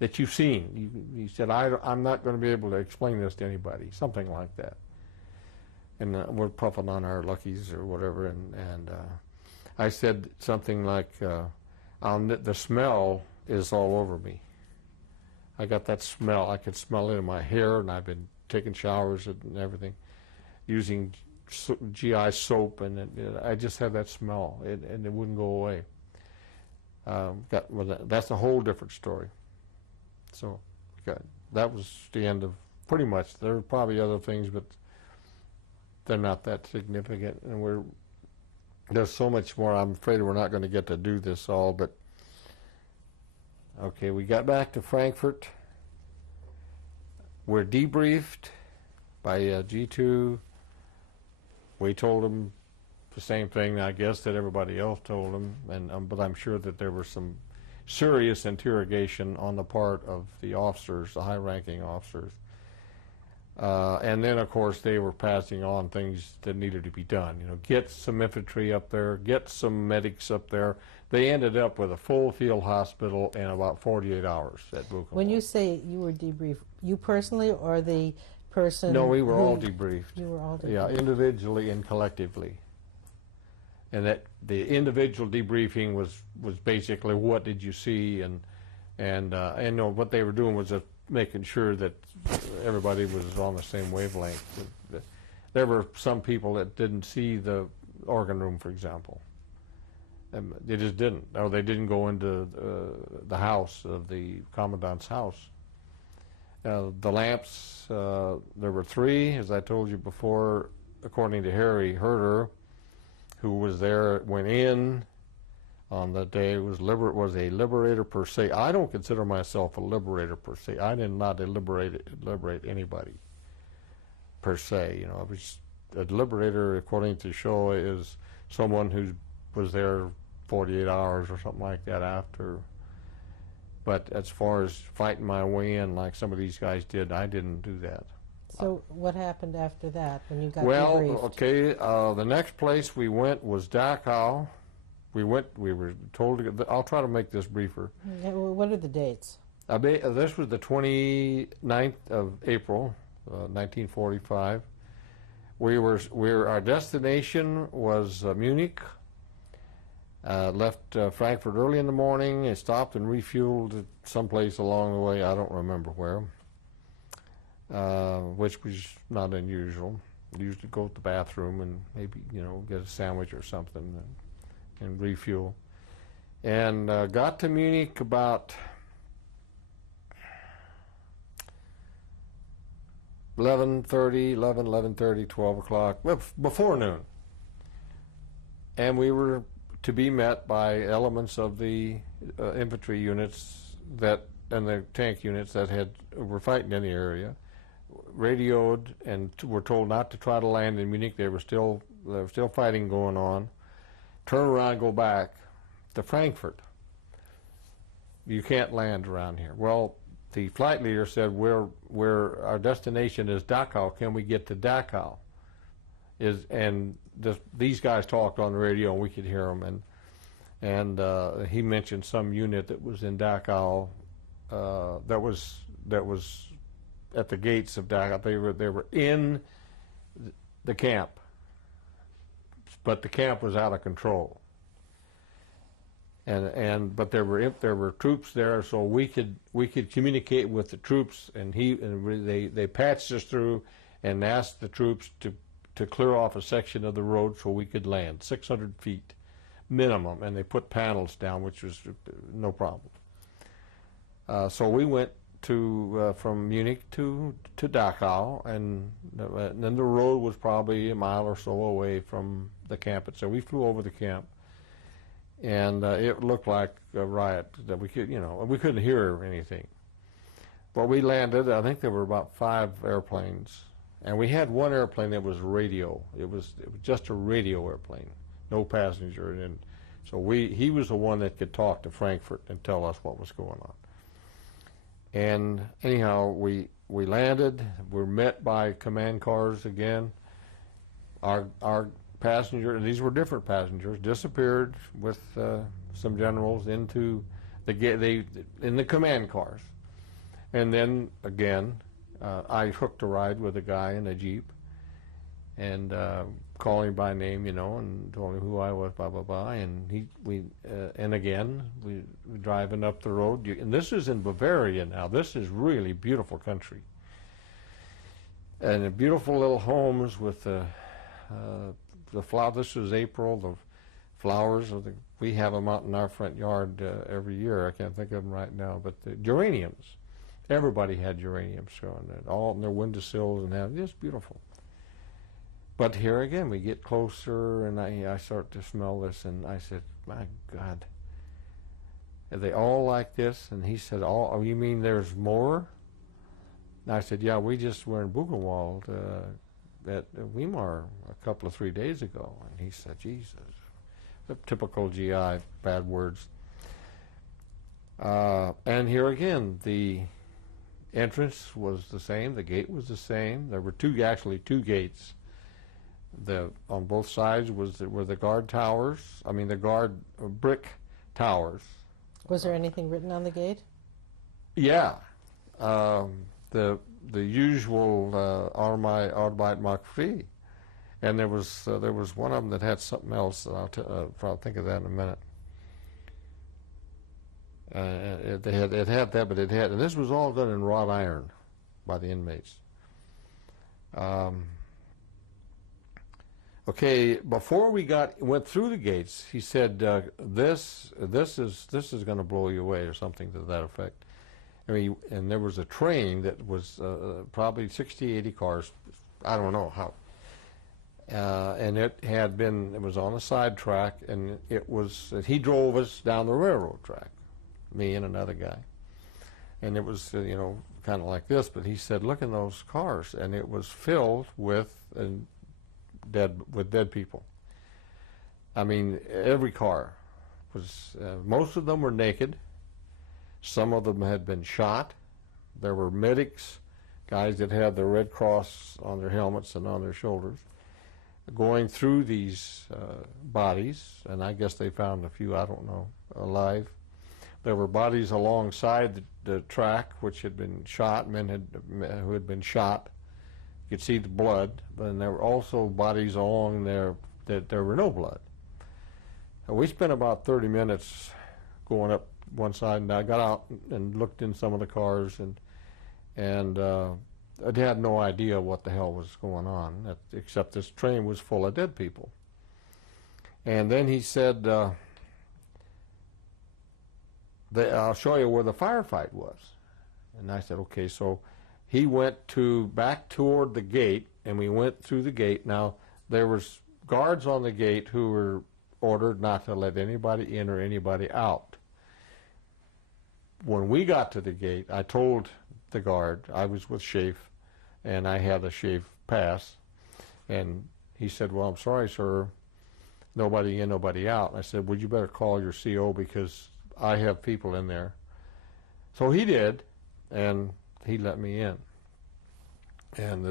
that you've seen. He said, I'm not going to be able to explain this to anybody, something like that. And we're puffing on our luckies or whatever, and I said something like, the smell is all over me. I got that smell. I could smell it in my hair, and I've been taking showers and everything, using GI soap, and I just had that smell, and it wouldn't go away. That's a whole different story. So that was the end of, pretty much. There were probably other things, but they're not that significant, and there's so much more. I'm afraid we're not going to get to do this all, but okay, we got back to Frankfurt. We're debriefed by G2. We told them the same thing, I guess, that everybody else told them, but I'm sure that there was some serious interrogation on the part of the officers, the high-ranking officers. And then, of course, they were passing on things that needed to be done. You know, get some infantry up there, get some medics up there. They ended up with a full field hospital in about 48 hours at Buchenwald. When you say you were debriefed, you personally or the person? No, we were all debriefed. You were all debriefed. Yeah, individually and collectively. And that the individual debriefing was basically what did you see, and what they were doing was making sure that everybody was on the same wavelength. There were some people that didn't see the organ room, for example. They just didn't, or they didn't go into the house of the commandant's house. The lamps, there were 3, as I told you before, according to Harry Herder, who was there, went in on the day, was a liberator per se. I don't consider myself a liberator per se. I did not liberate anybody per se. You know, I was a liberator, according to Shaw, is someone who was there 48 hours or something like that after. But as far as fighting my way in like some of these guys did, I didn't do that. So what happened after that when you got Well, debriefed? okay, the next place we went was Dachau. We were told to go, I'll try to make this briefer. Yeah, well, what are the dates? This was the 29th of April, 1945. Our destination was Munich. Left Frankfurt early in the morning and stopped and refueled at someplace along the way. I don't remember where, which was not unusual. We used to go to the bathroom and maybe, get a sandwich or something and refuel. And got to Munich about 11:30, 12 o'clock, before noon. And we were to be met by elements of the infantry units and the tank units that were fighting in the area, radioed and were told not to try to land in Munich. There was still fighting going on. Turn around, go back to Frankfurt. You can't land around here. Well, the flight leader said, where our destination is Dachau, can we get to Dachau? These guys talked on the radio and we could hear them, and he mentioned some unit that was in Dachau that was at the gates of Dachau. They were in the camp, but the camp was out of control. But there were troops there, so we could communicate with the troops, and they patched us through and asked the troops to clear off a section of the road so we could land 600 feet minimum, and they put panels down, which was no problem. So we went from Munich to Dachau, and then the road was probably a mile or so away from the camp. So we flew over the camp, and it looked like a riot. That we couldn't hear anything. But we landed. I think there were about 5 airplanes, and we had one airplane that was radio. It was just a radio airplane, no passenger. And so he was the one that could talk to Frankfurt and tell us what was going on. And anyhow, we landed. We're met by command cars again. Our passenger, and these were different passengers, disappeared with some generals into in the command cars. And then again, I hooked a ride with a guy in a Jeep and called him by name, and told him who I was, blah, blah, blah. And and again, we driving up the road. And this is in Bavaria now. This is really beautiful country. And beautiful little homes with the flower. This is April, the flowers. We have them out in our front yard every year. I can't think of them right now, but the geraniums. Everybody had geraniums showing it, all in their windowsills, and just beautiful. But here again, we get closer, and I start to smell this, and I said, "My God, are they all like this?" And he said, "Oh, you mean there's more?" And I said, "Yeah, we just were in Buchenwald at Weimar a couple of 3 days ago." And he said, "Jesus, the typical GI, bad words." And here again, the entrance was the same, the gate was the same. There were actually two gates. On both sides were the guard towers. I mean, the guard brick towers. Was there anything written on the gate? Yeah, the usual Arbeit macht frei, and there was one of them that had something else. That I'll probably think of that in a minute. It had that, but and this was all done in wrought iron by the inmates. Okay, before we went through the gates, he said, "This is going to blow you away," or something to that effect. I mean, and there was a train that was probably 60, 80 cars. I don't know how. And it was on a side track, and he drove us down the railroad track, me and another guy. And it was, kind of like this, but he said, "Look in those cars," and it was filled with dead people. I mean, every car was, most of them were naked. Some of them had been shot. There were medics, guys that had the Red Cross on their helmets and on their shoulders, going through these bodies, and I guess they found a few, I don't know, alive. There were bodies alongside the track which had been shot, who had been shot. You could see the blood, but there were also bodies along there that there were no blood. And we spent about 30 minutes going up one side, and I got out and looked in some of the cars, and I had no idea what the hell was going on, except this train was full of dead people. And then he said, "I'll show you where the firefight was." And I said, "Okay." So he went back toward the gate, and we went through the gate. Now, there was guards on the gate who were ordered not to let anybody in or anybody out. When we got to the gate, I told the guard, I was with SHAEF, and I had a SHAEF pass, and he said, "Well, I'm sorry, sir, nobody in, nobody out." And I said, "Well, you better call your CO because I have people in there." So he did, and he let me in. And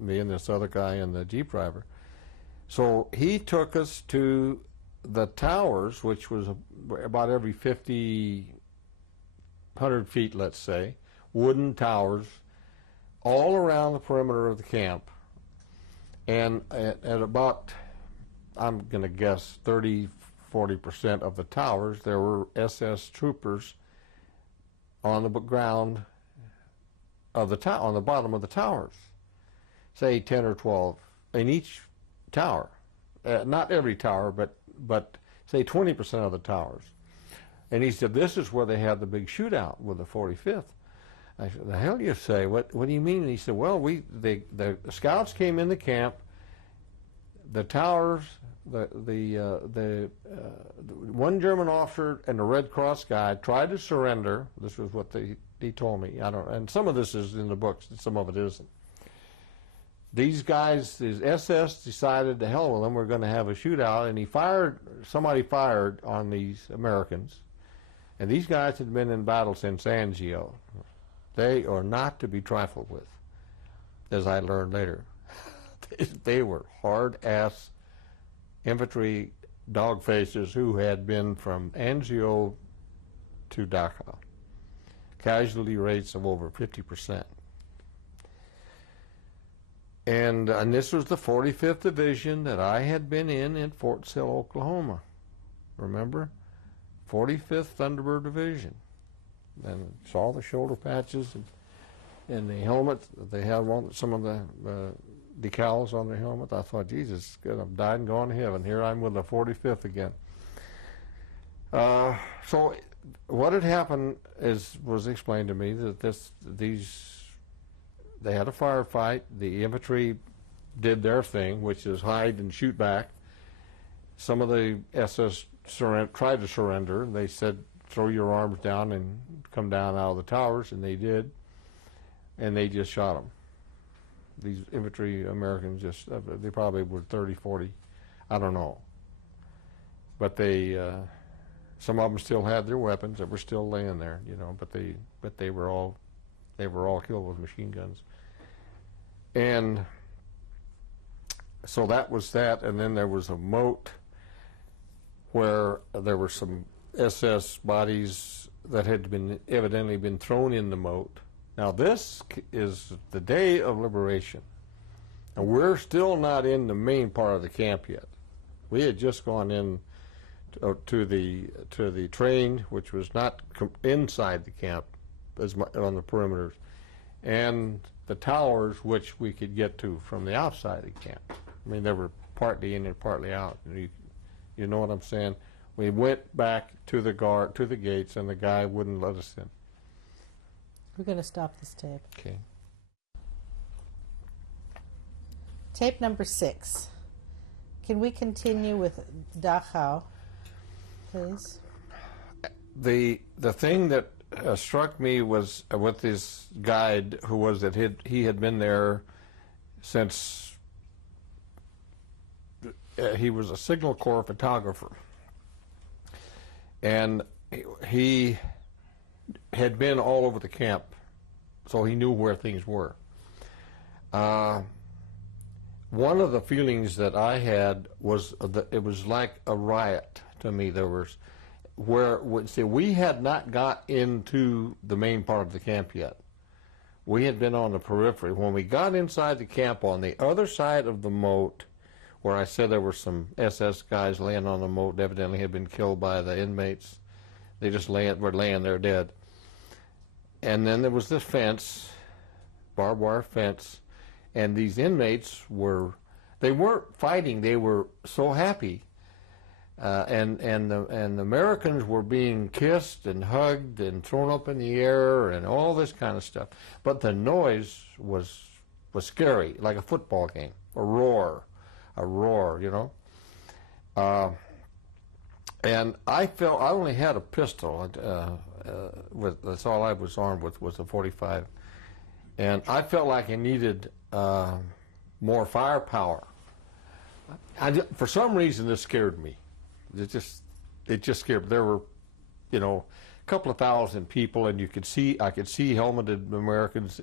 me and this other guy and the Jeep driver. So he took us to the towers, which was about every 100 feet, let's say, wooden towers, all around the perimeter of the camp. And at about, I'm going to guess, 30–40% of the towers, there were SS troopers on the ground of on the bottom of the towers, say 10 or 12 in each tower. Not every tower, but say 20% of the towers. And he said, "This is where they had the big shootout with the 45th. I said, "The hell you say? What do you mean?" And he said, "Well, the scouts came in the camp. The towers, the one German officer and the Red Cross guy tried to surrender." This was what he told me. And some of this is in the books, and some of it isn't. These guys, the SS decided, to hell with them, we're going to have a shootout, and somebody fired on these Americans. And these guys had been in battle since Anzio. They are not to be trifled with, as I learned later. They were hard-ass infantry dog faces who had been from Anzio to Dachau. casualty rates of over 50%. And this was the 45th Division that I had been in Fort Sill, Oklahoma. Remember? 45th Thunderbird Division. And saw the shoulder patches and the helmet. They had some of the decals on their helmet. I thought, Jesus, I've died and gone to heaven. Here I'm with the 45th again. So what had happened was explained to me that they had a firefight. The infantry did their thing, which is hide and shoot back. Some of the SS tried to surrender. They said, throw your arms down and come down out of the towers, and they did. And they just shot them. These infantry Americans they probably were 30, 40, I don't know. But some of them still had their weapons that were still laying there, but they were all killed with machine guns. And so that was that, and then there was a moat where there were some SS bodies that had evidently been thrown in the moat. Now this is the day of liberation, and we're still not in the main part of the camp yet. We had just gone in to the train, which was not inside the camp, on the perimeters, and the towers, which we could get to from the outside of the camp. I mean, they were partly in and partly out. You know what I'm saying? We went back to the gates, and the guy wouldn't let us in. We're going to stop this tape. Okay. Tape number 6. Can we continue with Dachau, please? The thing that struck me was with this guide, who was that he had been there since he was a Signal Corps photographer, and he had been all over the camp, so he knew where things were. One of the feelings that I had was that it was like a riot to me. There was we had not got into the main part of the camp yet. We had been on the periphery. When we got inside the camp on the other side of the moat, where I said there were some SS guys laying on the moat, evidently had been killed by the inmates. They just were laying there dead. And then there was this fence, barbed wire fence, and these inmates they weren't fighting. They were so happy. And the Americans were being kissed and hugged and thrown up in the air and all this kind of stuff. But the noise was scary, like a football game, a roar, and I felt I only had a pistol. That's all I was armed with, was a .45, and I felt like I needed more firepower. For some reason, this scared me. It just scared me. There were, a couple of thousand people, and I could see helmeted Americans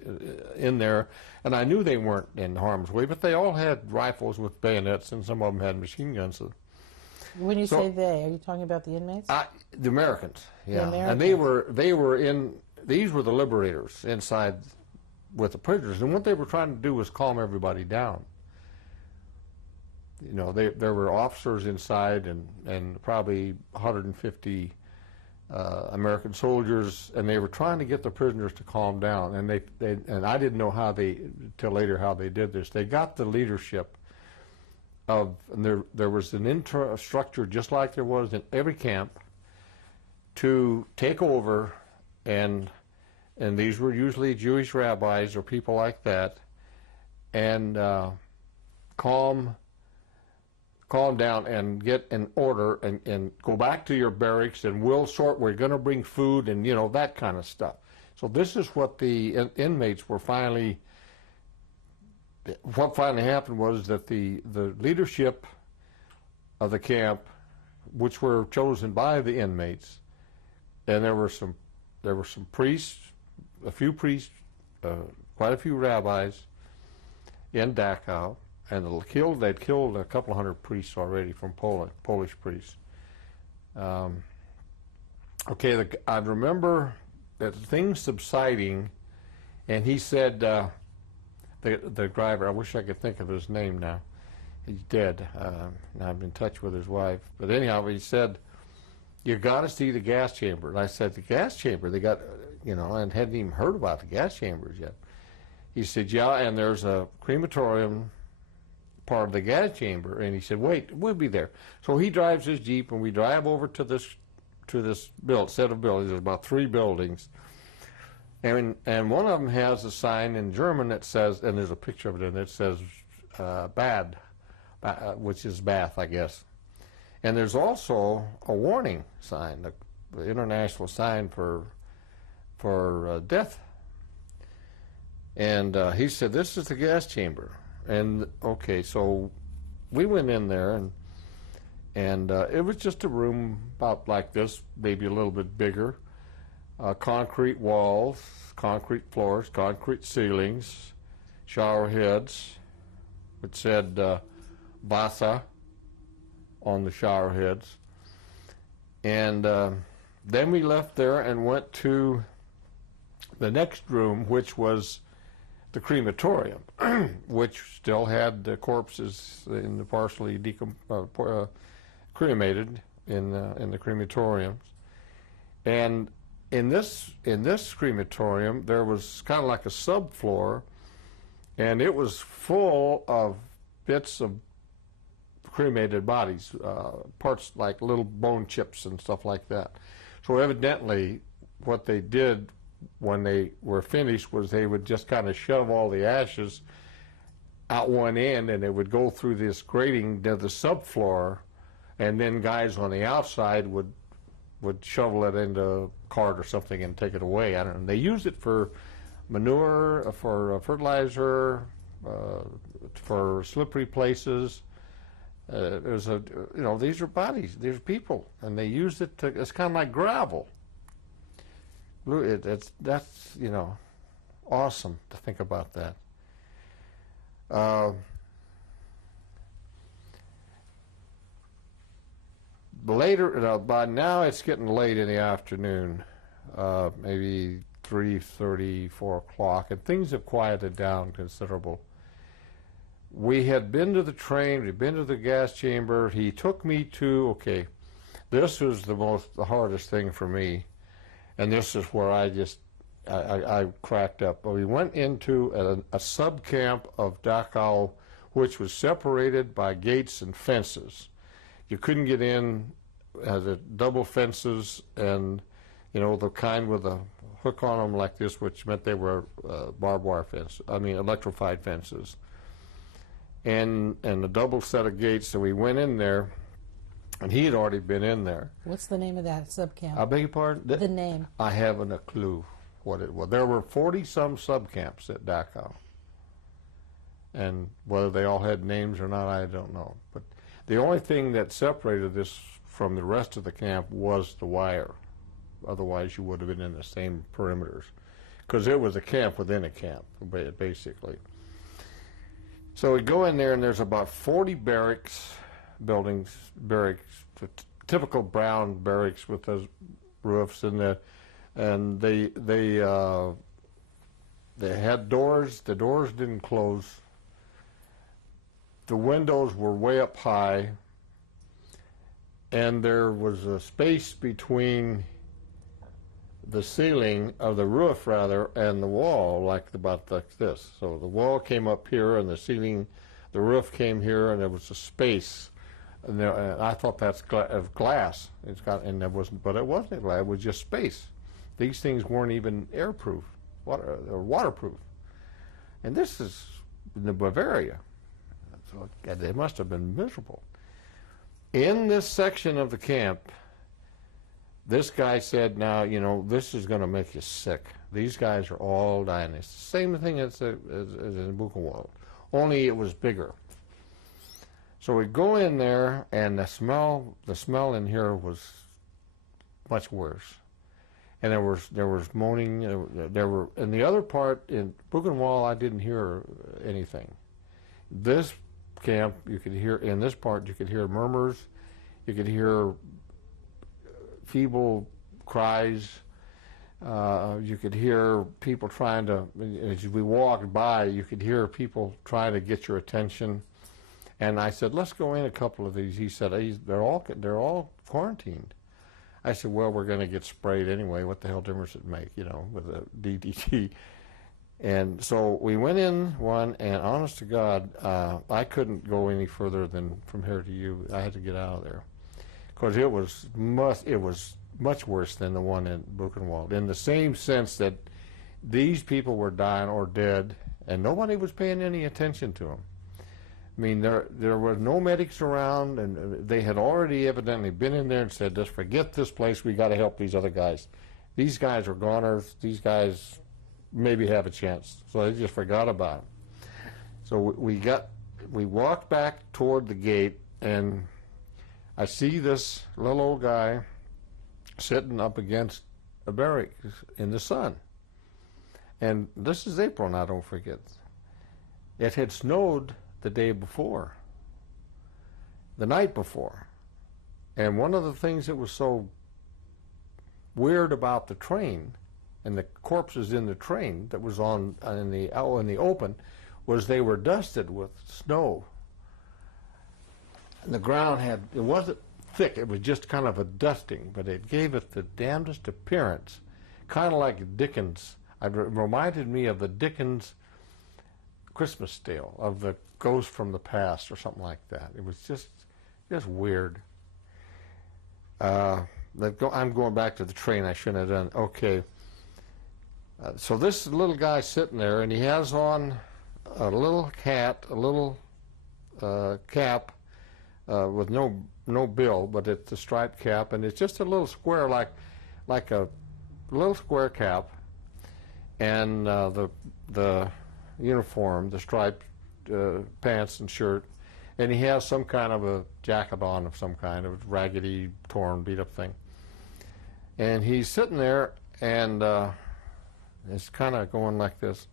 in there, and I knew they weren't in harm's way, but they all had rifles with bayonets, and some of them had machine guns. When you say they, are you talking about the inmates? The Americans, yeah. The Americans. And these were the liberators inside with the prisoners, and what they were trying to do was calm everybody down. There were officers inside and probably 150 American soldiers, and they were trying to get the prisoners to calm down. And I didn't know till later how they did this. They got the leadership and there was an infrastructure just like there was in every camp to take over, and these were usually Jewish rabbis or people like that, and calm down and get an order and go back to your barracks, and we're going to bring food and that kind of stuff. So this is what the inmates were what finally happened was that the leadership of the camp, which were chosen by the inmates, and there were some priests, a few priests, quite a few rabbis in Dachau, and they'd killed a couple of hundred priests already from Polish priests. I remember things subsiding, and he said, the driver, I wish I could think of his name now. He's dead. Now I'm in touch with his wife. But anyhow, he said, you got to see the gas chamber. And I said, the gas chamber? They got, and hadn't even heard about the gas chambers yet. He said, yeah, and there's a crematorium part of the gas chamber. And he said, wait, we'll be there. So he drives his Jeep, and we drive over to this set of buildings. There's about 3 buildings. And one of them has a sign in German that says, and there's a picture of it in it, that says bad, which is bath, I guess. And there's also a warning sign, the international sign for death. And he said, this is the gas chamber. And okay, so we went in there, and it was just a room about like this, maybe a little bit bigger. Concrete walls, concrete floors, concrete ceilings, shower heads. It said Wasser on the shower heads. And then we left there and went to the next room, which was the crematorium, which still had the corpses in the partially cremated in the crematoriums. And in this crematorium, there was kind of like a subfloor, and it was full of bits of cremated bodies, parts like little bone chips and stuff like that. So evidently, what they did when they were finished was they would just kind of shove all the ashes out one end, and it would go through this grating to the subfloor, and then guys on the outside would shovel it into a cart or something and take it away. I don't know. They used it for manure, for fertilizer, for slippery places. It was these are bodies, these are people, and they used it to. It's kind of like gravel. That's awesome to think about that. Later, by now it's getting late in the afternoon, maybe 3:30, 4 o'clock, and things have quieted down considerable. We had been to the train, we'd been to the gas chamber. He took me to, this was the hardest thing for me, and this is where I cracked up. We went into a sub-camp of Dachau, which was separated by gates and fences. You couldn't get in, the double fences, and the kind with a hook on them like this, which meant they were barbed wire electrified fences, and a double set of gates. So we went in there, and he had already been in there. What's the name of that subcamp? I beg your pardon? The name. I haven't a clue what it was. There were 40-some subcamps at Dachau, and whether they all had names or not, I don't know. But the only thing that separated this from the rest of the camp was the wire. Otherwise, you would have been in the same perimeters, because it was a camp within a camp, basically. So we go in there, and there's about 40 barracks, typical brown barracks with those roofs, and they had doors. The doors didn't close. The windows were way up high, and there was a space between the ceiling of the roof, and the wall, about this. So the wall came up here, and the roof came here, and there was a space. And I thought that's glass. And there wasn't, but it wasn't glass. It was just space. These things weren't even airproof, or waterproof. And this is in the Bavaria. So they must have been miserable. In this section of the camp, this guy said, now, this is going to make you sick. These guys are all dying. It's the same thing as in Buchenwald, only it was bigger. So we go in there, and the smell in here was much worse. And there was moaning. In the other part, in Buchenwald, I didn't hear anything. This camp, in this part, you could hear murmurs, you could hear feeble cries, You could hear people trying to, as we walked by, you could hear people trying to get your attention. And I said, let's go in a couple of these. He said, they're all quarantined. I said, well, we're going to get sprayed anyway. What the hell difference does it make, you know, with a DDT? And so we went in one, and honest to God, I couldn't go any further than from here to you. I had to get out of there because it was much worse than the one in Buchenwald, in the same sense that these people were dying or dead, and nobody was paying any attention to them. I mean, there were no medics around, and they had already evidently been in there and said, just forget this place, we got to help these other guys. These guys are goners, these guys maybe have a chance. So they just forgot about it. So we walked back toward the gate, and I see this little old guy sitting up against a barrack in the sun. And this is April now, don't forget. It had snowed the day before, the night before. And one of the things that was so weird about the train and the corpses in the train that was out in the open was they were dusted with snow. And the ground it wasn't thick, it was just kind of a dusting, but it gave it the damnedest appearance, kind of like Dickens. It reminded me of the Dickens Christmas tale of the ghost from the past or something like that. It was just weird. I'm going back to the train. I shouldn't have done. Okay. So this little guy sitting there, and he has on a little hat, a little cap with no bill, but it's a striped cap, and it's just a little square, like a little square cap, and the uniform, the striped pants and shirt, and he has some kind of a jacket on of some kind, of raggedy, torn, beat-up thing. And he's sitting there, and it's kind of going like this.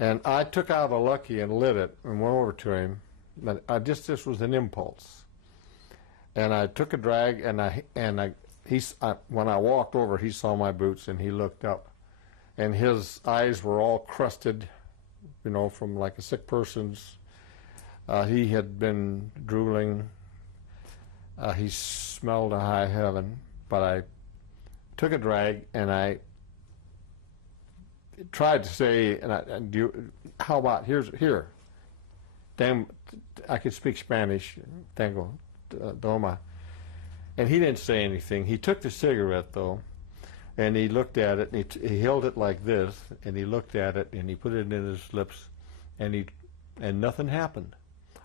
And I took out a Lucky and lit it and went over to him. But this was an impulse. And I took a drag, and when I walked over, he saw my boots, and he looked up. And his eyes were all crusted, you know, from like a sick person's. He had been drooling. He smelled to high heaven. But I took a drag, and I tried to say, how about here? Damn, I could speak Spanish. Tengo, toma. And he didn't say anything. He took the cigarette though, and he looked at it, and he held it like this, and he looked at it, and he put it in his lips, and nothing happened.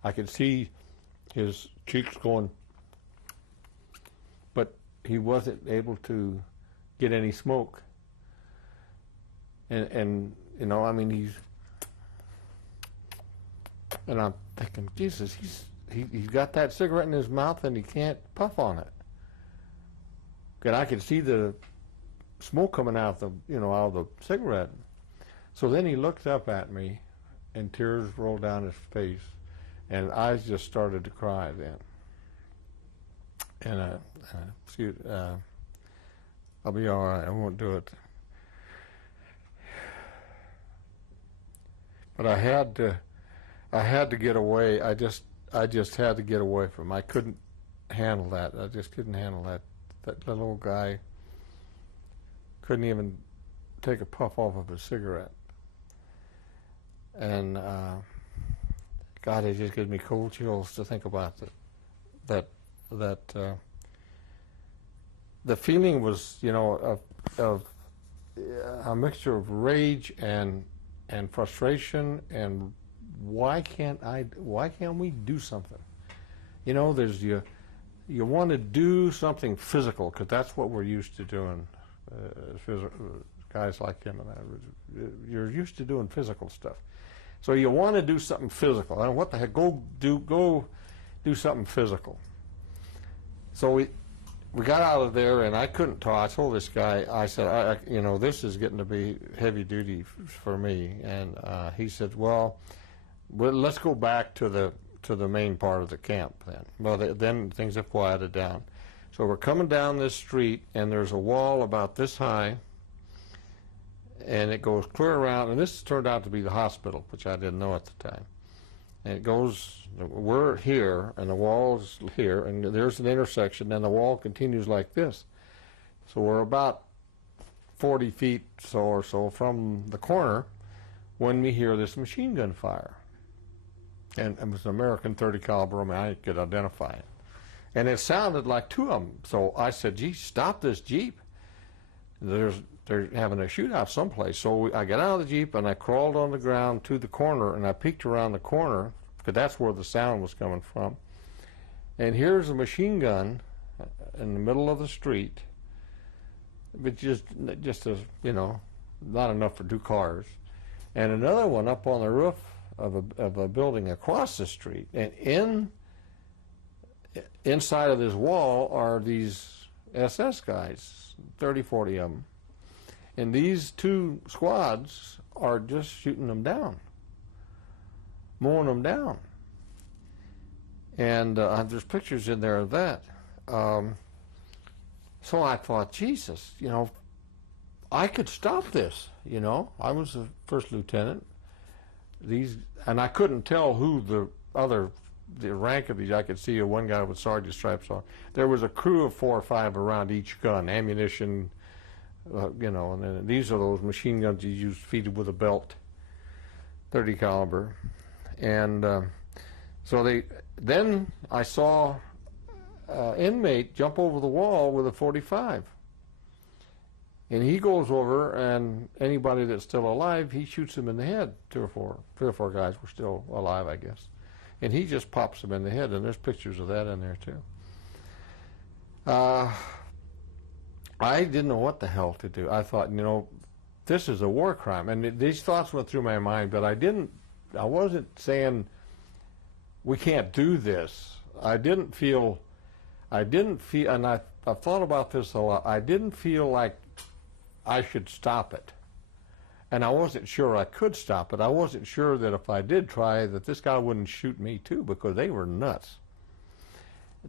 I could see his cheeks going, but he wasn't able to get any smoke. And you know, I mean, and I'm thinking, Jesus, he's got that cigarette in his mouth and he can't puff on it. And I could see the smoke coming out of the cigarette. So then he looked up at me, and tears rolled down his face, and eyes just started to cry then. And I'll be all right. I won't do it. But I had to get away. I just had to get away from him. I couldn't handle that. I just couldn't handle that. That little old guy couldn't even take a puff off of a cigarette. And God, it just gives me cold chills to think about that. The feeling was, you know, of a mixture of rage and frustration, and why can't we do something? You know, you want to do something physical, because that's what we're used to doing. Guys like him and I, you're used to doing physical stuff. So you want to do something physical. And what the heck? Go do something physical. So we got out of there, and I couldn't talk. I told this guy, I said, you know, this is getting to be heavy duty for me. And he said, well, let's go back to the main part of the camp then. Well, then things have quieted down. So we're coming down this street, and there's a wall about this high, and it goes clear around, and this turned out to be the hospital, which I didn't know at the time. And it goes, we're here, and the wall's here, and there's an intersection, and the wall continues like this. So we're about 40 feet or so from the corner when we hear this machine gun fire. And it was an American 30 caliber, I mean, I could identify it. And it sounded like two of them. So I said, gee, stop this Jeep. They're having a shootout someplace. So I got out of the Jeep and I crawled on the ground to the corner, and I peeked around the corner because that's where the sound was coming from. And here's a machine gun in the middle of the street, but just a, you know, not enough for two cars, and another one up on the roof of a building across the street. And inside of this wall are these SS guys, 30, 40 of them. And these two squads are just shooting them down, mowing them down. And there's pictures in there of that. So I thought, Jesus, you know, I could stop this, you know. I was a first lieutenant. And I couldn't tell who the rank of these. I could see one guy with sergeant stripes on. There was a crew of 4 or 5 around each gun, ammunition, you know, and then these are those machine guns you use feeded with a belt, 30 caliber. And then I saw inmate jump over the wall with a 45. And he goes over, and anybody that's still alive, he shoots him in the head. 3 or 4 guys were still alive, I guess. And he just pops them in the head, and there's pictures of that in there, too. I didn't know what the hell to do. I thought, you know, this is a war crime. And these thoughts went through my mind, but I wasn't saying we can't do this. I didn't feel, and I've thought about this a lot, I didn't feel like I should stop it. And I wasn't sure I could stop it. I wasn't sure that if I did try, that this guy wouldn't shoot me too, because they were nuts.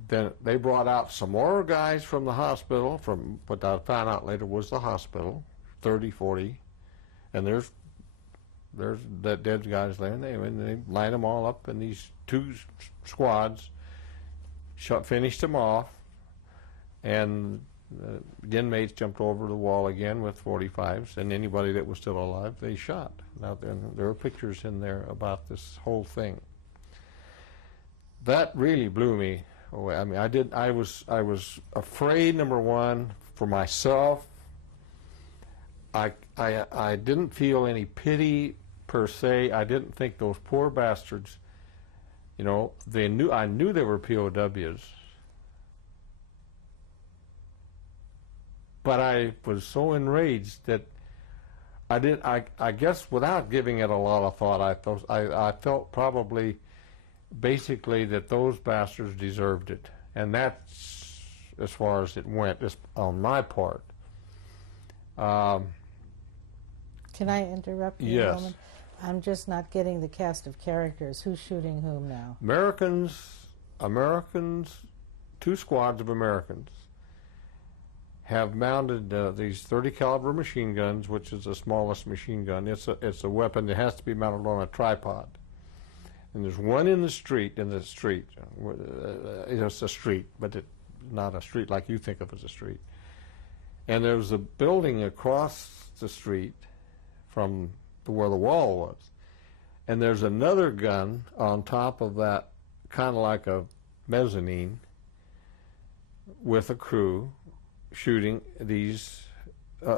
Then they brought out some more guys from the hospital, from what I found out later was the hospital, 30, 40, and there's that dead guys there, and they lined them all up in these 2 squads, finished them off, and the inmates jumped over the wall again with 45s, and anybody that was still alive, they shot. Now, there are pictures in there about this whole thing. That really blew me away. I mean, I was afraid, number one, for myself. I didn't feel any pity per se. I didn't think those poor bastards, you know, I knew they were POWs. But I was so enraged that I guess without giving it a lot of thought, I felt probably basically that those bastards deserved it. And that's as far as it went on my part. Can I interrupt you a Yes. moment? I'm just not getting the cast of characters. Who's shooting whom now? Americans, 2 squads of Americans have mounted these 30 caliber machine guns, which is the smallest machine gun. It's a weapon that has to be mounted on a tripod. And there's one in the street. It's a street, but it's not a street like you think of as a street. And there's a building across the street from where the wall was. And there's another gun on top of that, kind of like a mezzanine, with a crew shooting these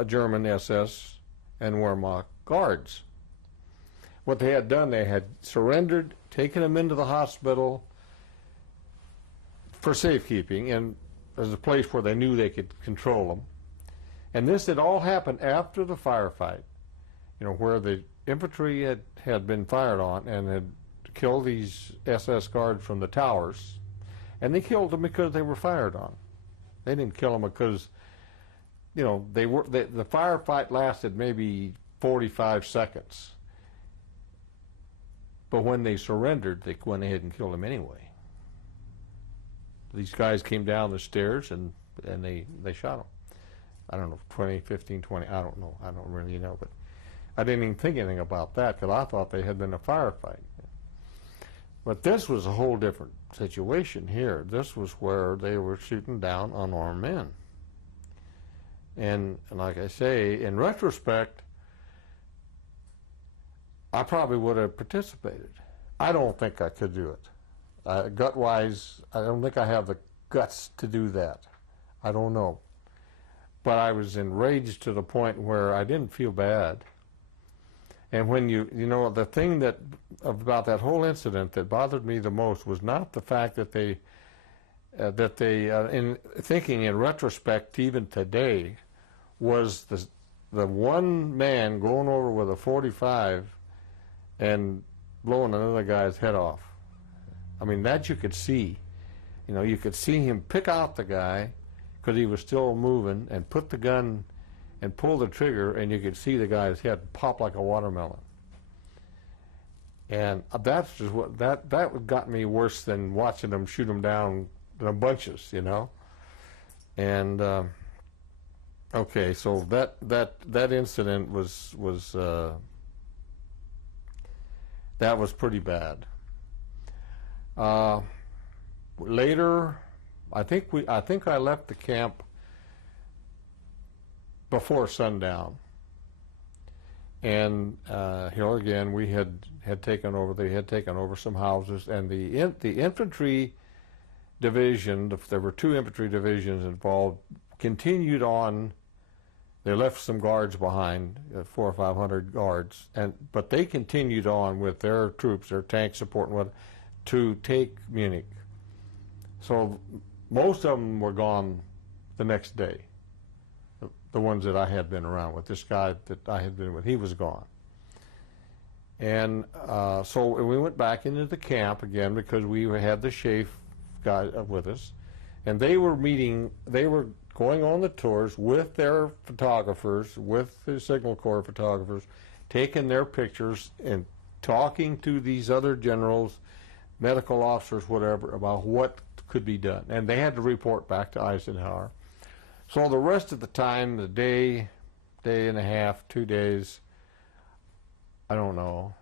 German SS and Wehrmacht guards. What they had done, they had surrendered, taken them into the hospital for safekeeping, and as a place where they knew they could control them. And this had all happened after the firefight, you know, where the infantry had been fired on and had killed these SS guards from the towers, and they killed them because they were fired on. They didn't kill them because, you know, the firefight lasted maybe 45 seconds. But when they surrendered, they went ahead and killed them anyway. These guys came down the stairs and they shot them. I don't know, 20, 15, 20, I don't know. I don't really know, but I didn't even think anything about that because I thought they had been a firefight. But this was a whole different situation here. This was where they were shooting down unarmed men. And like I say, in retrospect, I probably would have participated. I don't think I could do it. Gut-wise, I don't think I have the guts to do that. I don't know. But I was enraged to the point where I didn't feel bad. And when you know, the thing that about that whole incident that bothered me the most was not the fact that they, in thinking in retrospect, even today, was the one man going over with a .45 and blowing another guy's head off. I mean, that you could see. You know, you could see him pick out the guy because he was still moving and put the gun and pull the trigger, and you could see the guy's head pop like a watermelon. And that's just what that got me worse than watching them shoot them down in bunches, you know. And okay, so that incident was that was pretty bad. Later, I think I left the camp before sundown, and here again we had taken over. They had taken over some houses, and the infantry division. There were 2 infantry divisions involved. Continued on. They left some guards behind, 400 or 500 guards, but they continued on with their troops, their tank support, and what, to take Munich. So most of them were gone the next day. The ones that I had been around with. This guy that I had been with, he was gone. And so we went back into the camp again because we had the Schaeff guy with us, and they were going on the tours with their photographers, with the Signal Corps photographers, taking their pictures and talking to these other generals, medical officers, whatever, about what could be done. And they had to report back to Eisenhower. So the rest of the time, the day and a half, 2 days, I don't know.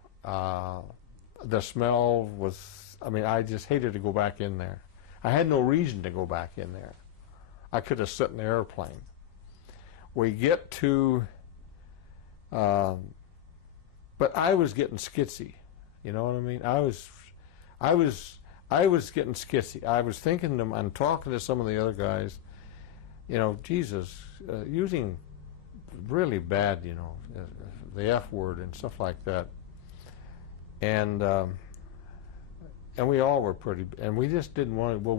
The smell was, I mean, I just hated to go back in there. I had no reason to go back in there. I could have sat in the airplane. We get to, but I was getting skitsy. You know what I mean? I was getting skitsy. I was thinking to them, I'm talking to some of the other guys, you know, Jesus, using really bad, you know, the F word and stuff like that. And we all were pretty, and we just didn't want to, well,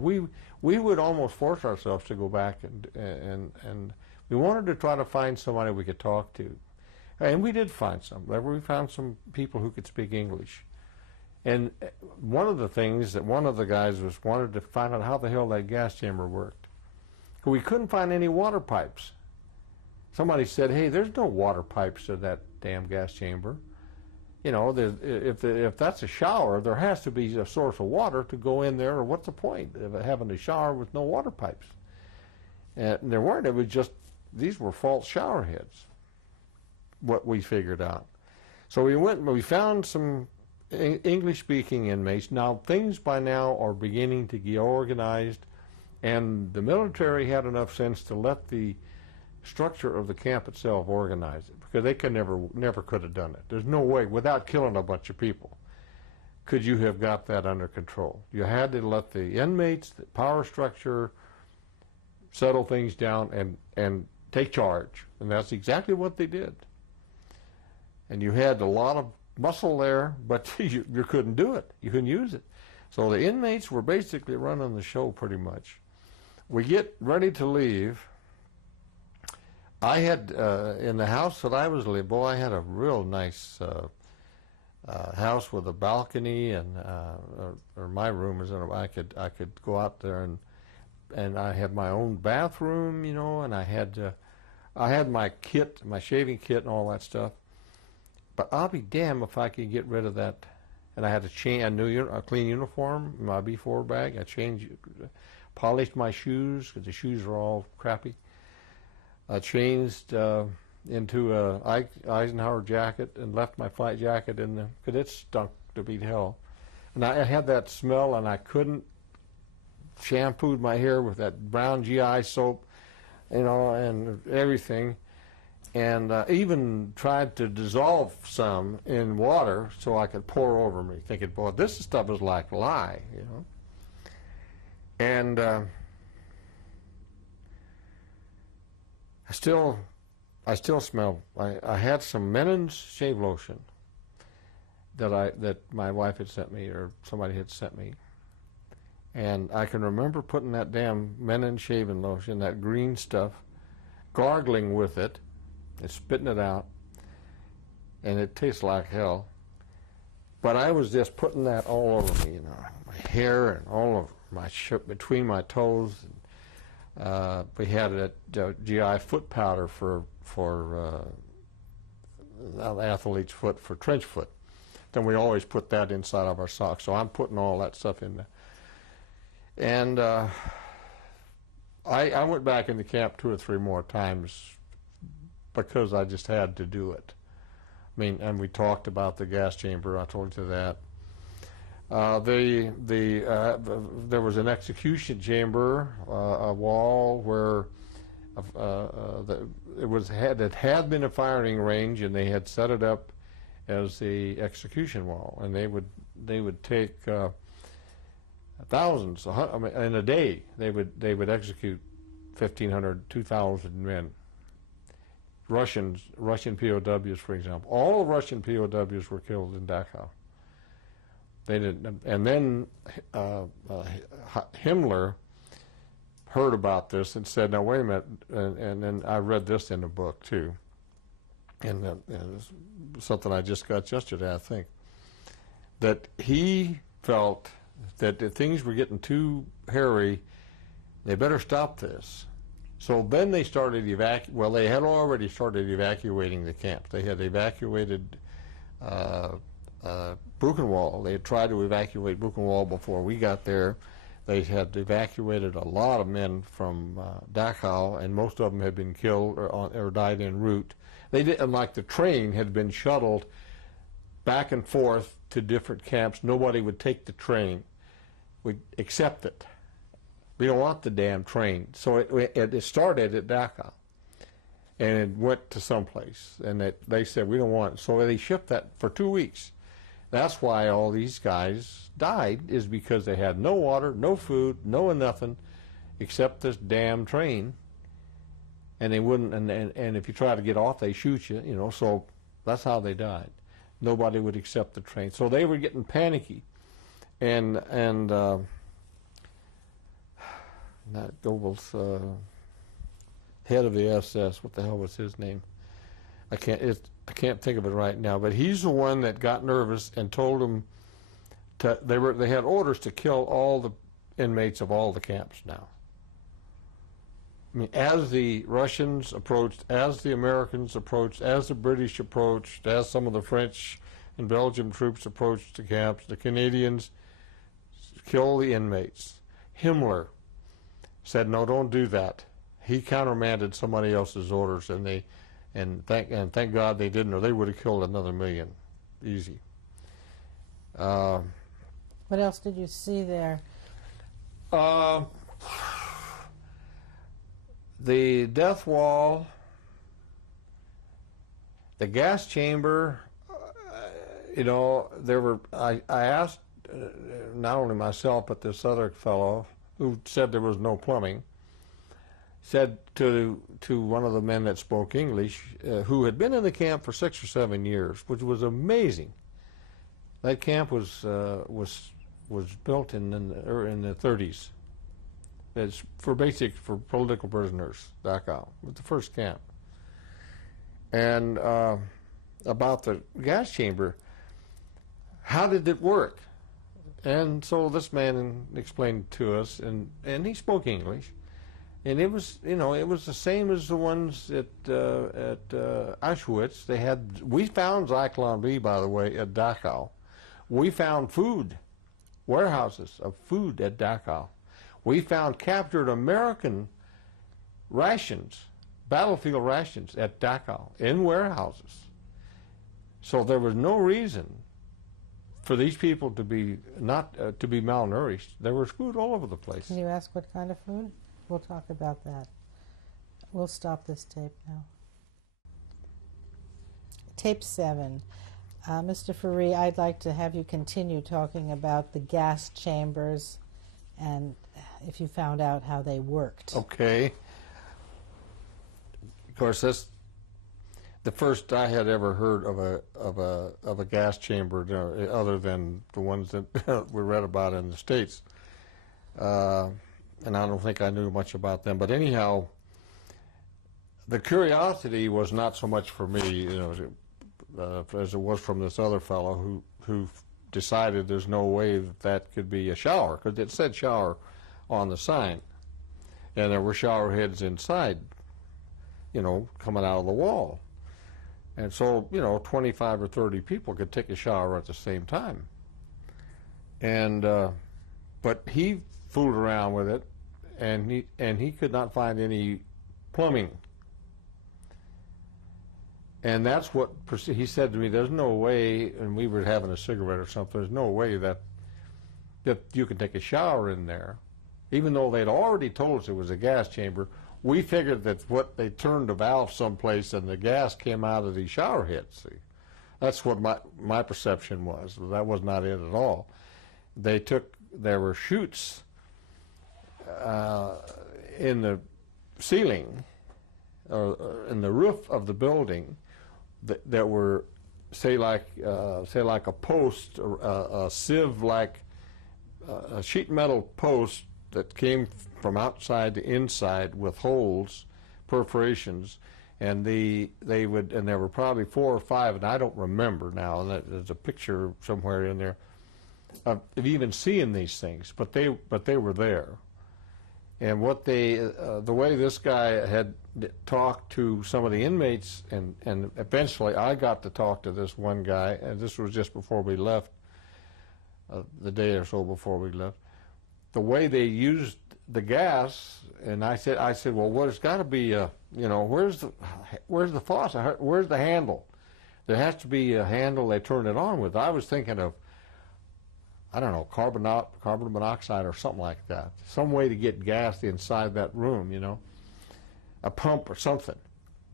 we would almost force ourselves to go back and we wanted to try to find somebody we could talk to. And we did find some. We found some people who could speak English. And one of the things that one of the guys wanted to find out how the hell that gas chamber worked. We couldn't find any water pipes. Somebody said, hey, there's no water pipes to that damn gas chamber. You know, if that's a shower, there has to be a source of water to go in there, or what's the point of having a shower with no water pipes? And there weren't. It was just, these were false shower heads, what we figured out. So we went and we found some English-speaking inmates. Now, things by now are beginning to get organized, and the military had enough sense to let the structure of the camp itself organize it, because they could never could have done it. There's no way, without killing a bunch of people, could you have got that under control. You had to let the inmates, the power structure, settle things down and take charge, and that's exactly what they did. And you had a lot of muscle there, but you couldn't do it. You couldn't use it. So the inmates were basically running the show pretty much. We get ready to leave. I had, in the house that I was living, boy, I had a real nice house with a balcony, and or my room was in I could go out there, and I had my own bathroom, you know, and I had my kit, my shaving kit, and all that stuff. But I'll be damned if I could get rid of that. And I had to change a clean uniform, my B4 bag. I changed, polished my shoes because the shoes were all crappy. changed into a Eisenhower jacket and left my flight jacket in the, because it stunk to beat hell. And I had that smell, and I couldn't shampoo my hair with that brown GI soap, you know, and everything. And even tried to dissolve some in water so I could pour over me, thinking, boy, this stuff is like lye, you know. And I still smell. I had some Menon's shave lotion that my wife had sent me, or somebody had sent me. And I can remember putting that damn Menon shaving lotion, that green stuff, gargling with it, and spitting it out, and it tastes like hell. But I was just putting that all over me, you know, my hair and all over my shirt, between my toes. We had a GI foot powder for athlete's foot, for trench foot. Then we always put that inside of our socks. So I'm putting all that stuff in there. And I went back into camp 2 or 3 more times because I just had to do it. I mean, and we talked about the gas chamber. I told you that. There was an execution chamber, a wall where it had been a firing range, and they had set it up as the execution wall, and they would take thousands, I mean, in a day. They would execute 1,500, 2,000 men. Russian POWs, for example. All Russian POWs were killed in Dachau. They didn't, and then Himmler heard about this and said, "Now wait a minute." And then I read this in the book too, and it's something I just got yesterday, I think, that he felt that if things were getting too hairy, they better stop this. So then they started they had already started evacuating the camp. They had evacuated Buchenwald. They had tried to evacuate Buchenwald before we got there. They had evacuated a lot of men from Dachau, and most of them had been killed or died en route. They didn't, like the train had been shuttled back and forth to different camps. Nobody would take the train. We'd accept it. We don't want the damn train. So it started at Dachau, and it went to someplace, and they said, we don't want it. So they shipped that for 2 weeks. That's why all these guys died, is because they had no water, no food, no nothing, except this damn train. And they wouldn't, and if you try to get off, they shoot you, you know, so that's how they died. Nobody would accept the train. So they were getting panicky. And that Goebbels, head of the SS, what the hell was his name? I can't think of it right now, but he's the one that got nervous and told them they had orders to kill all the inmates of all the camps now. I mean, as the Russians approached, as the Americans approached, as the British approached, as some of the French and Belgian troops approached the camps, the Canadians kill the inmates. Himmler said, no, don't do that. He countermanded somebody else's orders, and thank God they didn't, or they would have killed another million, easy. What else did you see there? The death wall, the gas chamber. You know, I asked not only myself but this other fellow who said there was no plumbing, said to one of the men that spoke English, who had been in the camp for 6 or 7 years, which was amazing. That camp was built in the 30s. It's for political prisoners, Dachau, was the first camp. And about the gas chamber, how did it work? And so this man explained to us, and he spoke English. And it was, you know, it was the same as the ones at Auschwitz. We found Zyklon B, by the way, at Dachau. We found food, warehouses of food at Dachau. We found captured American rations battlefield rations at Dachau in warehouses. So there was no reason for these people to be to be malnourished. There was food all over the place. Can you ask what kind of food? We'll talk about that. We'll stop this tape now. Tape 7. Mr. Faree, I'd like to have you continue talking about the gas chambers and if you found out how they worked. Okay. Of course, that's the first I had ever heard of a gas chamber, other than the ones that we read about in the States. And I don't think I knew much about them. But anyhow, the curiosity was not so much for me, as it was from this other fellow who decided there's no way that could be a shower, because it said shower on the sign, and there were shower heads inside, coming out of the wall. And so, 25 or 30 people could take a shower at the same time. And but he fooled around with it, and he could not find any plumbing. And that's what he said to me. There's no way, and we were having a cigarette or something. There's no way that you can take a shower in there, even though they'd already told us it was a gas chamber. We figured that they turned the valve someplace and the gas came out of the shower heads. See, that's what my perception was. That was not it at all. There were chutes in the ceiling, in the roof of the building, that were, say like a post, a sieve, like a sheet metal post that came from outside to inside with holes, perforations, and there were probably 4 or 5, and I don't remember now. And there's a picture somewhere in there of even seeing these things, but they were there. And what the way this guy had talked to some of the inmates, and eventually I got to talk to this one guy, and this was just before we left, the day or so before we left. The way they used the gas, and I said, well, there's got to be where's the faucet? Where's the handle? There has to be a handle they turn it on with. I was thinking of, I don't know, carbon monoxide or something like that. Some way to get gas inside that room, a pump or something.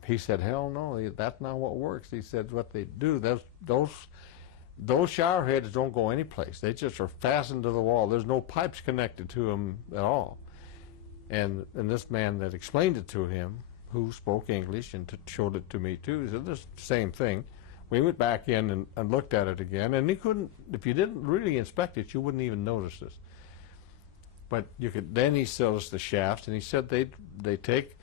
He said, hell no, that's not what works. He said, what they do, those shower heads don't go anyplace. They just are fastened to the wall. There's no pipes connected to them at all. And this man that explained it to him, who spoke English and showed it to me too, he said, this is the same thing. We went back in and looked at it again, and he couldn't, if you didn't really inspect it, you wouldn't even notice this. But you could, then he showed us the shafts, and he said they take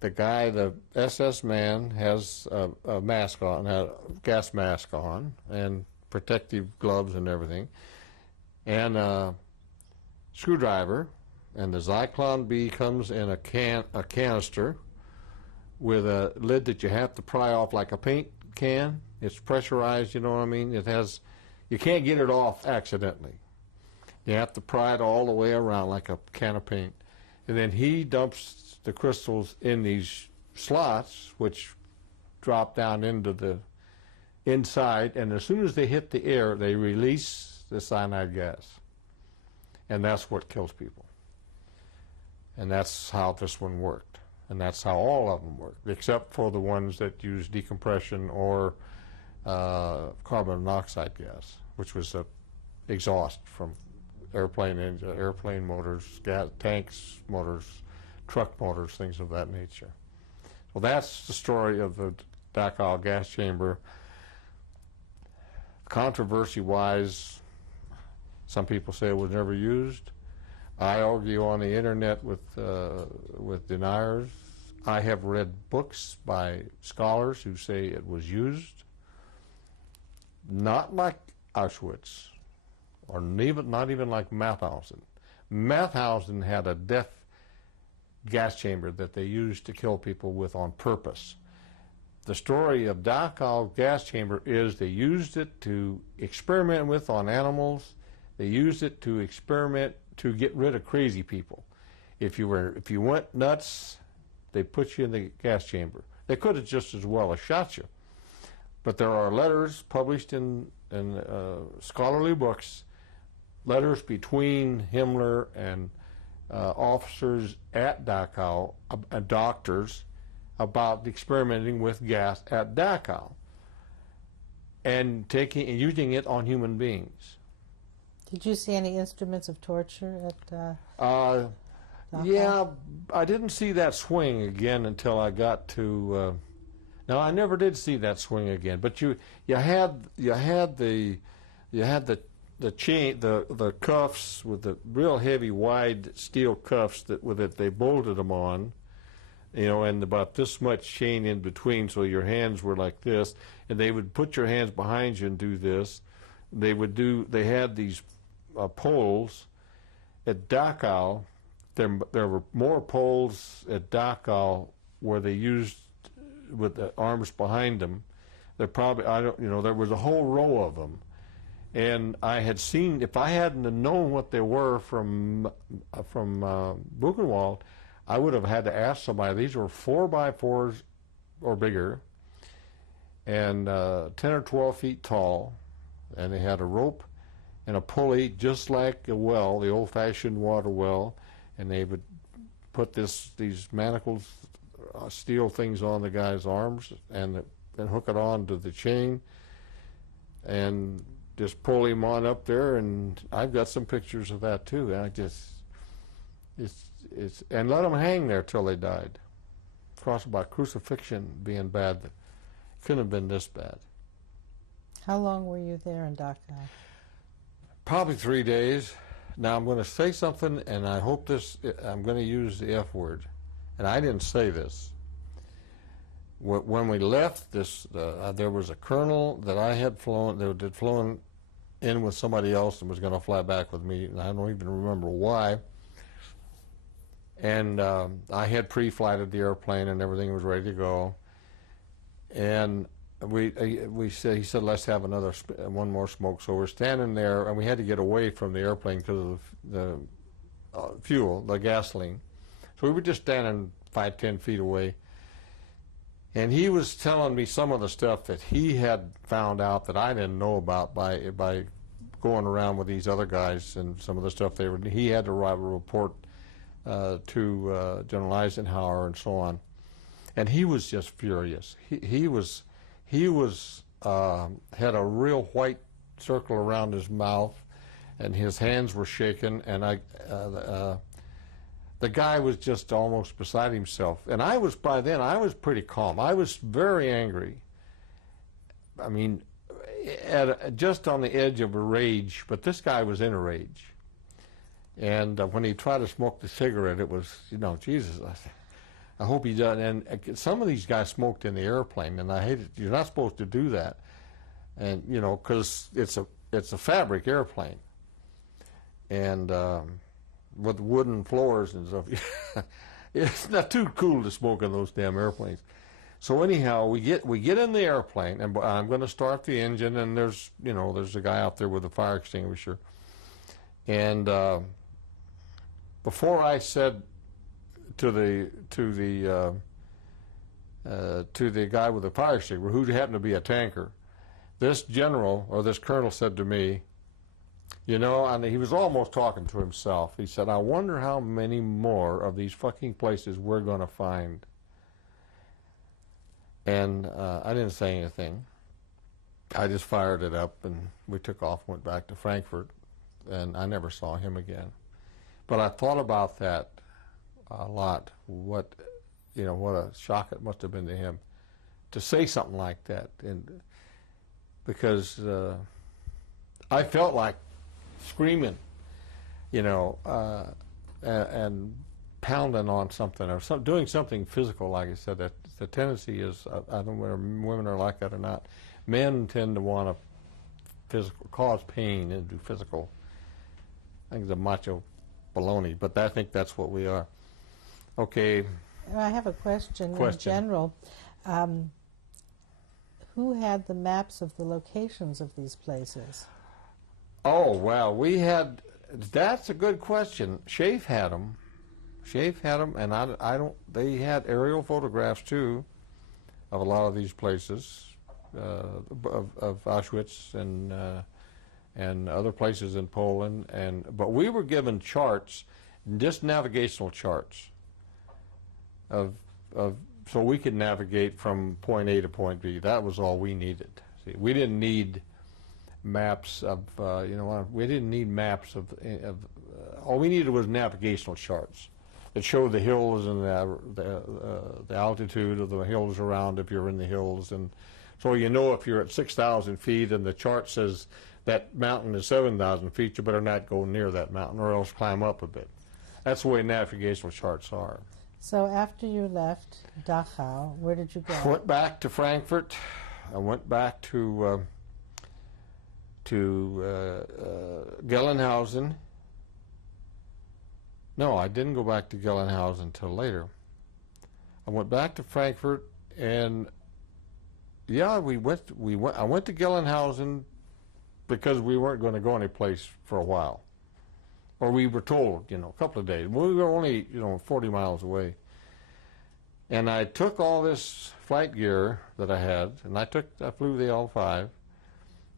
the guy, the SS man, has a mask on, a gas mask on, and protective gloves and everything, and a screwdriver, and the Zyklon B comes in a canister with a lid that you have to pry off like a paint can. It's pressurized, you know what I mean? You can't get it off accidentally. You have to pry it all the way around like a can of paint. And then he dumps the crystals in these slots, which drop down into the inside, and as soon as they hit the air, they release the cyanide gas. And that's what kills people. And that's how this one worked. And that's how all of them worked, except for the ones that use decompression or carbon monoxide gas, which was exhaust from airplane engine, airplane motors, gas tanks motors, truck motors, things of that nature. Well, that's the story of the Dachau gas chamber. Controversy-wise, some people say it was never used. I argue on the internet with deniers. I have read books by scholars who say it was used, not like Auschwitz, or not even like Mauthausen. Mauthausen had a death gas chamber that they used to kill people with on purpose. The story of Dachau gas chamber is they used it to experiment with on animals. They used it to experiment to get rid of crazy people. If you went nuts, they put you in the gas chamber. They could have just as well have shot you. But there are letters published in scholarly books, letters between Himmler and officers at Dachau, doctors, about experimenting with gas at Dachau and using it on human beings. Did you see any instruments of torture at Dachau? Yeah, I didn't see that swing again until I got to. No, I never did see that swing again. But you had the chain, the cuffs with the real heavy, wide steel cuffs that they bolted them on, and about this much chain in between, so your hands were like this, and they would put your hands behind you and do this. They had these poles at Dachau. There were more poles at Dachau where they used with the arms behind them. There probably, there was a whole row of them. And I had seen, if I hadn't have known what they were from Buchenwald, I would have had to ask somebody. These were 4x4s or bigger, and 10 or 12 feet tall, and they had a rope and a pulley just like a well, the old-fashioned water well, and they would put these manacles, steel things on the guy's arms, and then hook it on to the chain, and just pull him on up there. And I've got some pictures of that too. And and let them hang there till they died. Crossed by crucifixion being bad, it couldn't have been this bad. How long were you there in Dachau? Probably 3 days. Now I'm going to say something, and I hope I'm going to use the F word, and I didn't say this. When we left this, there was a colonel that I had flown, that had flown in with somebody else and was going to fly back with me, and I don't even remember why. And I had pre-flighted the airplane, and everything was ready to go. And he said, let's have one more smoke. So we're standing there, and we had to get away from the airplane because of the fuel, the gasoline. So we were just standing 5-10 feet away. And he was telling me some of the stuff that he had found out that I didn't know about by going around with these other guys, and some of the stuff he had to write a report to General Eisenhower and so on. And he was just furious. He had a real white circle around his mouth, and his hands were shaking, and the guy was just almost beside himself. And by then I was pretty calm. I was very angry. I mean, just on the edge of a rage, but this guy was in a rage. And when he tried to smoke the cigarette, it was, Jesus, I hope he doesn't. And some of these guys smoked in the airplane, and I hated. You're not supposed to do that, and because it's a fabric airplane, and with wooden floors and stuff. It's not too cool to smoke in those damn airplanes. So anyhow, we get in the airplane, and I'm going to start the engine, and there's a guy out there with a fire extinguisher, and before I said to the guy with the fire extinguisher, who happened to be a tanker, this general or this colonel said to me, and he was almost talking to himself. He said, I wonder how many more of these fucking places we're going to find. And I didn't say anything. I just fired it up, and we took off, went back to Frankfurt, and I never saw him again. But I thought about that a lot. What a shock it must have been to him to say something like that, and because I felt like screaming, and pounding on something or doing something physical. Like I said, that the tendency is, I don't know whether women are like that or not. Men tend to want to cause pain and do physical. I think it's a macho baloney, but I think that's what we are. Okay. I have a question. In general. Who had the maps of the locations of these places? Oh, well, that's a good question. Schaeff had them. Schaeff had them, and I don't. They had aerial photographs too of a lot of these places, of Auschwitz and other places in Poland. But we were given charts, just navigational charts, of so we could navigate from point A to point B. That was all we needed. See, we didn't need maps of we didn't need maps of all we needed was navigational charts that showed the hills and the altitude of the hills around if you're in the hills, and so if you're at 6,000 feet and the chart says that mountain is 7,000 feet, you better not go near that mountain or else climb up a bit. That's the way navigational charts are. So after you left Dachau, where did you go? I went back to Frankfurt. I went back to Gelnhausen. No, I didn't go back to Gelnhausen until later. I went back to Frankfurt, and I went to Gelnhausen because we weren't going to go anyplace for a while, or we were told, a couple of days. We were only 40 miles away, and I took all this flight gear that I had, and I flew the L-5,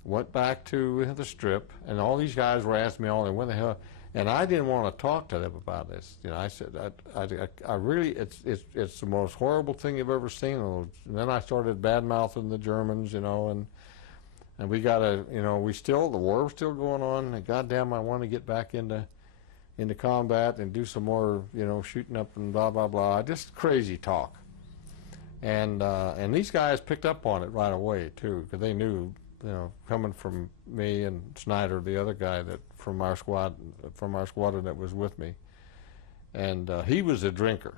went back to the Strip, and all these guys were asking me when the hell. And I didn't want to talk to them about this. I said, I really, it's the most horrible thing you've ever seen. And then I started bad-mouthing the Germans, and we got the war was still going on. And goddamn, I want to get back into combat and do some more, shooting up and blah, blah, blah. Just crazy talk. And these guys picked up on it right away, too, because they knew, coming from me and Snyder, the other guy from our squadron that was with me, and he was a drinker.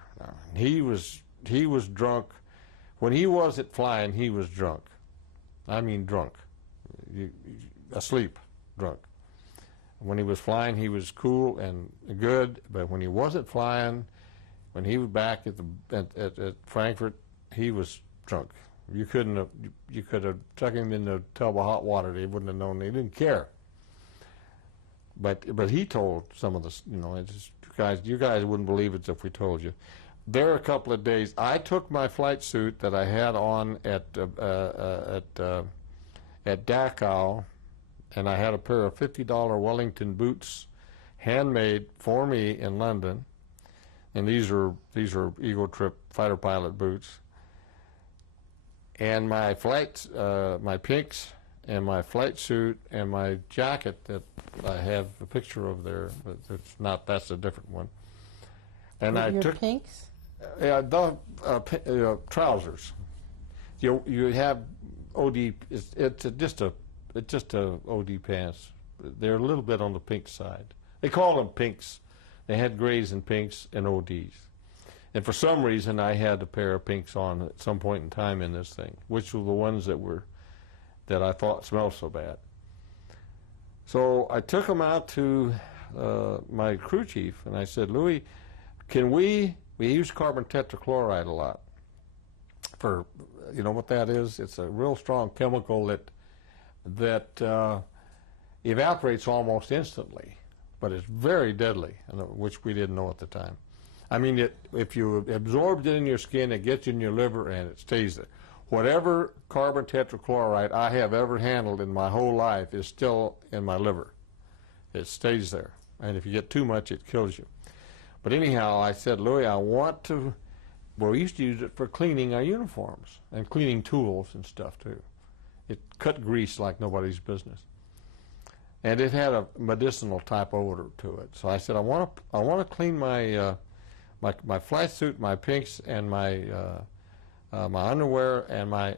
He was drunk. When he wasn't flying, he was drunk. I mean drunk, asleep, drunk. When he was flying, he was cool and good. But when he wasn't flying, when he was back at Frankfurt, he was drunk. You could have stuck him in the tub of hot water. They wouldn't have known. They didn't care. But he told some of the, you guys wouldn't believe it if we told you. There are a couple of days. I took my flight suit that I had on at Dachau, and I had a pair of $50 Wellington boots, handmade for me in London, and these are Eagle Trip fighter pilot boots. And my my pinks, and my flight suit, and my jacket that I have a picture of there, but it's not. That's a different one. And I Your took pinks? Trousers. You have OD. It's just a OD pants. They're a little bit on the pink side. They call them pinks. They had grays and pinks and ODs. And for some reason, I had a pair of pinks on at some point in time in this thing, which were the ones that I thought smelled so bad. So I took them out to my crew chief, and I said, Louis, we use carbon tetrachloride a lot. For, what that is? It's a real strong chemical that evaporates almost instantly, but it's very deadly, which we didn't know at the time. I mean, if you absorbed it in your skin, it gets in your liver and it stays there. Whatever carbon tetrachloride I have ever handled in my whole life is still in my liver. It stays there. And if you get too much, it kills you. But anyhow, I said, Louis, we used to use it for cleaning our uniforms and cleaning tools and stuff too. It cut grease like nobody's business. And it had a medicinal type odor to it. So I said, I want to clean my flight suit, my pinks, and my underwear, and my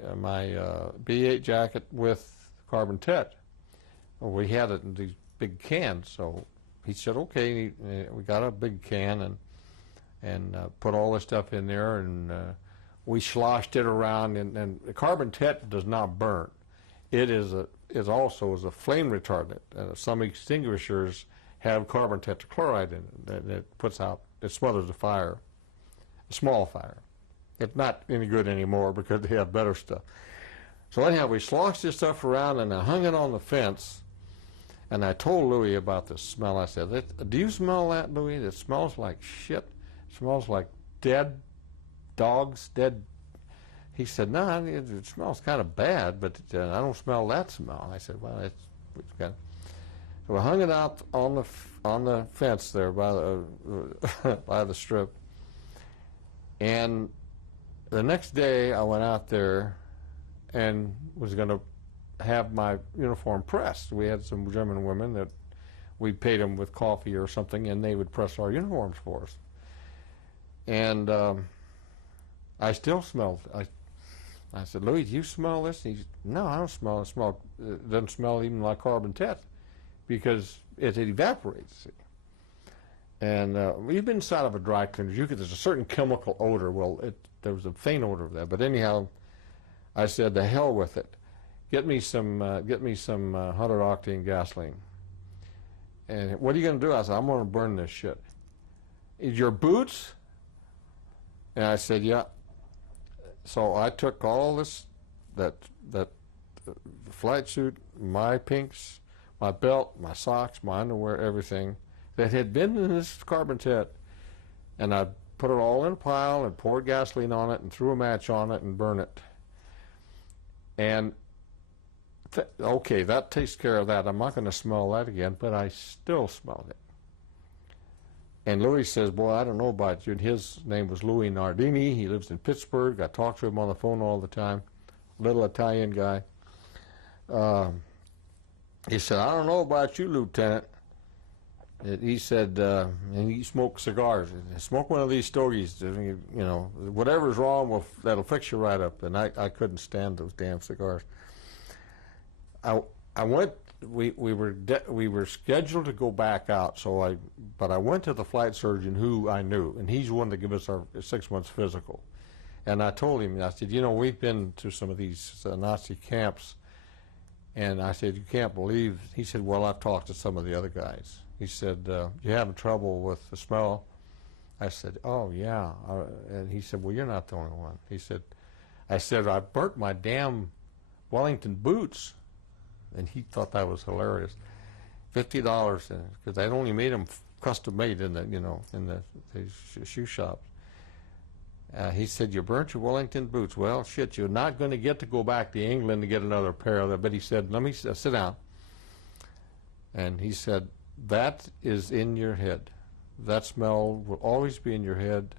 B8 jacket with carbon tet. Well, we had it in these big cans, so he said, okay. We got a big can and put all this stuff in there, and we sloshed it around. And the carbon tet does not burn. It is also a flame retardant. Some extinguishers have carbon tetrachloride in it that puts out. It smothers a fire, a small fire. It's not any good anymore because they have better stuff. So anyhow, we sloshed this stuff around, and I hung it on the fence, and I told Louis about the smell. I said, do you smell that, Louis? It smells like shit. smells like dead dogs, dead. He said, no, it smells kind of bad, but I don't smell that smell. I said, well, it's kind of. So I hung it out on the fence there by the by the strip. And the next day I went out there and was going to have my uniform pressed. We had some German women that we paid them with coffee or something, and they would press our uniforms for us. And I still smelled. I said, Louis, do you smell this? He said, no, I don't smell it. It doesn't smell even like carbon tet because it evaporates. See? And we've been inside of a dry cleaner. There's a certain chemical odor. Well, there was a faint odor of that. But anyhow, I said, the hell with it. Get me some 100 octane gasoline. And what are you going to do? I said, I'm going to burn this shit. Your boots? And I said, yeah. So I took all this, that flight suit, my pinks, my belt, my socks, my underwear, everything that had been in this carbon tet, and I put it all in a pile and poured gasoline on it and threw a match on it and burned it. And okay, that takes care of that. I'm not going to smell that again, but I still smelled it. And Louis says, boy, I don't know about you. And his name was Louis Nardini. He lives in Pittsburgh. I talk to him on the phone all the time. Little Italian guy. He said, I don't know about you, Lieutenant. He said, and he smoked cigars. Smoke one of these stogies. You know, whatever's wrong, that'll fix you right up. And I couldn't stand those damn cigars. I went. We were scheduled to go back out, but I went to the flight surgeon who I knew, and he's the one that gave us our 6 months physical. And I told him, I said, we've been to some of these Nazi camps, and I said, you can't believe. He said, well, I've talked to some of the other guys. He said, you having trouble with the smell? I said, oh yeah. And he said, well, you're not the only one. I said, I burnt my damn Wellington boots. And he thought that was hilarious. $50 because I'd only made them custom made in the shoe shops. He said, you burnt your Wellington boots. Well, shit, you're not going to get to go back to England to get another pair of them. But he said, let me sit down. And he said, that is in your head. That smell will always be in your head.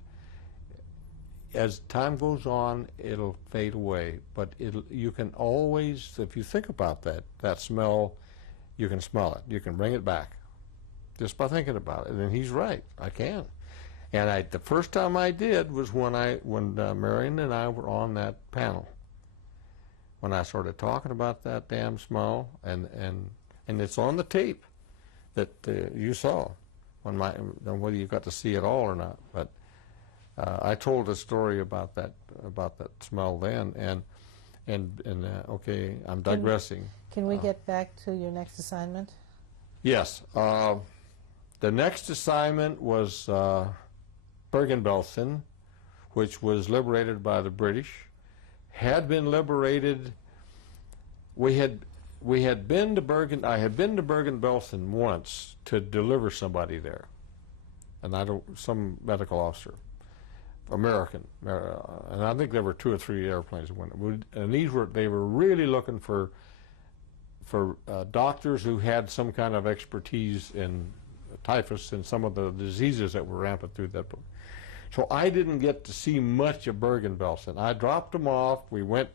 As time goes on, it'll fade away, but you can always, if you think about that smell, you can smell it. You can bring it back just by thinking about it. And he's right. I can. And the first time I did was when Marion and I were on that panel. When I started talking about that damn smell, and it's on the tape that you saw, whether you got to see it all or not, but. I told a story about that smell then, and okay, I'm digressing. Can we get back to your next assignment? Yes, the next assignment was Bergen-Belsen, which was liberated by the British. Had been liberated. We had been to Bergen. I had been to Bergen-Belsen once to deliver somebody there, and some medical officer. American, and I think there were 2 or 3 airplanes that went. And they were really looking for doctors who had some kind of expertise in typhus and some of the diseases that were rampant through that. So I didn't get to see much of Bergen-Belsen. I dropped them off. We went,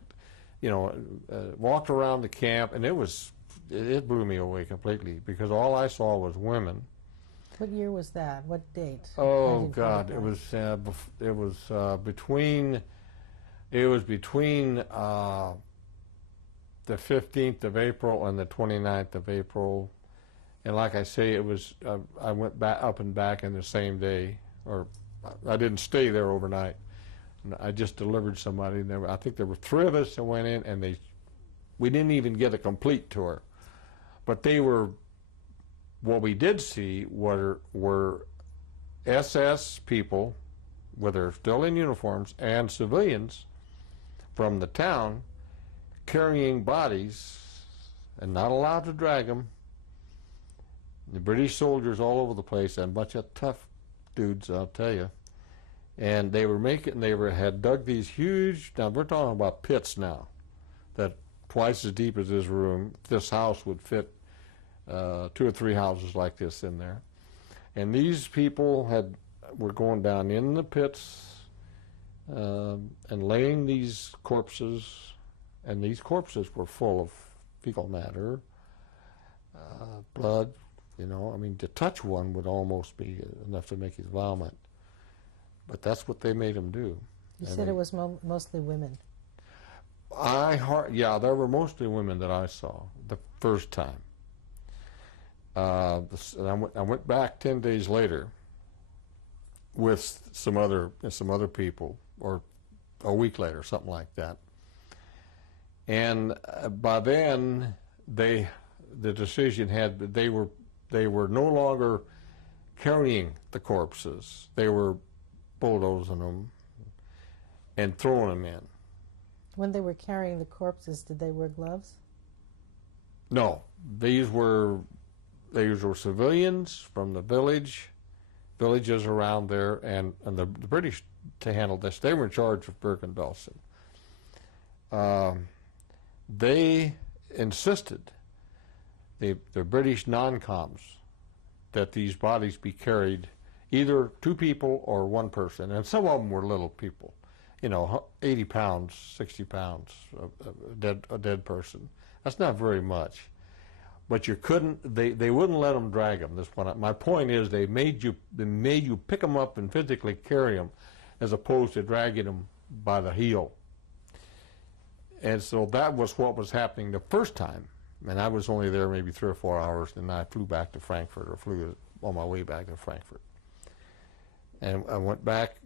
walked around the camp, and it blew me away completely because all I saw was women. What year was that? What date? Oh God! It was between the 15th of April and the 29th of April, and like I say, it was I went back up and back in the same day, or I didn't stay there overnight. I just delivered somebody. And I think there were 3 of us that went in, and we didn't even get a complete tour, but they were. What we did see were SS people, whether still in uniforms, and civilians from the town carrying bodies and not allowed to drag them. The British soldiers all over the place, and a bunch of tough dudes, I'll tell you. And they had dug these huge, now we're talking about pits now, that twice as deep as this room. This house would fit 2 or 3 houses like this in there. And these people were going down in the pits and laying these corpses, and these corpses were full of fecal matter, blood, you know. I mean, to touch one would almost be enough to make you vomit. But that's what they made them do. You said it was mostly women. Yeah, there were mostly women that I saw the first time. And I went back 10 days later with some other people, or a week later, something like that. And by then, the decision they were no longer carrying the corpses. They were bulldozing them and throwing them in. When they were carrying the corpses, did they wear gloves? No, these were civilians from the villages around there, and the British to handle this. They were in charge of Bergen-Belsen. They insisted, the British non-coms, that these bodies be carried, either 2 people or 1 person, and some of them were little people, you know, 80 pounds, 60 pounds, a dead person. That's not very much. But you couldn't, they wouldn't let them drag them. My point is, they made you pick them up and physically carry them, as opposed to dragging them by the heel. And so that was what was happening the first time. And I was only there maybe 3 or 4 hours, and I flew back to Frankfurt, or flew on my way back to Frankfurt. And I went back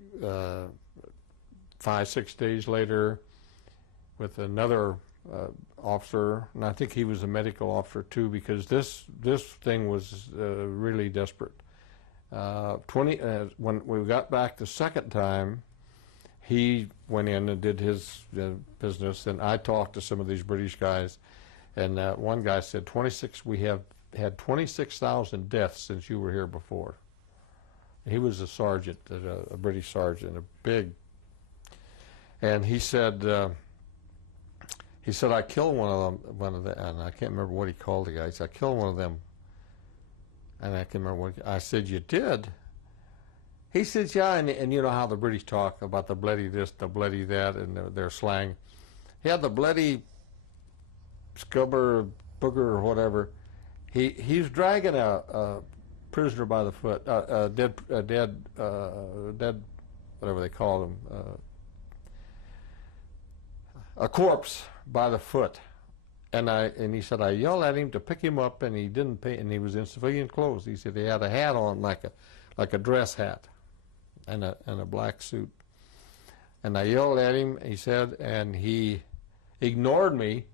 5, 6 days later with another officer, and I think he was a medical officer too, because this thing was really desperate. When we got back the second time, he went in and did his business, and I talked to some of these British guys, and one guy said, we have had 26,000 deaths since you were here before. He was a sergeant, a British sergeant, and he said, I killed one of them, and I can't remember what he called the guy. He said, I killed one of them, and I can't remember what. I said, you did? He said, yeah, and you know how the British talk about the bloody this, the bloody that, and their slang. He had the bloody scubber, booger, or whatever. He's dragging a prisoner by the foot, a dead, whatever they call them, a corpse by the foot. And he said, I yelled at him to pick him up, and he didn't pay, and he was in civilian clothes. He said he had a hat on, like a dress hat, and a black suit. And I yelled at him, he said, and he ignored me.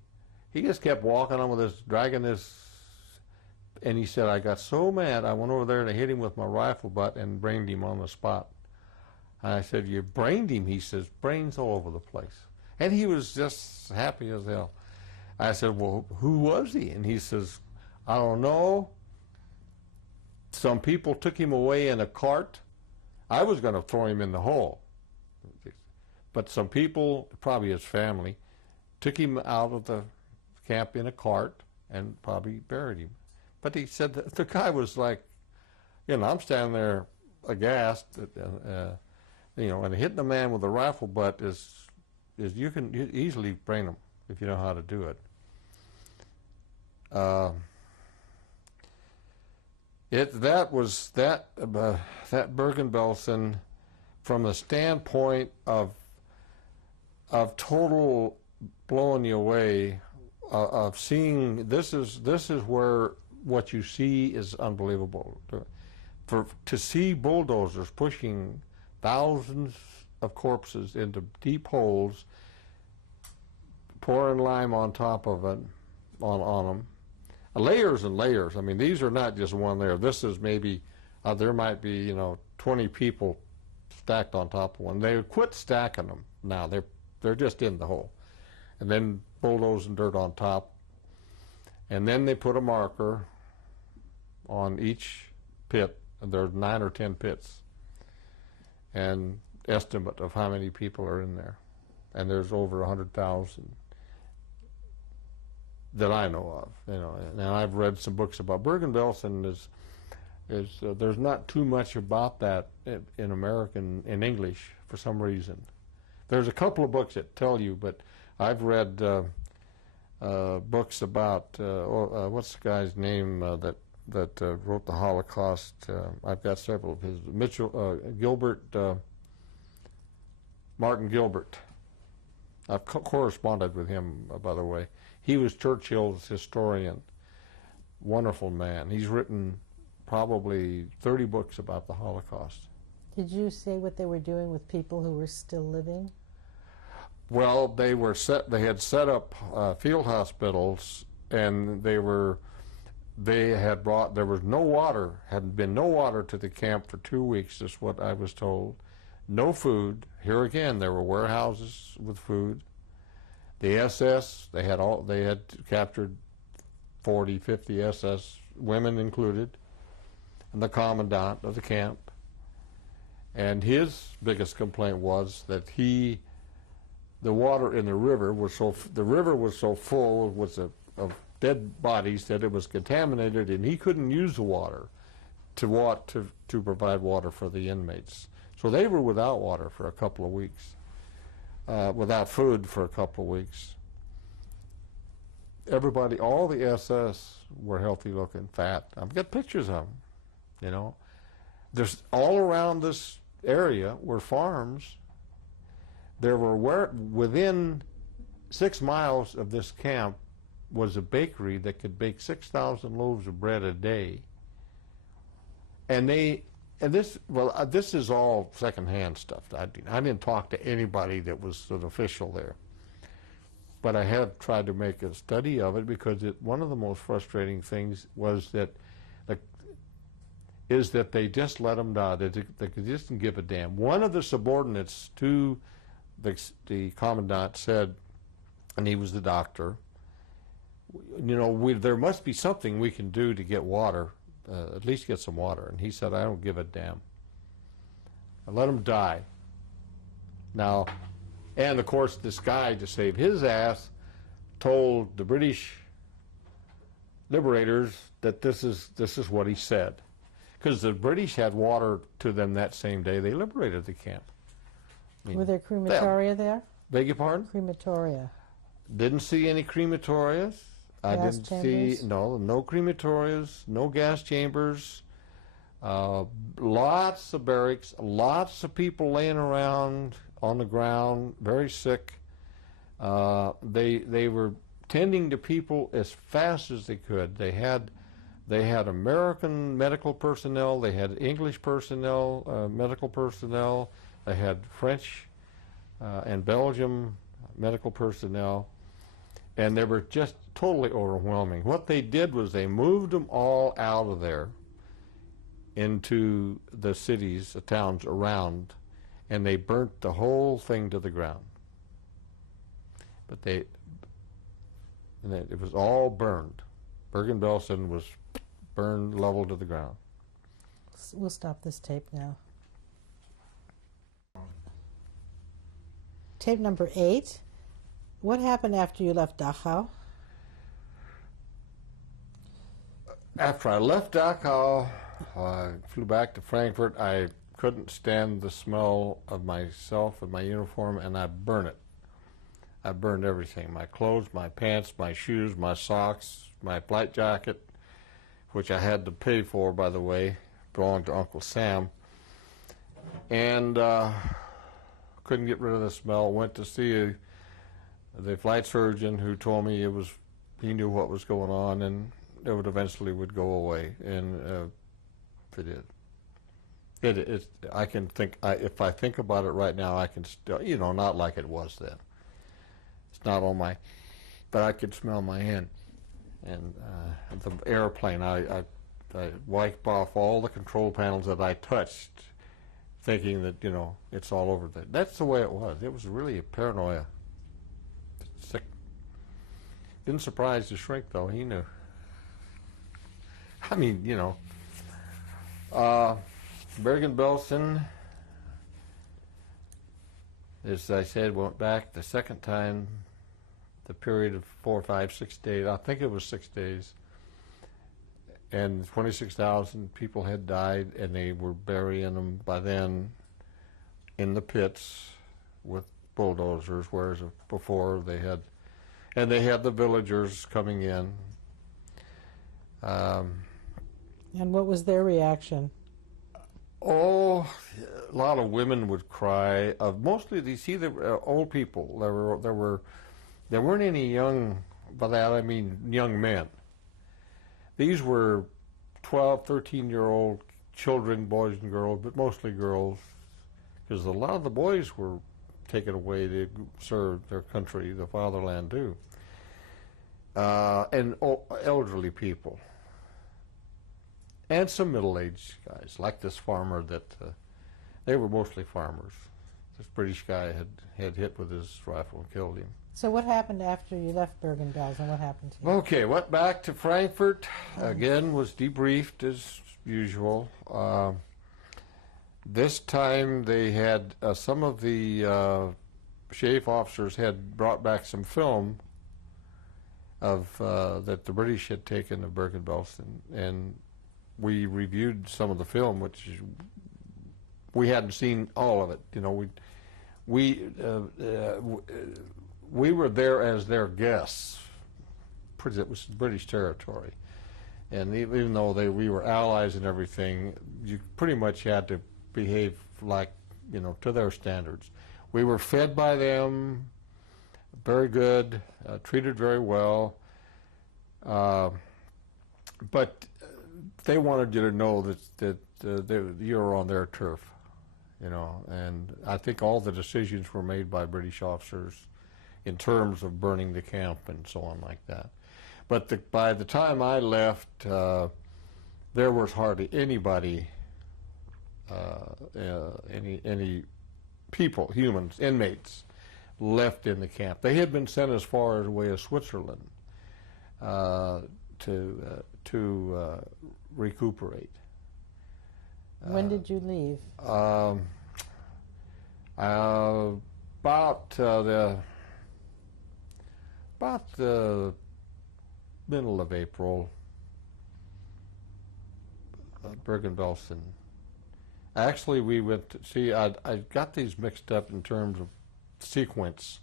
He just kept walking on with this, dragging this, and he said, I got so mad, I went over there and I hit him with my rifle butt and brained him on the spot. And I said, you brained him? He says, brains all over the place. And he was just happy as hell. I said, well, who was he? And he says, I don't know. Some people took him away in a cart. I was going to throw him in the hole. But some people, probably his family, took him out of the camp in a cart and probably buried him. But he said that the guy was like, you know, I'm standing there aghast, you know, and hitting a man with a rifle butt is you can easily brain him if you know how to do it. That Bergen-Belsen, from the standpoint of total blowing you away, of seeing, this is where what you see is unbelievable. To see bulldozers pushing thousands of corpses into deep holes, pouring lime on top of it, on them, layers and layers. I mean, these are not just one layer. This is maybe, there might be, you know, 20 people stacked on top of one. They quit stacking them now. They're just in the hole. And then bulldozing dirt on top. And then they put a marker on each pit, and there's 9 or 10 pits. And estimate of how many people are in there, and there's over 100,000 that I know of. You know, and I've read some books about Bergen-Belsen. There's not too much about that in English for some reason. There's a couple of books that tell you, but I've read books about what's the guy's name that wrote the Holocaust. I've got several of his. Martin Gilbert. I've corresponded with him, by the way. He was Churchill's historian. Wonderful man. He's written probably 30 books about the Holocaust. Did you say what they were doing with people who were still living? Well, they had set up field hospitals, and there was no water, had been no water to the camp for 2 weeks, is what I was told. No food. Here again, there were warehouses with food. The SS, they had captured 40, 50 SS, women included, and the commandant of the camp. And his biggest complaint was that the water in the river was so full of dead bodies that it was contaminated, and he couldn't use the water to provide water for the inmates. So they were without water for a couple of weeks, without food for a couple of weeks. Everybody, all the SS were healthy looking, fat. I've got pictures of them, you know. There's all around this area were farms. There were, within 6 miles of this camp was a bakery that could bake 6,000 loaves of bread a day. This is all secondhand stuff. I didn't talk to anybody that was an official there. But I have tried to make a study of it, because one of the most frustrating things was that they just let them die. They just didn't give a damn. One of the subordinates to the commandant said, and he was the doctor, you know, there must be something we can do to get water, at least get some water. And he said, I don't give a damn. I let them die. Now, and of course, this guy, to save his ass, told the British liberators that this is what he said. Because the British had water to them that same day they liberated the camp. I mean, Were there crematoria there? Beg your pardon? Crematoria. Didn't see any crematorias. I Gas didn't chambers? see, no crematorias, no gas chambers, lots of barracks, lots of people laying around on the ground, very sick. They were tending to people as fast as they could. They had American medical personnel, they had English personnel, medical personnel, they had French and Belgium medical personnel, and they were just totally overwhelming. What they did was they moved them all out of there into the cities, the towns around, and they burnt the whole thing to the ground. But it was all burned. Bergen-Belsen was burned level to the ground. We'll stop this tape now. Tape number 8. What happened after you left Dachau? After I left Dachau, I flew back to Frankfurt. I couldn't stand the smell of myself and my uniform, and I burned it. I burned everything, my clothes, my pants, my shoes, my socks, my flight jacket, which I had to pay for, by the way, belonged to Uncle Sam. And couldn't get rid of the smell. Went to see the flight surgeon, who told me he knew what was going on, and it would go away. And it did. I can think, if I think about it right now, I can still, not like it was then. It's not on but I could smell my hand. And the airplane, I wiped off all the control panels that I touched, thinking that, it's all over there. That's the way it was. It was really a paranoia. Sick. Didn't surprise the shrink, though. He knew. I mean, Bergen-Belsen, as I said, went back the second time, the period of 4, 5, 6 days. I think it was 6 days. And 26,000 people had died, and they were burying them by then in the pits with bulldozers, whereas before they had, and they had the villagers coming in. And what was their reaction? Oh, a lot of women would cry. Mostly, you see, the old people. There weren't any young. By that I mean young men. These were 12, 13-year-old children, boys and girls, but mostly girls, because a lot of the boys were taken away to serve their country, the fatherland, too. And elderly people. And some middle-aged guys, like this farmer that, they were mostly farmers. This British guy had hit with his rifle and killed him. So what happened after you left Bergen-Belsen? What happened to you? Okay, went back to Frankfurt. Again, was debriefed as usual. This time they had, some of the SHAEF officers had brought back some film of that the British had taken of Bergen-Belsen, and we reviewed some of the film, which we hadn't seen all of it. You know, we were there as their guests. It was British territory, and even though we were allies and everything, you pretty much had to behave like, you know, to their standards. We were fed by them, very good, treated very well, but they wanted you to know that you're on their turf, you know. And I think all the decisions were made by British officers in terms of burning the camp and so on like that. But by the time I left, there was hardly anybody, any people, humans, inmates, left in the camp. They had been sent as far away as Switzerland to recuperate. When did you leave? About the middle of April, Bergen-Belsen. Actually, we went to see. I got these mixed up in terms of sequence.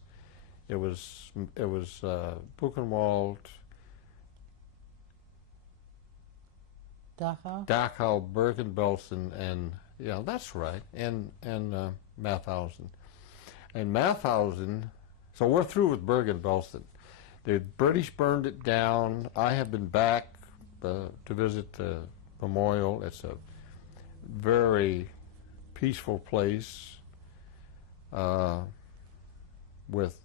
It was Buchenwald, Dachau, Bergen-Belsen, and yeah, that's right, and Mauthausen. And Mauthausen. So we're through with Bergen-Belsen. The British burned it down. I have been back to visit the memorial. It's a very peaceful place with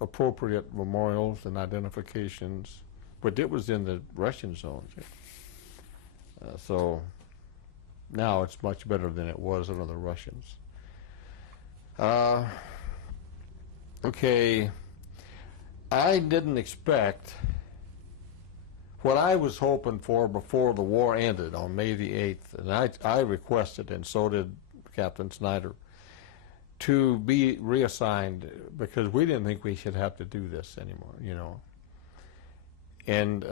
appropriate memorials and identifications, but it was in the Russian zone. So now it's much better than it was under the Russians. Okay, I didn't expect what I was hoping for before the war ended on May the 8th, and I requested, and so did Captain Snyder, to be reassigned, because we didn't think we should have to do this anymore, you know. And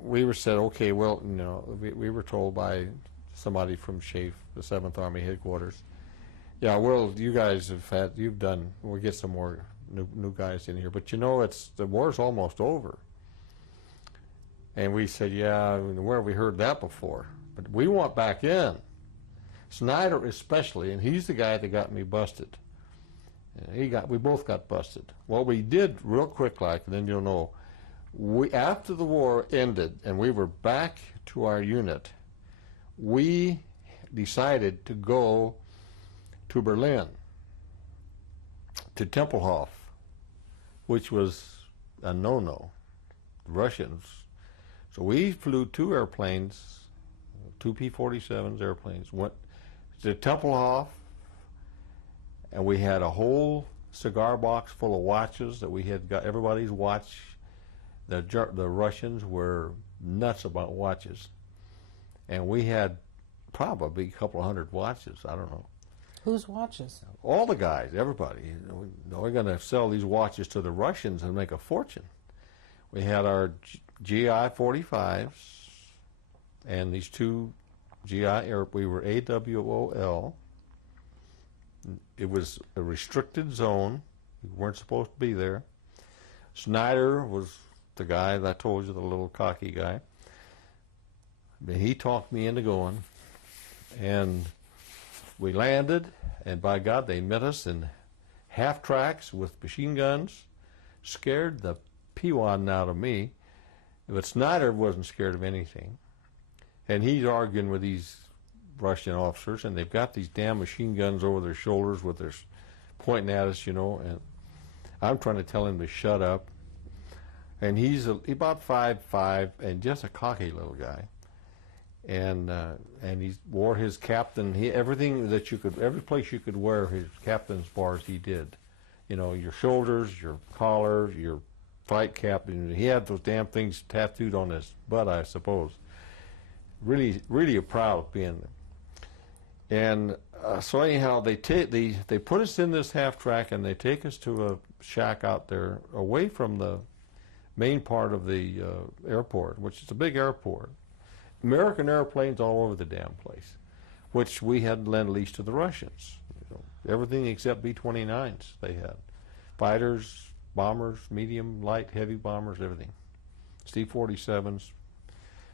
we were said, okay, well, you know, we were told by somebody from SHAEF, the 7th Army headquarters, yeah, well, you guys we'll get some more new guys in here, but you know, the war's almost over. And we said, yeah, where have we heard that before? But we want back in. Snyder especially, and he's the guy that got me busted. We both got busted. What we did real quick, and then you'll know, after the war ended and we were back to our unit, we decided to go to Berlin, to Tempelhof, which was a no-no. The Russians. So we flew 2 airplanes, 2 P-47s airplanes, went to Tempelhof, and we had a whole cigar box full of watches that we had got everybody's watch. The Russians were nuts about watches, and we had probably a couple of hundred watches, I don't know. Whose watches? All the guys, everybody. We're going to sell these watches to the Russians and make a fortune. We had our GI 45s and these two GI, we were AWOL. It was a restricted zone. We weren't supposed to be there. Snyder was the guy that I told you, the little cocky guy. He talked me into going. And we landed, and by God, they met us in half tracks with machine guns, scared the peewon out of me. But Snyder wasn't scared of anything. And he's arguing with these Russian officers, and they've got these damn machine guns over their shoulders with their pointing at us, and I'm trying to tell him to shut up. And he's about 5'5" and just a cocky little guy. And he wore his captain. Everything that you could, every place you could wear his captain's bars, he did. Your shoulders, your collar, your flight cap. He had those damn things tattooed on his butt, I suppose. Really, really proud of being there. And so anyhow, they put us in this half track, and they take us to a shack out there, away from the main part of the airport, which is a big airport. American airplanes all over the damn place, which we had lend-lease to the Russians. Everything except B-29s they had. Fighters, bombers, medium, light, heavy bombers, everything. C-47s,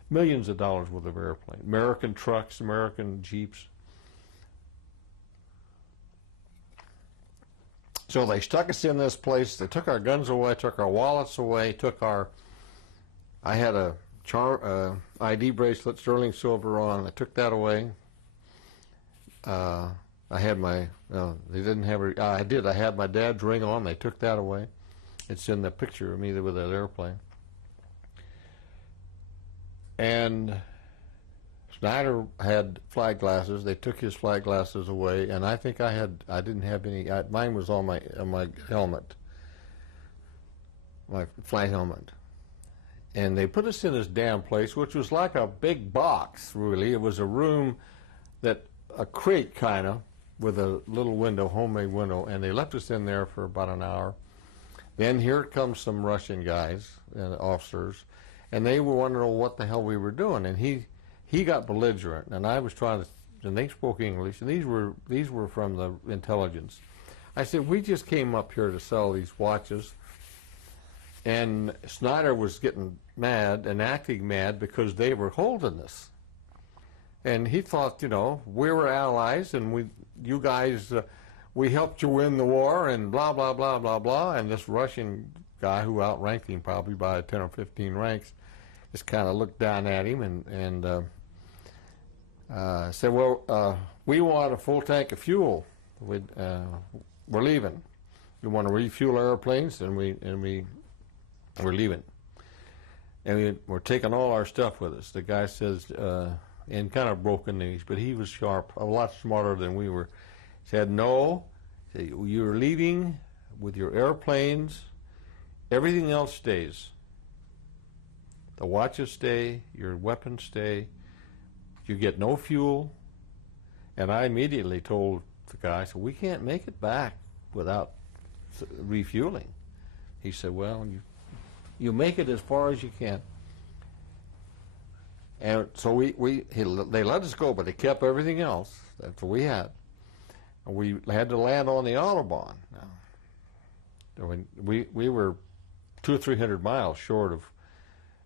millions of dollars worth of airplanes. American trucks, American Jeeps. So they stuck us in this place. They took our guns away, took our wallets away, I had a ID bracelet, sterling silver on. I took that away. I had my, they didn't have, I did. I had my dad's ring on. They took that away. It's in the picture of me with that airplane. And Snyder had flag glasses. They took his flag glasses away, and I think I didn't have any. Mine was on my helmet, my flight helmet. And they put us in this damn place, which was like a big box, really. It was a room a crate kind of, with a little window, homemade window, and they left us in there for about an hour. Then here comes some Russian guys and officers, and they were wanting to know what the hell we were doing. And he got belligerent, and I was trying to, and they spoke English, and these were from the intelligence. I said, we just came up here to sell these watches. And Snyder was getting mad and acting mad because they were holding us. And he thought, we were allies, and you guys, we helped you win the war, and blah, blah, blah, blah, blah. And this Russian guy, who outranked him probably by 10 or 15 ranks, just kind of looked down at him and said, well, we want a full tank of fuel. We're leaving. We want to refuel our airplanes, and we're leaving. And we're taking all our stuff with us. The guy says, in kind of broken English, but he was sharp, a lot smarter than we were. Said, no, you're leaving with your airplanes. Everything else stays. The watches stay, your weapons stay. You get no fuel. And I immediately told the guy, so we can't make it back without refueling. He said, well, you make it as far as you can. And so they let us go, but they kept everything else. That's what we had. And we had to land on the Autobahn. Now, we were 200 or 300 miles short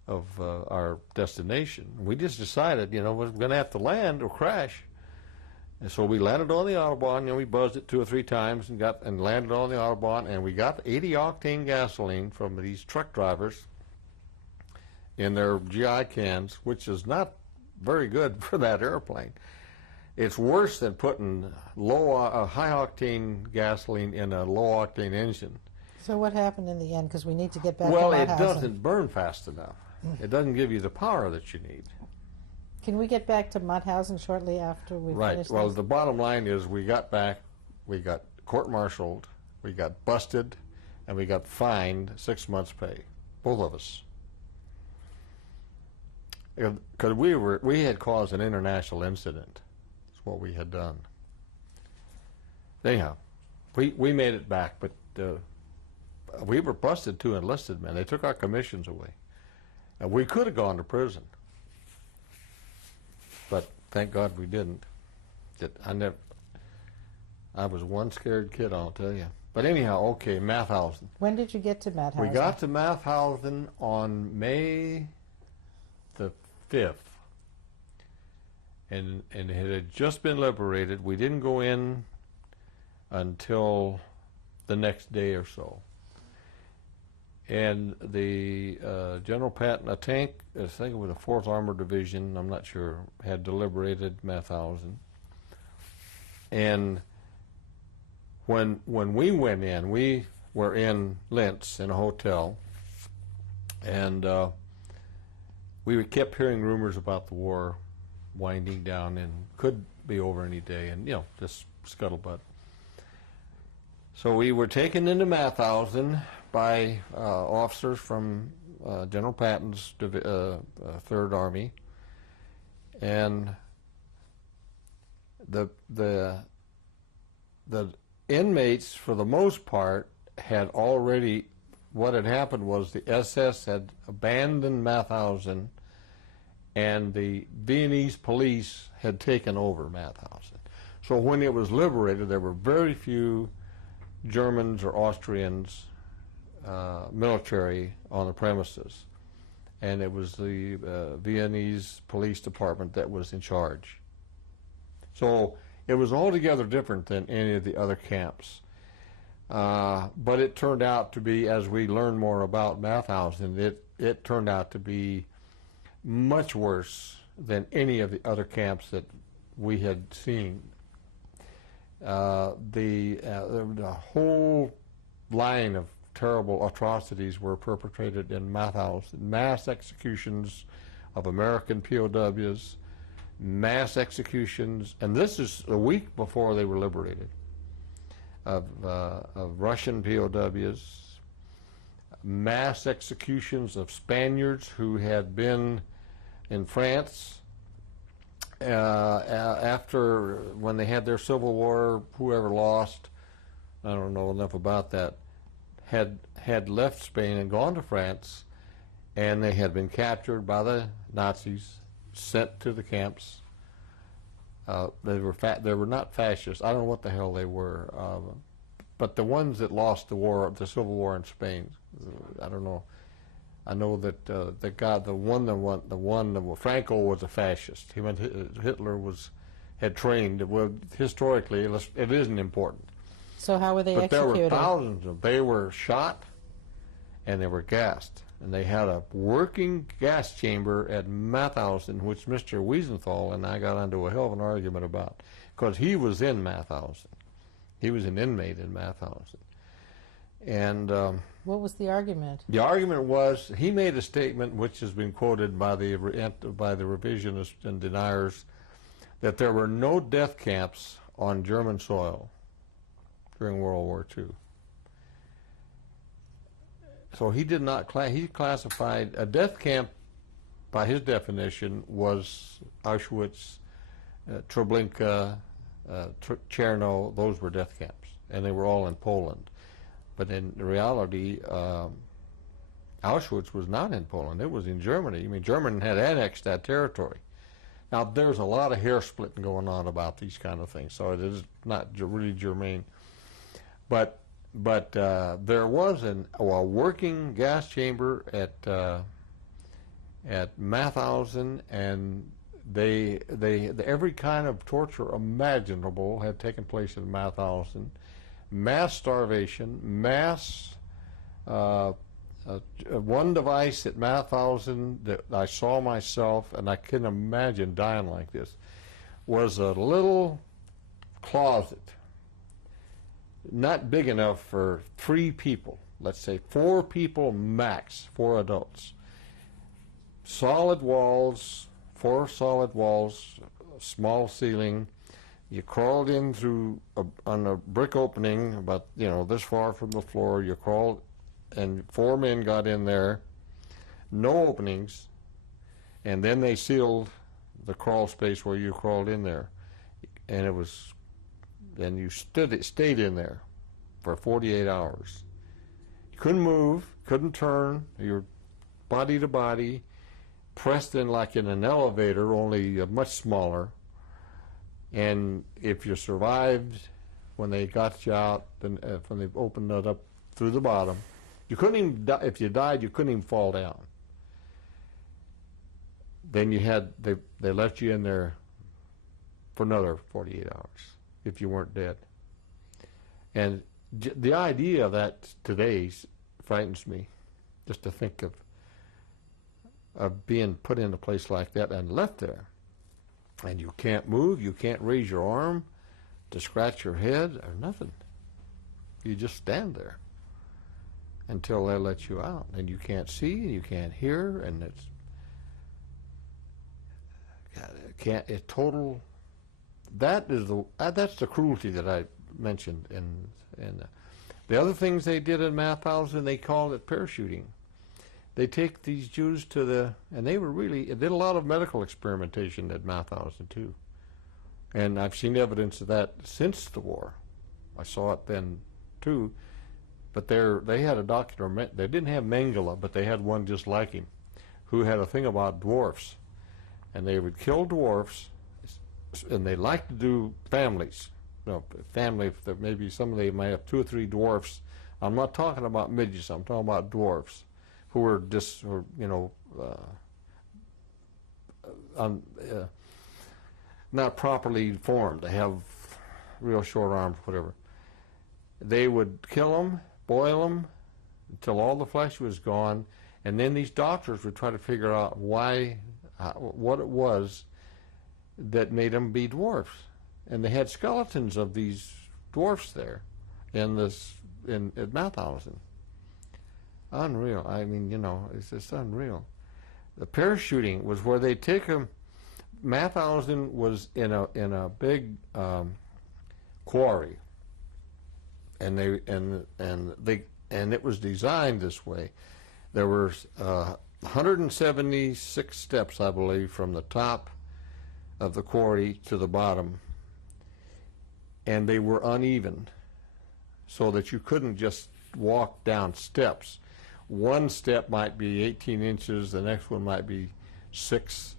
of our destination. We just decided, we're going to have to land or crash. And so we landed on the Autobahn, and we buzzed it 2 or 3 times and landed on the Autobahn, and we got 80 octane gasoline from these truck drivers in their GI cans, which is not very good for that airplane. It's worse than putting high octane gasoline in a low octane engine. So what happened in the end? Because we need to get back to Well, Mauthausen. it doesn't burn fast enough. It doesn't give you the power that you need. Can we get back to Mauthausen shortly after we Right. finish Well, this? the bottom line is we got back, we got court-martialed, we got busted, and we got fined 6 months' pay, both of us. Because we had caused an international incident. That's what we had done. Anyhow, we made it back, but we were busted 2 enlisted men. They took our commissions away. And we could have gone to prison. But thank God we didn't. I was one scared kid, I'll tell you. But anyhow, okay, Mauthausen. When did you get to Mauthausen? We got to Mauthausen on May the 5th. And it had just been liberated. We didn't go in until the next day or so. And the General Patton, I think it was the 4th Armored Division, I'm not sure, had deliberated Mauthausen. And when we went in, we were in Linz in a hotel, and we kept hearing rumors about the war winding down and could be over any day, and just scuttlebutt. So we were taken into Mauthausen by officers from General Patton's 3rd Army, and the inmates, for the most part, had already. What had happened was the SS had abandoned Mauthausen, and the Viennese police had taken over Mauthausen. So when it was liberated, there were very few Germans or Austrians military on the premises, and it was the Viennese police department that was in charge. So it was altogether different than any of the other camps. But it turned out to be, as we learned more about Mauthausen, it turned out to be much worse than any of the other camps that we had seen. The whole line of terrible atrocities were perpetrated in Mauthausen. Mass executions of American POWs, mass executions, and this is a week before they were liberated, of Russian POWs, mass executions of Spaniards who had been in France after, when they had their civil war. Whoever lost, I don't know enough about that, had left Spain and gone to France, and they had been captured by the Nazis, sent to the camps. They were not fascists. I don't know what the hell they were, but the ones that lost the war, the civil war in Spain, I don't know. I know that Franco was a fascist. Hitler had trained. Well, historically, it isn't important. So how were they But executed? there were thousands of them. They were shot and they were gassed. And they had a working gas chamber at Mauthausen, which Mr. Wiesenthal and I got into a hell of an argument about, because he was in Mauthausen. He was an inmate in Mauthausen. And What was the argument? the argument was, he made a statement which has been quoted by the revisionists and deniers, that there were no death camps on German soil during World War II. So he did not he classified a death camp, by his definition, was Auschwitz, Treblinka, Cherno. Those were death camps, and they were all in Poland. But in reality, Auschwitz was not in Poland. It was in Germany. I mean, Germany had annexed that territory. Now, there's a lot of hair splitting going on about these kind of things, so it is not really germane. But there was a working gas chamber at Mauthausen, and every kind of torture imaginable had taken place in Mauthausen. Mass starvation, one device at Mauthausen that I saw myself, and I couldn't imagine dying like this, was a little closet, not big enough for 3 people, let's say 4 people max, 4 adults. Solid walls, 4 solid walls, small ceiling. You crawled in through on a brick opening about, this far from the floor. You crawled, and 4 men got in there, no openings, and then they sealed the crawl space where you crawled in there. And it was and you stayed in there for 48 hours. You couldn't move, couldn't turn. You're body to body, pressed in like in an elevator, only much smaller. And if you survived when they got you out, then when they opened it up through the bottom, you couldn't even die. If you died, you couldn't even fall down. Then they left you in there for another 48 hours if you weren't dead. And the idea of that today frightens me, just to think of being put in a place like that and left there. And you can't move, you can't raise your arm to scratch your head or nothing. You just stand there until they let you out. And you can't see, and you can't hear, and it's total. That's the cruelty that I mentioned. And the other things they did in Mauthausen, they called it parachuting. They take these Jews and they did a lot of medical experimentation at Mauthausen too. And I've seen evidence of that since the war. I saw it then too. But they had a doctor, they didn't have Mengele, but they had one just like him, who had a thing about dwarfs. And they would kill dwarfs, and they liked to do families. Family, maybe some of them might have 2 or 3 dwarfs. I'm not talking about midgets, I'm talking about dwarfs who were just, not properly formed. They have real short arms, whatever. They would kill them, boil them, until all the flesh was gone, and then these doctors would try to figure out what it was that made them be dwarfs. And they had skeletons of these dwarfs there at Mauthausen. Unreal. I mean, it's just unreal. The parachuting was where they take them. Mauthausen was in a big quarry, and it was designed this way. There were 176 steps, I believe, from the top of the quarry to the bottom, and they were uneven, so that you couldn't just walk down steps. One step might be 18 inches, the next one might be 6.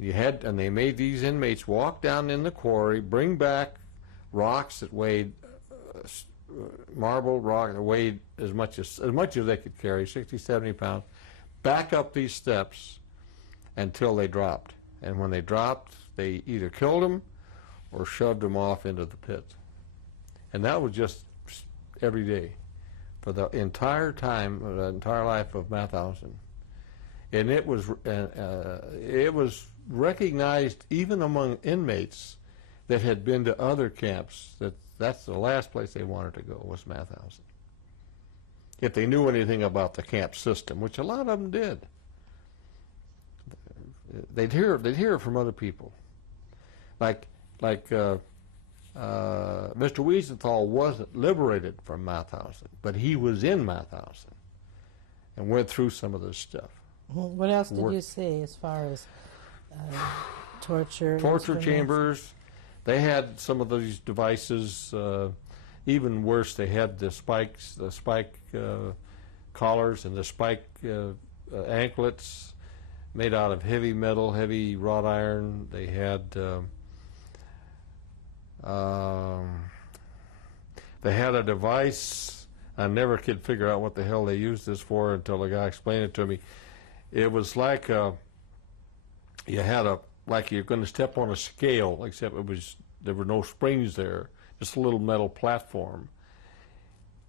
And they made these inmates walk down in the quarry, bring back rocks that weighed, marble rock that weighed as much as they could carry, 60, 70 pounds, back up these steps until they dropped. And when they dropped, they either killed them or shoved them off into the pit. And that was just every day for the entire time, the entire life of Mauthausen. And it was recognized even among inmates that had been to other camps that's the last place they wanted to go, was Mauthausen. If they knew anything about the camp system, which a lot of them did. They'd hear it from other people. Like Mr. Wiesenthal wasn't liberated from Mauthausen, but he was in Mauthausen and went through some of this stuff. What else did you see as far as torture? Torture chambers. They had some of these devices. Even worse, they had the spike collars and the spike anklets made out of heavy metal, heavy wrought iron. They had a device. I never could figure out what the hell they used this for until the guy explained it to me. It was like like you're going to step on a scale, except there were no springs there, just a little metal platform.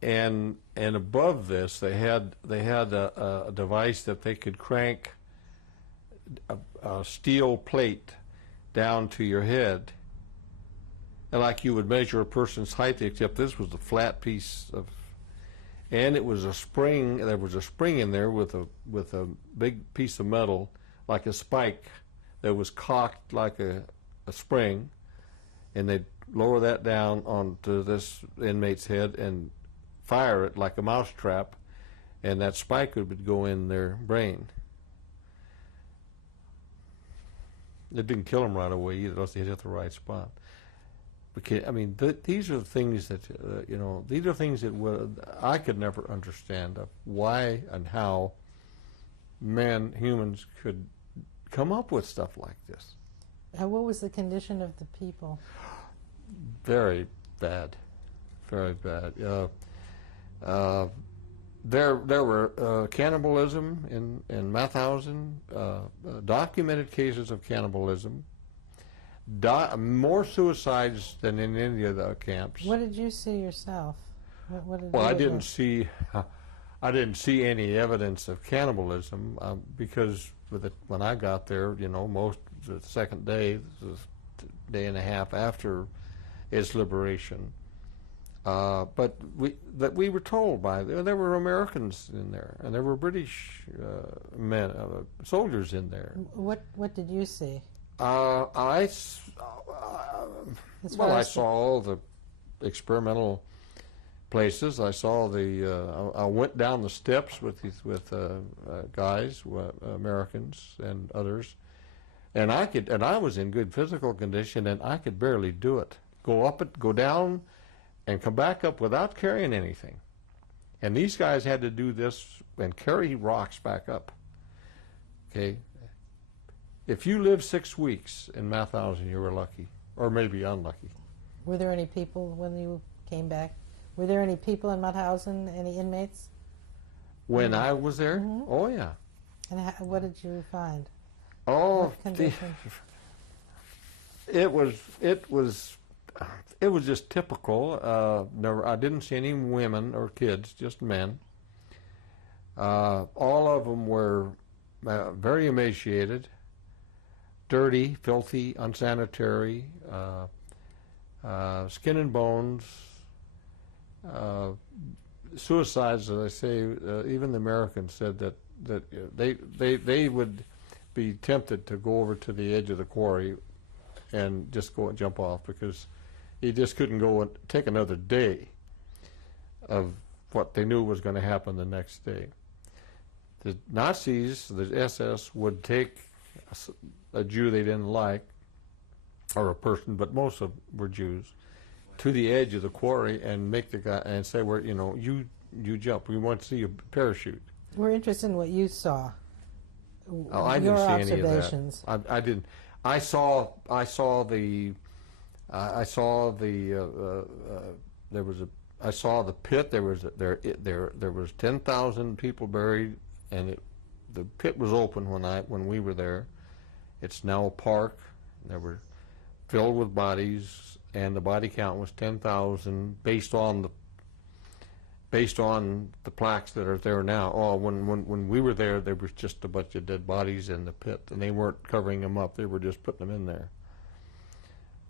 And above this, they had a device that they could crank a steel plate down to your head, and like you would measure a person's height, except this was a flat piece of, and it was a spring. There was a spring in there with a big piece of metal, like a spike, that was cocked like a spring, and they'd lower that down onto this inmate's head and fire it like a mouse trap, and that spike would go in their brain. It didn't kill them right away either, unless they hit the right spot. I mean, these are things that, these are things that I could never understand of why and how humans could come up with stuff like this. What was the condition of the people? Very bad, very bad. There were cannibalism in Mauthausen, documented cases of cannibalism, more suicides than in any of the camps. What did you see yourself? What did Well, you I witness? didn't see any evidence of cannibalism because when I got there, most the second day, the day and a half after its liberation. But we were told there were Americans in there, and there were British men, soldiers in there. What did you see? I saw all the experimental places. I saw I went down the steps with guys, Americans and others, and I was in good physical condition, and I could barely do it. Go down, and come back up without carrying anything. And these guys had to do this and carry rocks back up. Okay. If you lived 6 weeks in Mauthausen, you were lucky, or maybe unlucky. Were there any people when you came back? Were there any people in Mauthausen, any inmates? When I was there? Mhm. Oh, yeah. And what did you find? Oh, What condition? it was just typical. I didn't see any women or kids, just men. All of them were very emaciated, dirty, filthy, unsanitary, skin and bones. Suicides, as I say, even the Americans said that they would be tempted to go over to the edge of the quarry and just go and jump off because he just couldn't go and take another day of what they knew was going to happen the next day. The Nazis, the SS, would take a Jew they didn't like, or a person, but most of them were Jews, to the edge of the quarry and make the guy and say, "Well, you jump. We want to see a parachute." We're interested in what you saw. Oh, I Your didn't see any of observations. that. I didn't. I saw the pit. There was 10,000 people buried, and the pit was open when we were there. It's now a park. They were filled with bodies, and the body count was 10,000 based on the plaques that are there now. Oh, when we were there was just a bunch of dead bodies in the pit, and they weren't covering them up. They were just putting them in there.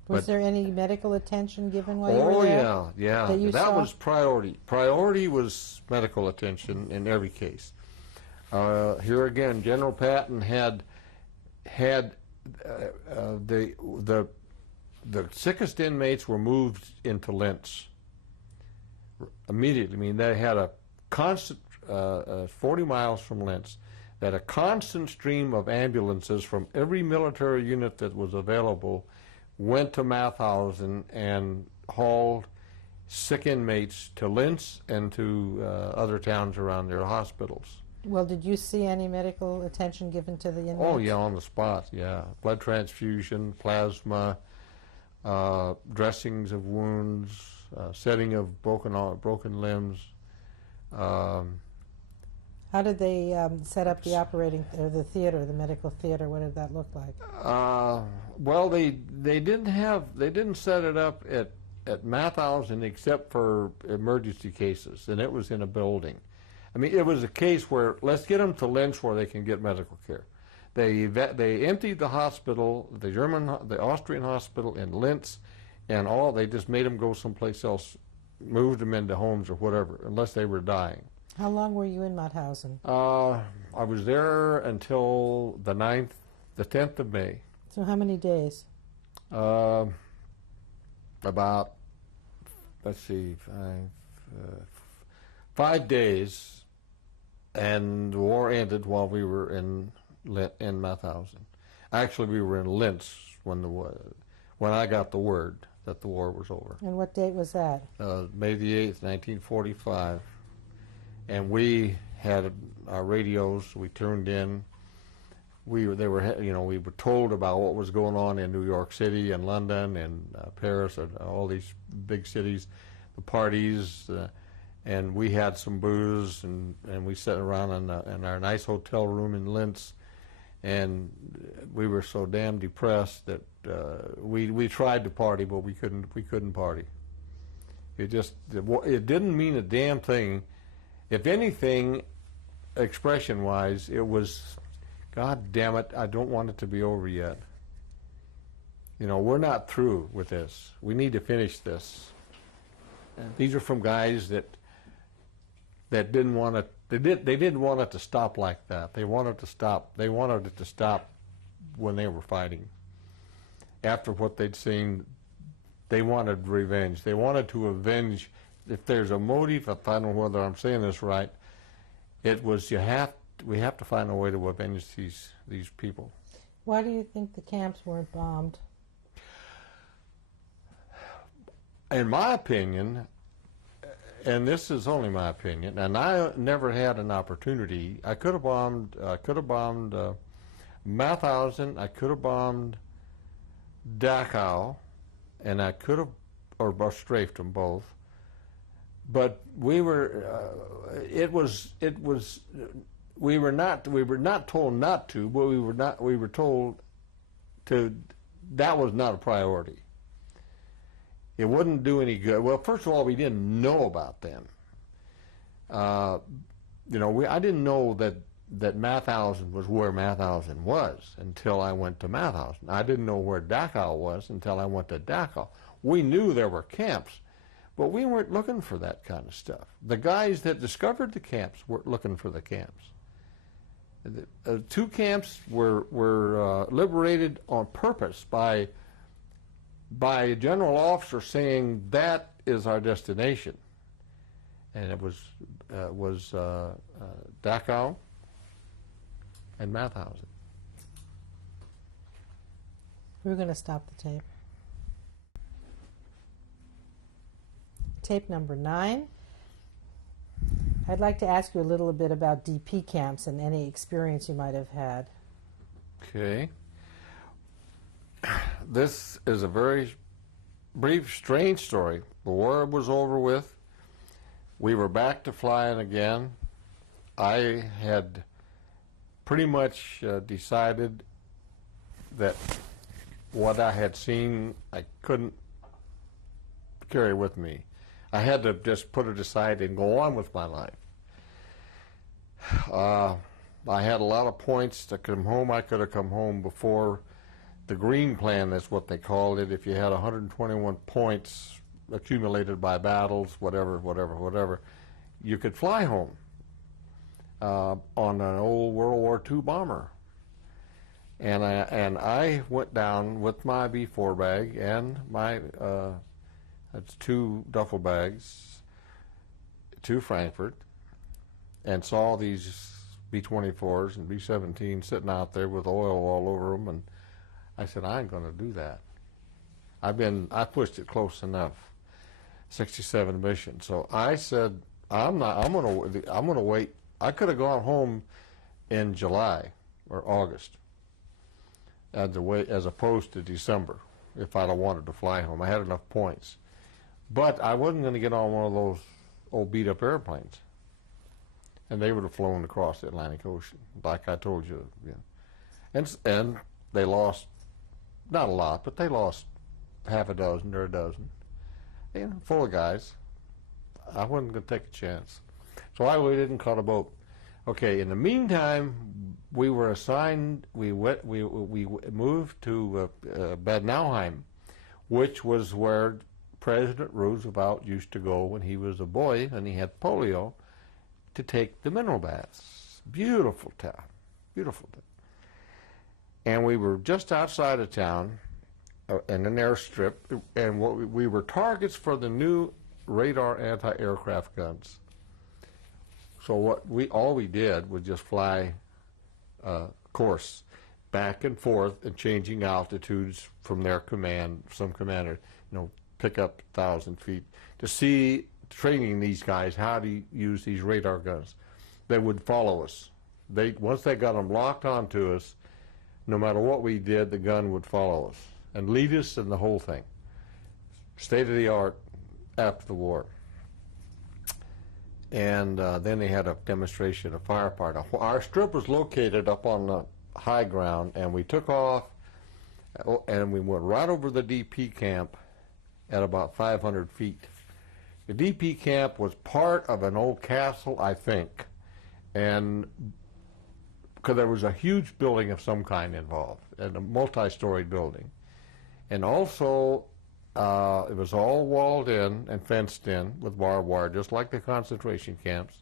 Was there any medical attention given while you were there? Oh, yeah. That you That saw? was priority. Priority was medical attention in every case. Here again, General Patton had the sickest inmates were moved into Linz immediately. I mean, they had a constant 40 miles from Linz. They had a constant stream of ambulances from every military unit that was available went to Mauthausen and hauled sick inmates to Linz and to other towns around their hospitals. Well, did you see any medical attention given to the inmates? Oh, yeah, on the spot, yeah. Blood transfusion, plasma, dressings of wounds, setting of broken limbs. How did they set up the the theater, the medical theater? What did that look like? Well, they didn't set it up at Mauthausen except for emergency cases, and it was in a building. I mean, it was a case where let's get them to Linz where they can get medical care. They emptied the hospital, the Austrian hospital in Linz, and they just made them go someplace else, moved them into homes or whatever, unless they were dying. How long were you in Mauthausen? I was there until the 10th of May. So how many days? About, let's see, 5 days, and the war ended while we were in Mauthausen. Actually, we were in Linz when I got the word. that the war was over. And what date was that? May the 8th, 1945. And we had our radios, we tuned in. We were told about what was going on in New York City and London and Paris and all these big cities, the parties, and we had some booze, and we sat around in our nice hotel room in Linz, and we were so damn depressed that we tried to party, but we couldn't party. It didn't mean a damn thing. If anything, expression-wise, it was, God damn it, I don't want it to be over yet. You know, we're not through with this. We need to finish this. And these are from guys that didn't want it. They didn't want it to stop like that. They wanted to stop. They wanted it to stop when they were fighting. After what they'd seen, they wanted revenge. They wanted to avenge. If there's a motive, if I don't know whether I'm saying this right, it was we have to find a way to avenge these people. Why do you think the camps weren't bombed? In my opinion, and this is only my opinion, and I never had an opportunity. I could have bombed Mauthausen. I could have bombed Dachau, and I could have, or strafed them both. But we were. We were not told not to, but we were told to. That was not a priority. It wouldn't do any good. Well, first of all, we didn't know about them. I didn't know that Mauthausen was where Mauthausen was until I went to Mauthausen. I didn't know where Dachau was until I went to Dachau. We knew there were camps, but we weren't looking for that kind of stuff. The guys that discovered the camps weren't looking for the camps. The two camps were liberated on purpose by a general officer saying that is our destination, and it was Dachau and Mauthausen. We're going to stop the tape. Tape number 9. I'd like to ask you a little bit about DP camps and any experience you might have had. Okay. This is a very brief, strange story. The war was over with. We were back to flying again. I had pretty much decided that what I had seen I couldn't carry with me. I had to just put it aside and go on with my life. I had a lot of points to come home. I could have come home before the Green Plan, that's what they called it. If you had 121 points accumulated by battles, whatever, you could fly home on an old World War II bomber. And I went down with my B-4 bag and my that's 2 duffel bags to Frankfurt, and saw these B-24s and B-17s sitting out there with oil all over them, and I said, I ain't going to do that. I pushed it close enough. 67 mission. So I said, I'm going to wait. I could have gone home in July or August as opposed to December if I'd have wanted to fly home. I had enough points. But I wasn't going to get on one of those old beat-up airplanes. And they would have flown across the Atlantic Ocean, like I told you. Yeah. And they lost, not a lot, but they lost half a dozen or a dozen. Full of guys. I wasn't going to take a chance. So I waited and caught a boat. Okay, in the meantime, we were assigned, we moved to Bad Nauheim, which was where President Roosevelt used to go when he was a boy and he had polio, to take the mineral baths. Beautiful town, beautiful town. And we were just outside of town in an airstrip, and we were targets for the new radar anti-aircraft guns. So all we did was just fly course. back and forth and changing altitudes from their command, some commander, pick up 1,000 feet, to see, training these guys how to use these radar guns. They would follow us. Once they got them locked onto us, no matter what we did, the gun would follow us and lead us in the whole thing. State of the art after the war. And then they had a demonstration of firepower. Our strip was located up on the high ground, and we took off, and we went right over the DP camp at about 500 feet. The DP camp was part of an old castle, I think, and because there was a huge building of some kind involved, and a multi-story building. And also, it was all walled in and fenced in with barbed wire, just like the concentration camps.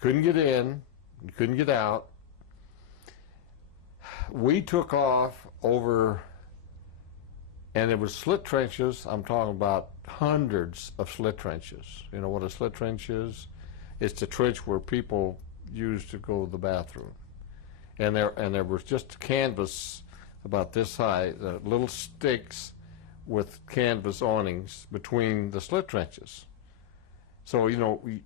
Couldn't get in, you couldn't get out. We took off over, and it was slit trenches. I'm talking about hundreds of slit trenches. You know what a slit trench is? It's the trench where people used to go to the bathroom. And there was just canvas about this high, little stakes with canvas awnings between the slit trenches. So, we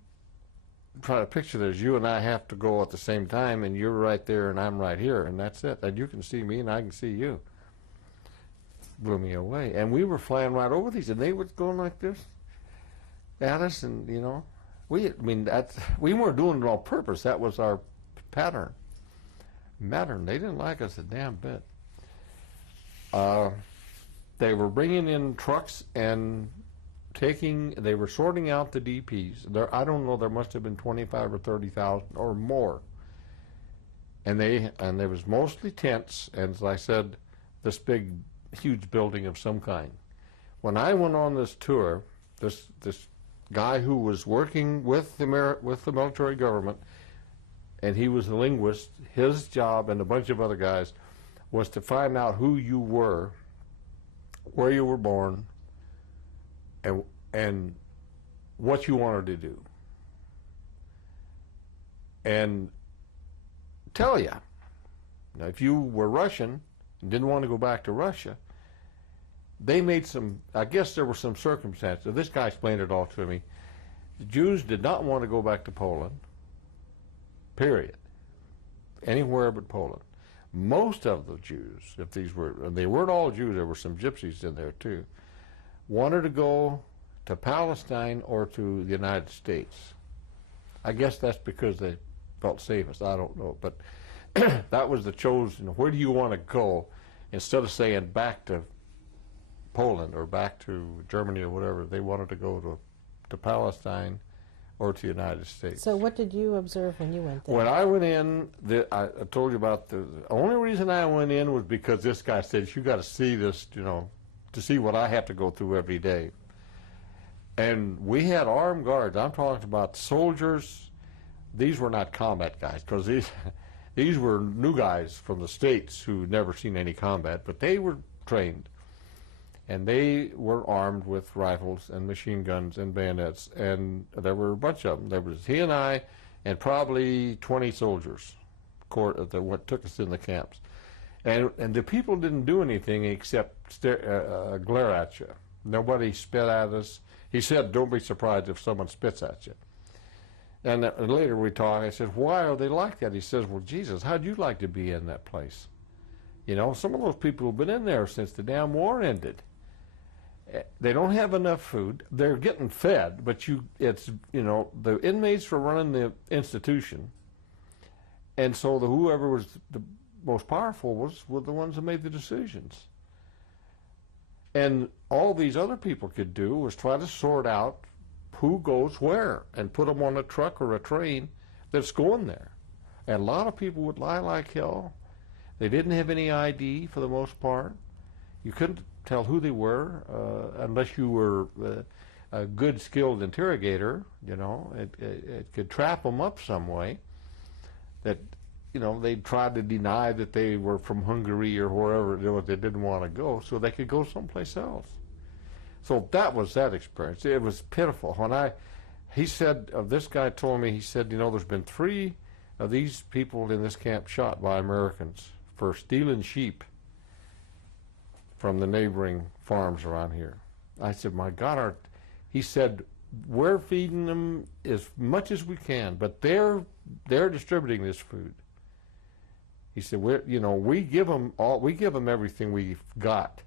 try to picture this. You and I have to go at the same time, and you're right there and I'm right here, and that's it. And you can see me and I can see you. Blew me away. And we were flying right over these, and they were going like this at us, and, we weren't doing it on purpose. That was our pattern. They didn't like us a damn bit. They were bringing in trucks and they were sorting out the DPs. I don't know, there must have been 25 or 30,000 or more. And there was mostly tents, and as I said, this big, huge building of some kind. When I went on this tour, this guy who was working with the military government, and he was a linguist, his job and a bunch of other guys was to find out who you were, where you were born, and what you wanted to do. And tell you. Now, if you were Russian and didn't want to go back to Russia, they made I guess there were some circumstances. This guy explained it all to me. The Jews did not want to go back to Poland, period. Anywhere but Poland. Most of the Jews, and they weren't all Jews, there were some gypsies in there too, wanted to go to Palestine or to the United States. I guess that's because they felt safest. I don't know, but that was the chosen. Where do you want to go? Instead of saying back to Poland or back to Germany or whatever, they wanted to go to Palestine or to the United States. So what did you observe when you went there? When I went in, I told you about the only reason I went in was because this guy said, you got to see this, to see what I have to go through every day. And we had armed guards. I'm talking about soldiers. These were not combat guys, because these were new guys from the States who'd never seen any combat, but they were trained. And they were armed with rifles and machine guns and bayonets, and there were a bunch of them. There was he and I, and probably 20 soldiers that took us in the camps. And the people didn't do anything except glare at you. Nobody spit at us. He said, don't be surprised if someone spits at you. And later we talked, I said, why are they like that? He says, well, Jesus, how'd you like to be in that place? Some of those people have been in there since the damn war ended. They don't have enough food. They're getting fed, but the inmates were running the institution, and so whoever was the most powerful were the ones that made the decisions. And all these other people could do was try to sort out who goes where and put them on a truck or a train that's going there. And a lot of people would lie like hell. They didn't have any ID for the most part. You couldn't tell who they were unless you were a good, skilled interrogator. It could trap them up some way. That they'd try to deny that they were from Hungary or wherever they didn't want to go, so they could go someplace else. So that was that experience. It was pitiful. This guy told me, he said, there's been 3 of these people in this camp shot by Americans for stealing sheep from the neighboring farms around here. I said, my God, he said, we're feeding them as much as we can, but they're distributing this food. He said, we give them everything we've got.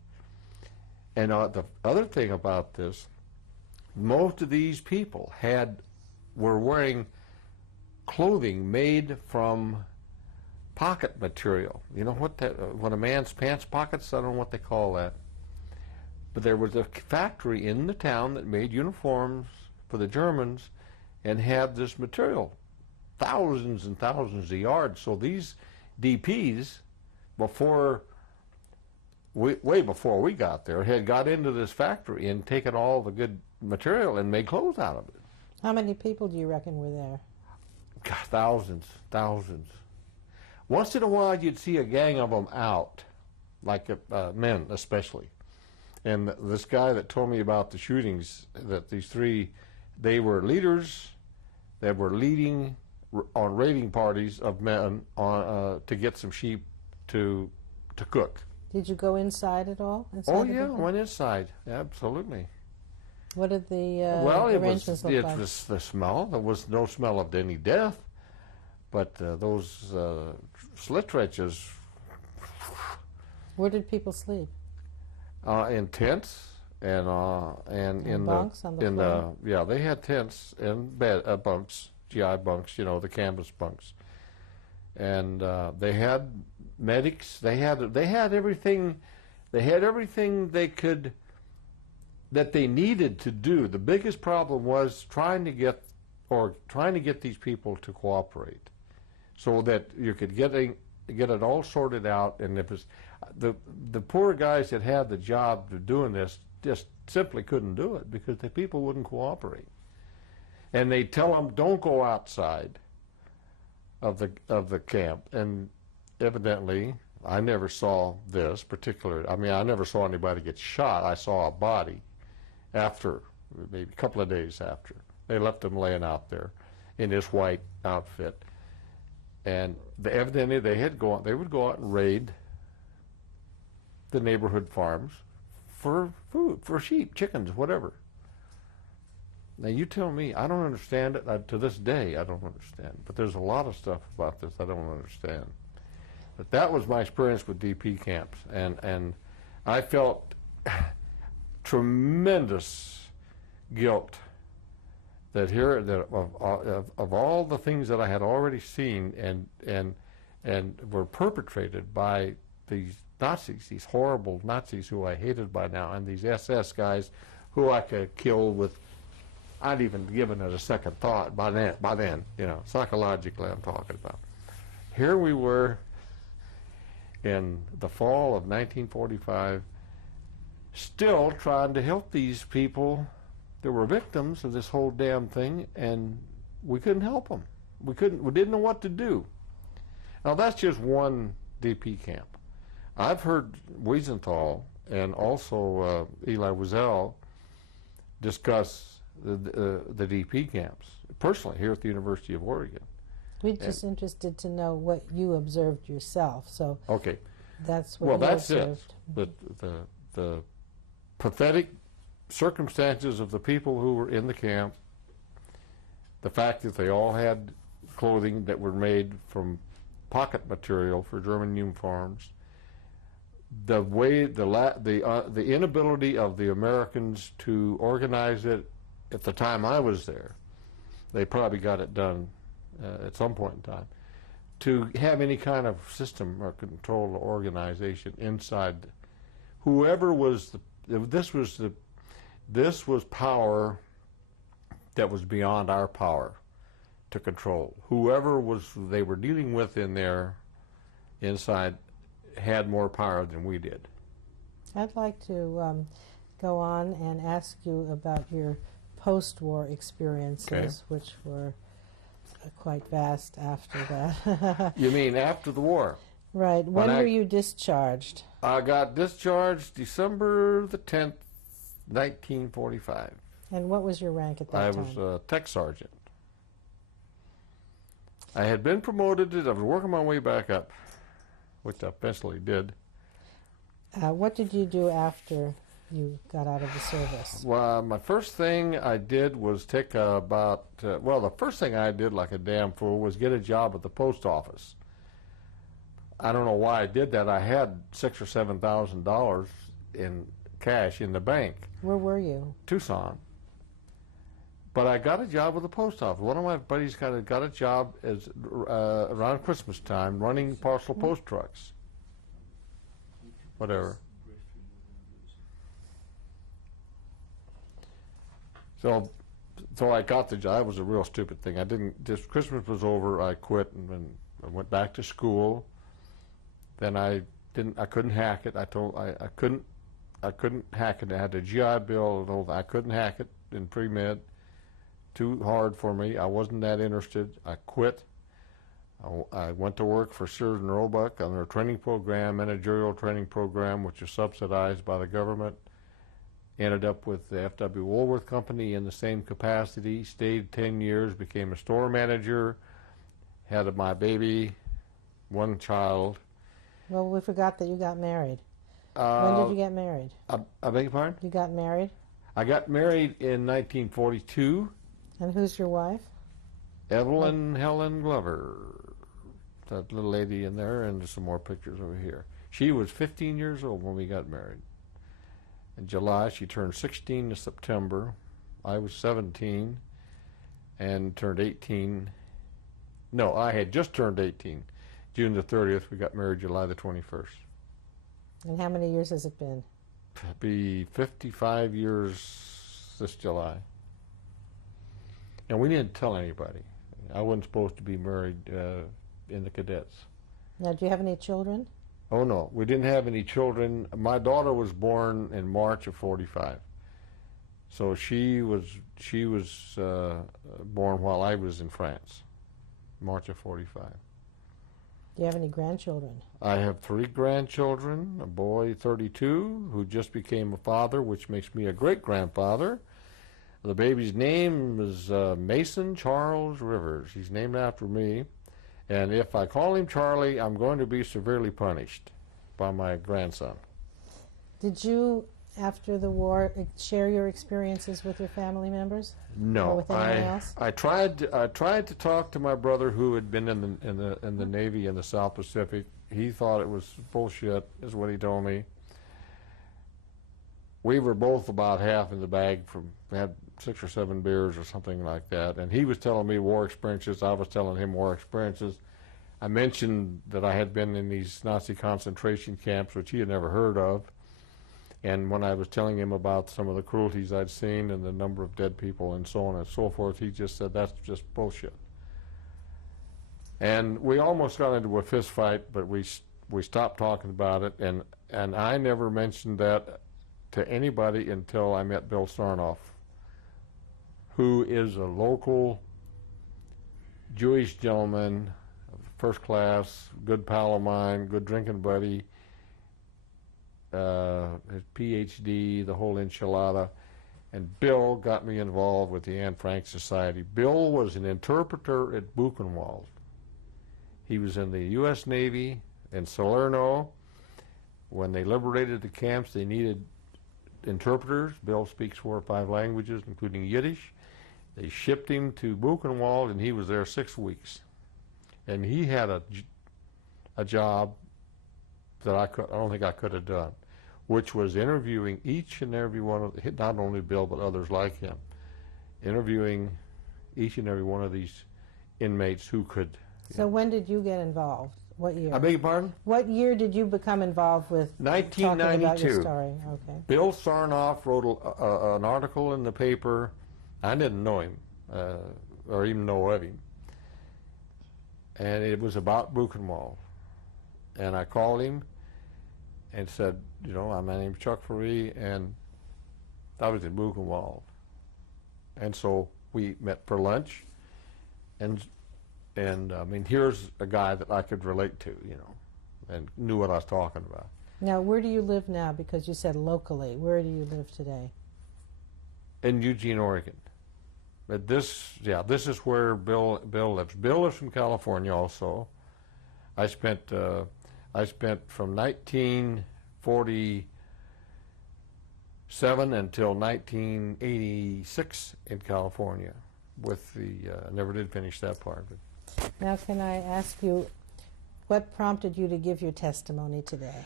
And the other thing about this, most of these people were wearing clothing made from pocket material. You know when a man's pants pockets, I don't know what they call that. But there was a factory in the town that made uniforms for the Germans and had this material, thousands and thousands of yards. So these DPs, way before we got there, had got into this factory and taken all the good material and made clothes out of it. How many people do you reckon were there? God, thousands. Once in a while, you'd see a gang of them out, like men especially. And this guy that told me about the shootings, that these three, they were leaders that were leading on raiding parties of men to get some sheep to cook. Did you go inside at all? Oh yeah, went inside. Absolutely. What did the arrangements look like? It was the smell. There was no smell of any death, but those slit wrenches. Where did people sleep? In tents and in bunks on the floor? Yeah, they had tents and bed bunks, GI bunks, the canvas bunks, and they had medics. They had everything. They had everything that they needed to do. The biggest problem was trying to get these people to cooperate, so that you could get it all sorted out. And if it's the poor guys that had the job of doing this just simply couldn't do it because the people wouldn't cooperate. And they tell them, don't go outside of the camp. And evidently, I never saw this particular. I mean, I never saw anybody get shot. I saw a body after, maybe a couple of days after. They left him laying out there in his white outfit. And evidently they would go out and raid the neighborhood farms for food, for sheep, chickens, whatever. Now you tell me, I don't understand it. To this day, I don't understand. But there's a lot of stuff about this I don't understand. But that was my experience with DP camps, and I felt tremendous guilt that of all the things that I had already seen and were perpetrated by these Nazis, these horrible Nazis who I hated by now, and these SS guys who I could kill with, I'd even given it a second thought by then, psychologically I'm talking about. Here we were in the fall of 1945, still trying to help these people that were victims of this whole damn thing, and we couldn't help them. We didn't know what to do. Now that's just one DP camp. I've heard Wiesenthal and also Elie Wiesel discuss the DP camps personally here at the University of Oregon. We're just interested to know what you observed yourself. So okay, that's what you observed. It. The pathetic circumstances of the people who were in the camp, the fact that they all had clothing that were made from pocket material for German uniforms, the way the inability of the Americans to organize it at the time I was there. They probably got it done at some point in time, to have any kind of system or control or organization inside. Whoever was this was power that was beyond our power to control. Whoever they were dealing with in there inside had more power than we did. I'd like to go on and ask you about your post-war experiences, which were quite vast after that. You mean after the war? Right. When were you discharged? I got discharged December the 10th, 1945. And what was your rank at that time? I was a tech sergeant. I had been promoted. I was working my way back up. which I eventually did. What did you do after you got out of the service? Well, my first thing I did was take the first thing I did like a damn fool was get a job at the post office. I don't know why I did that. I had $6,000 or $7,000 in cash in the bank. Where were you? Tucson. But I got a job with the post office. One of my buddies got a job around Christmas time running parcel post trucks. Whatever. So I got the job. It was a real stupid thing. I didn't. Just Christmas was over. I quit and I went back to school. Then I couldn't hack it. I couldn't hack it. I had a GI Bill. I couldn't hack it in pre-med. Too hard for me. I wasn't that interested. I quit. I went to work for Sears and Roebuck on their training program, managerial training program, which is subsidized by the government. Ended up with the F.W. Woolworth Company in the same capacity. Stayed 10 years, became a store manager, had my baby, one child. Well, we forgot that you got married. When did you get married? I beg your pardon? You got married? I got married in 1942. And who's your wife? Evelyn Helen Glover. That little lady in there, and there's some more pictures over here. She was 15 years old when we got married. In July, she turned 16 in September. I was 17 and turned 18. No, I had just turned 18. June the 30th, we got married July the 21st. And how many years has it been? It'll be 55 years this July. And we didn't tell anybody. I wasn't supposed to be married in the cadets. Now, do you have any children? Oh no, we didn't have any children. My daughter was born in March of '45, so she was born while I was in France, March of '45. Do you have any grandchildren? I have 3 grandchildren: a boy 32 who just became a father, which makes me a great grandfather. The baby's name is Mason Charles Rivers. He's named after me. And if I call him Charlie, I'm going to be severely punished by my grandson. Did you, after the war, share your experiences with your family members? Or No, with anyone else? I tried to talk to my brother who had been in the Navy in the South Pacific. He thought it was bullshit, is what he told me. We were both about half in the bag. Had 6 or 7 beers or something like that, and he was telling me war experiences. I was telling him war experiences. I mentioned that I had been in these Nazi concentration camps, which he had never heard of, and when I was telling him about some of the cruelties I'd seen and the number of dead people and so on and so forth, he just said, that's just bullshit. And we almost got into a fist fight, but we stopped talking about it, and I never mentioned that to anybody until I met Bill Sarnoff, who is a local Jewish gentleman, first class, good pal of mine, good drinking buddy, his PhD, the whole enchilada. And Bill got me involved with the Anne Frank Society. Bill was an interpreter at Buchenwald. He was in the U.S. Navy in Salerno. When they liberated the camps, they needed interpreters. Bill speaks 4 or 5 languages, including Yiddish. They shipped him to Buchenwald, and he was there 6 weeks. And he had a job that I don't think I could have done, which was interviewing each and every one of, not only Bill, but others like him, interviewing each and every one of these inmates who could. So when did you get involved? What year? I beg your pardon? What year did you become involved with 1992. talking about your story? Okay. Bill Sarnoff wrote an article in the paper. I didn't know him or even know of him. And it was about Buchenwald. And I called him and said, you know, my name's Chuck Ferree, and I was in Buchenwald. And so we met for lunch, and I mean, here's a guy that I could relate to, you know, and knew what I was talking about. Now, where do you live now? Because you said locally. Where do you live today? In Eugene, Oregon. But this is where Bill lives. Bill is from California also. I spent I spent from 1947 until 1986 in California with the, never did finish that part. But Now, can I ask you, what prompted you to give your testimony today?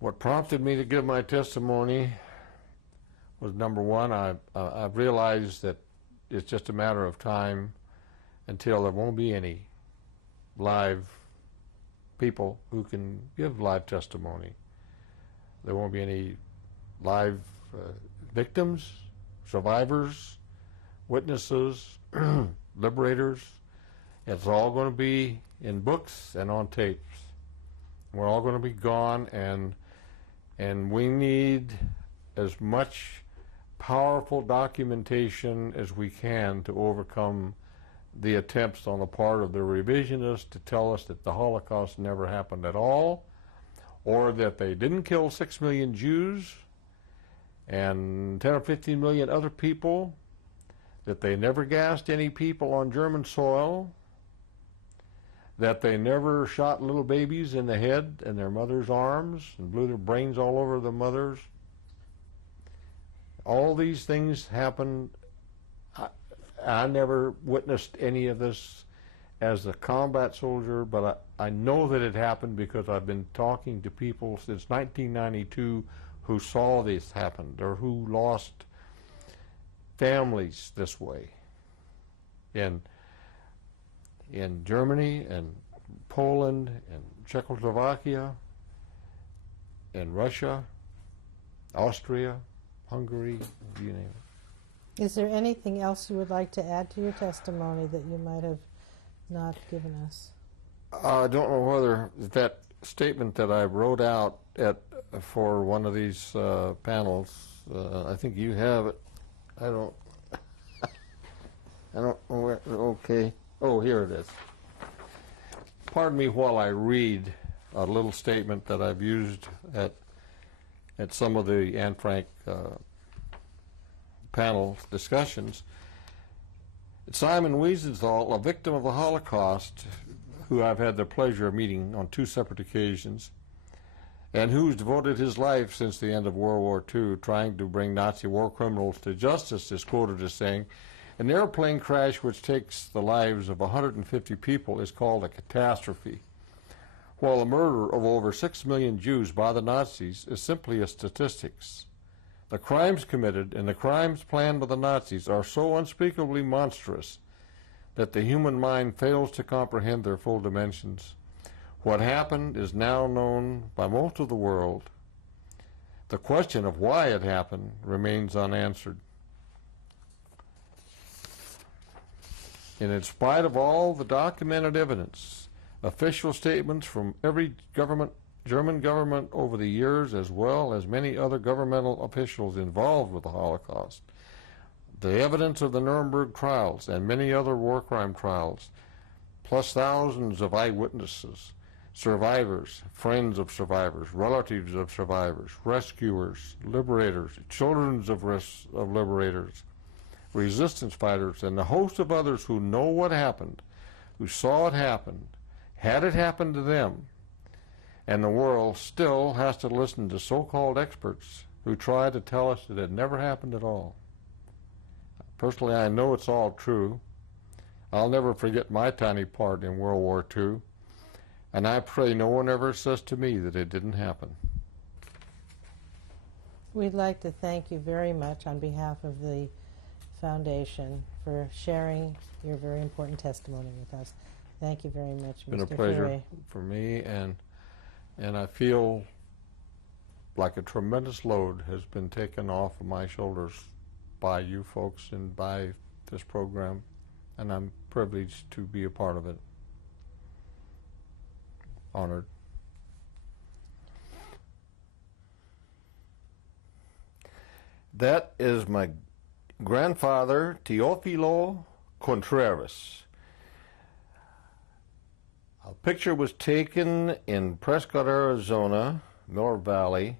what prompted me to give my testimony was, number one, I've realized that it's just a matter of time until there won't be any live people who can give live testimony. There won't be any live victims, survivors, witnesses, liberators. It's all going to be in books and on tapes. We're all going to be gone, and we need as much powerful documentation as we can to overcome the attempts on the part of the revisionists to tell us that the Holocaust never happened at all, or that they didn't kill 6 million Jews and 10 or 15 million other people, that they never gassed any people on German soil, that they never shot little babies in the head and their mother's arms and blew their brains all over the mothers. All these things happened. I never witnessed any of this as a combat soldier, but I know that it happened because I've been talking to people since 1992 who saw this happen or who lost families this way in Germany and Poland and Czechoslovakia and Russia, Austria, Hungary, you name it. Is there anything else you would like to add to your testimony that you might have not given us? I don't know whether that statement that I wrote out for one of these panels, I think you have it. I don't know where, okay. Oh, here it is. Pardon me while I read a little statement that I've used at some of the Anne Frank panel discussions. Simon Wiesenthal, a victim of the Holocaust, who I've had the pleasure of meeting on 2 separate occasions, and who's devoted his life since the end of World War II trying to bring Nazi war criminals to justice, is quoted as saying, "An airplane crash which takes the lives of 150 people is called a catastrophe, while the murder of over 6 million Jews by the Nazis is simply a statistics. The crimes committed and the crimes planned by the Nazis are so unspeakably monstrous that the human mind fails to comprehend their full dimensions. What happened is now known by most of the world. The question of why it happened remains unanswered. And in spite of all the documented evidence, official statements from every German government over the years, as well as many other governmental officials involved with the Holocaust, the evidence of the Nuremberg trials and many other war crime trials, plus thousands of eyewitnesses, survivors, friends of survivors, relatives of survivors, rescuers, liberators, children of liberators, resistance fighters, and a host of others who know what happened, who saw it happen, had it happen to them, and the world still has to listen to so-called experts who try to tell us that it never happened at all. Personally, I know it's all true. I'll never forget my tiny part in World War II, and I pray no one ever says to me that it didn't happen." We'd like to thank you very much on behalf of the Foundation for sharing your very important testimony with us. Thank you very much, Mr. It's been a pleasure Ferre. for me, and I feel like a tremendous load has been taken off of my shoulders by you folks and by this program, and I'm privileged to be a part of it. Honored. That is my grandfather, Teofilo Contreras. A picture was taken in Prescott, Arizona, Miller Valley.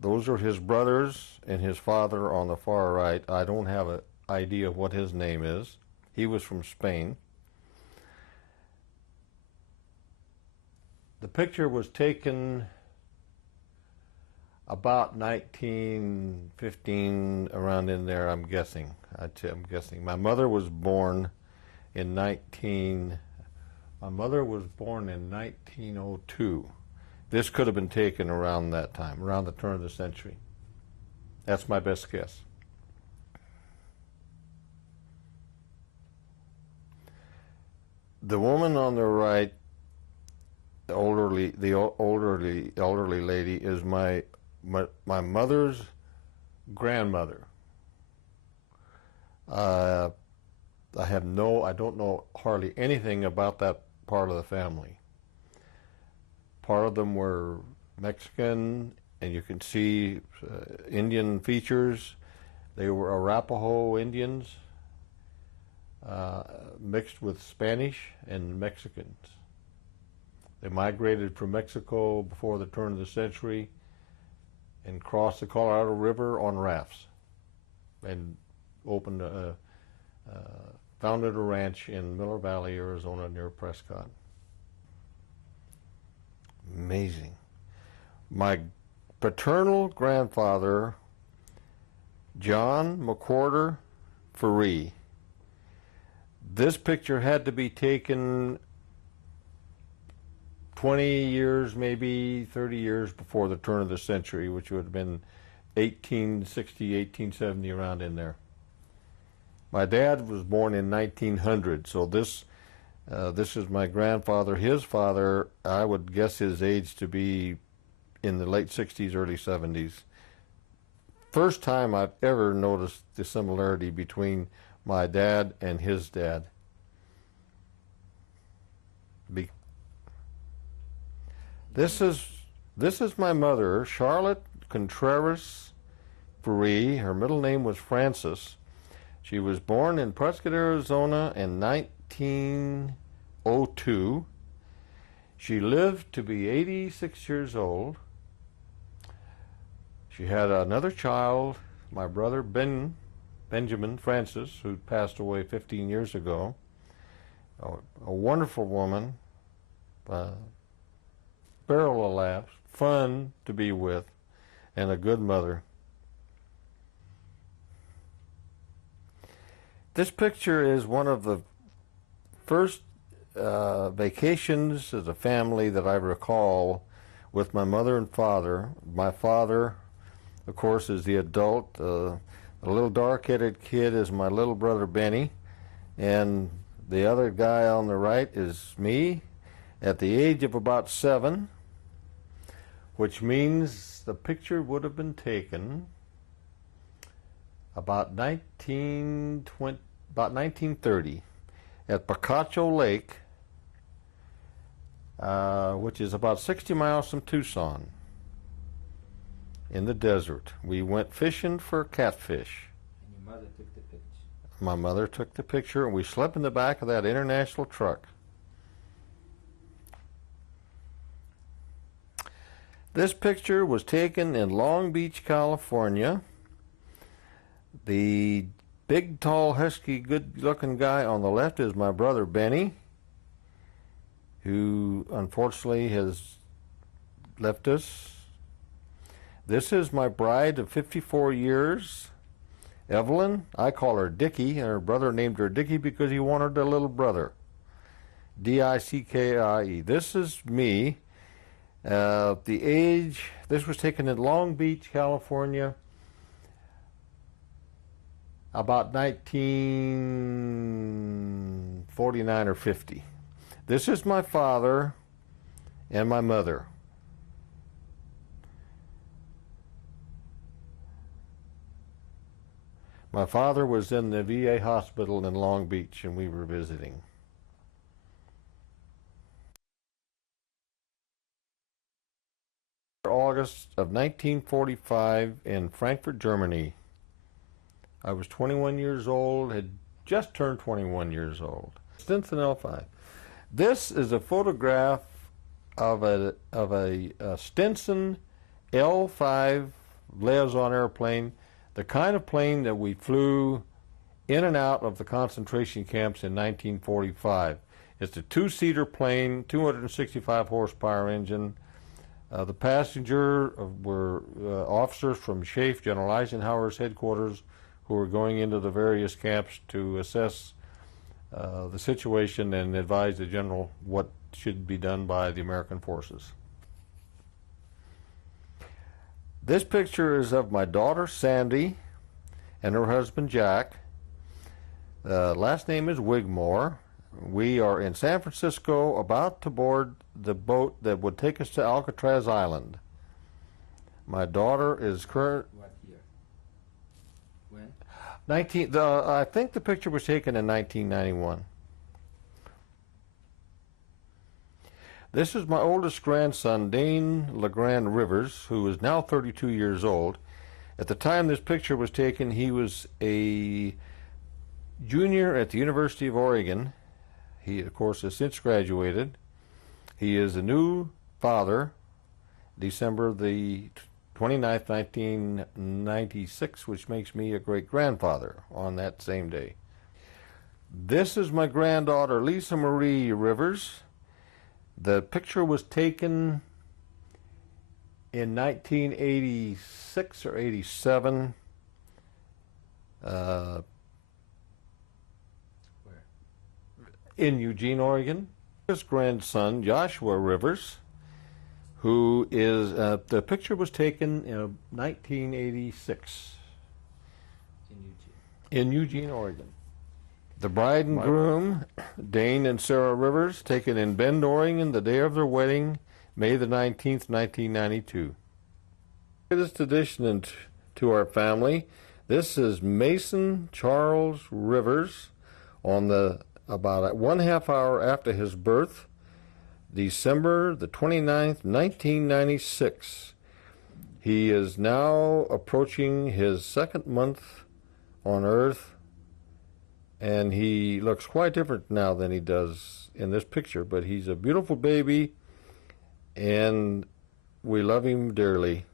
Those are his brothers and his father on the far right. I don't have an idea what his name is. He was from Spain. The picture was taken about 1915, around in there, I'm guessing. I'm guessing. My mother was born in 1902. This could have been taken around that time, around the turn of the century. That's my best guess. The woman on the right, the elderly lady, is my mother's grandmother. I don't know hardly anything about that part of the family. Part of them were Mexican, and you can see Indian features. They were Arapaho Indians, mixed with Spanish and Mexicans. They migrated from Mexico before the turn of the century and crossed the Colorado River on rafts and founded a ranch in Miller Valley, Arizona, near Prescott. Amazing. My paternal grandfather, John McWhorter Faree. This picture had to be taken 20 years, maybe 30 years before the turn of the century, which would have been 1860, 1870, around in there. My dad was born in 1900, so this is my grandfather. His father, I would guess his age to be in the late 60s, early 70s. First time I've ever noticed the similarity between my dad and his dad. This is my mother, Charlotte Contreras Faree. Her middle name was Frances. She was born in Prescott, Arizona in 1902. She lived to be 86 years old. She had another child, my brother Benjamin Francis, who passed away 15 years ago. A wonderful woman, barrel of laughs, fun to be with, and a good mother. This picture is one of the first vacations as a family that I recall with my mother and father. My father, of course, is the adult. The little dark-headed kid is my little brother Benny, and the other guy on the right is me at the age of about 7, which means the picture would have been taken about 1930 at Picacho Lake, which is about 60 miles from Tucson, in the desert. We went fishing for catfish. And your mother took the picture. My mother took the picture, and we slept in the back of that international truck. This picture was taken in Long Beach, California. The big, tall, husky, good-looking guy on the left is my brother Benny, who unfortunately has left us. This is my bride of 54 years, Evelyn. I call her Dickie, and her brother named her Dickie because he wanted a little brother. D-I-C-K-I-E. This is me. The age, this was taken in Long Beach, California, about 1949 or 50. This is my father and my mother. My father was in the VA hospital in Long Beach, and we were visiting. August of 1945 in Frankfurt, Germany. I was 21 years old, had just turned 21 years old. Stinson L5. This is a photograph of a Stinson L5 liaison airplane, the kind of plane that we flew in and out of the concentration camps in 1945. It's a two-seater plane, 265 horsepower engine. The passenger were officers from SHAEF, General Eisenhower's headquarters, who were going into the various camps to assess the situation and advise the general what should be done by the American forces. This picture is of my daughter Sandy and her husband Jack. Last name is Wigmore. We are in San Francisco about to board the boat that would take us to Alcatraz Island. My daughter is current. What year? When? I think the picture was taken in 1991. This is my oldest grandson, Dane LeGrand Rivers, who is now 32 years old. At the time this picture was taken, he was a junior at the University of Oregon. He, of course, has since graduated. He is a new father, December the 29th, 1996, which makes me a great-grandfather on that same day. This is my granddaughter, Lisa Marie Rivers. The picture was taken in 1986 or 87. Where? In Eugene, Oregon. His grandson, Joshua Rivers, who is, the picture was taken in 1986 In Eugene. in Eugene, Oregon. The bride and groom, Dane and Sarah Rivers, taken in Bend, Oregon, the day of their wedding, May the 19th, 1992. Latest addition to our family. This is Mason Charles Rivers on about 1/2 hour after his birth, December the 29th, 1996. He is now approaching his 2nd month on Earth, and he looks quite different now than he does in this picture, but he's a beautiful baby, and we love him dearly.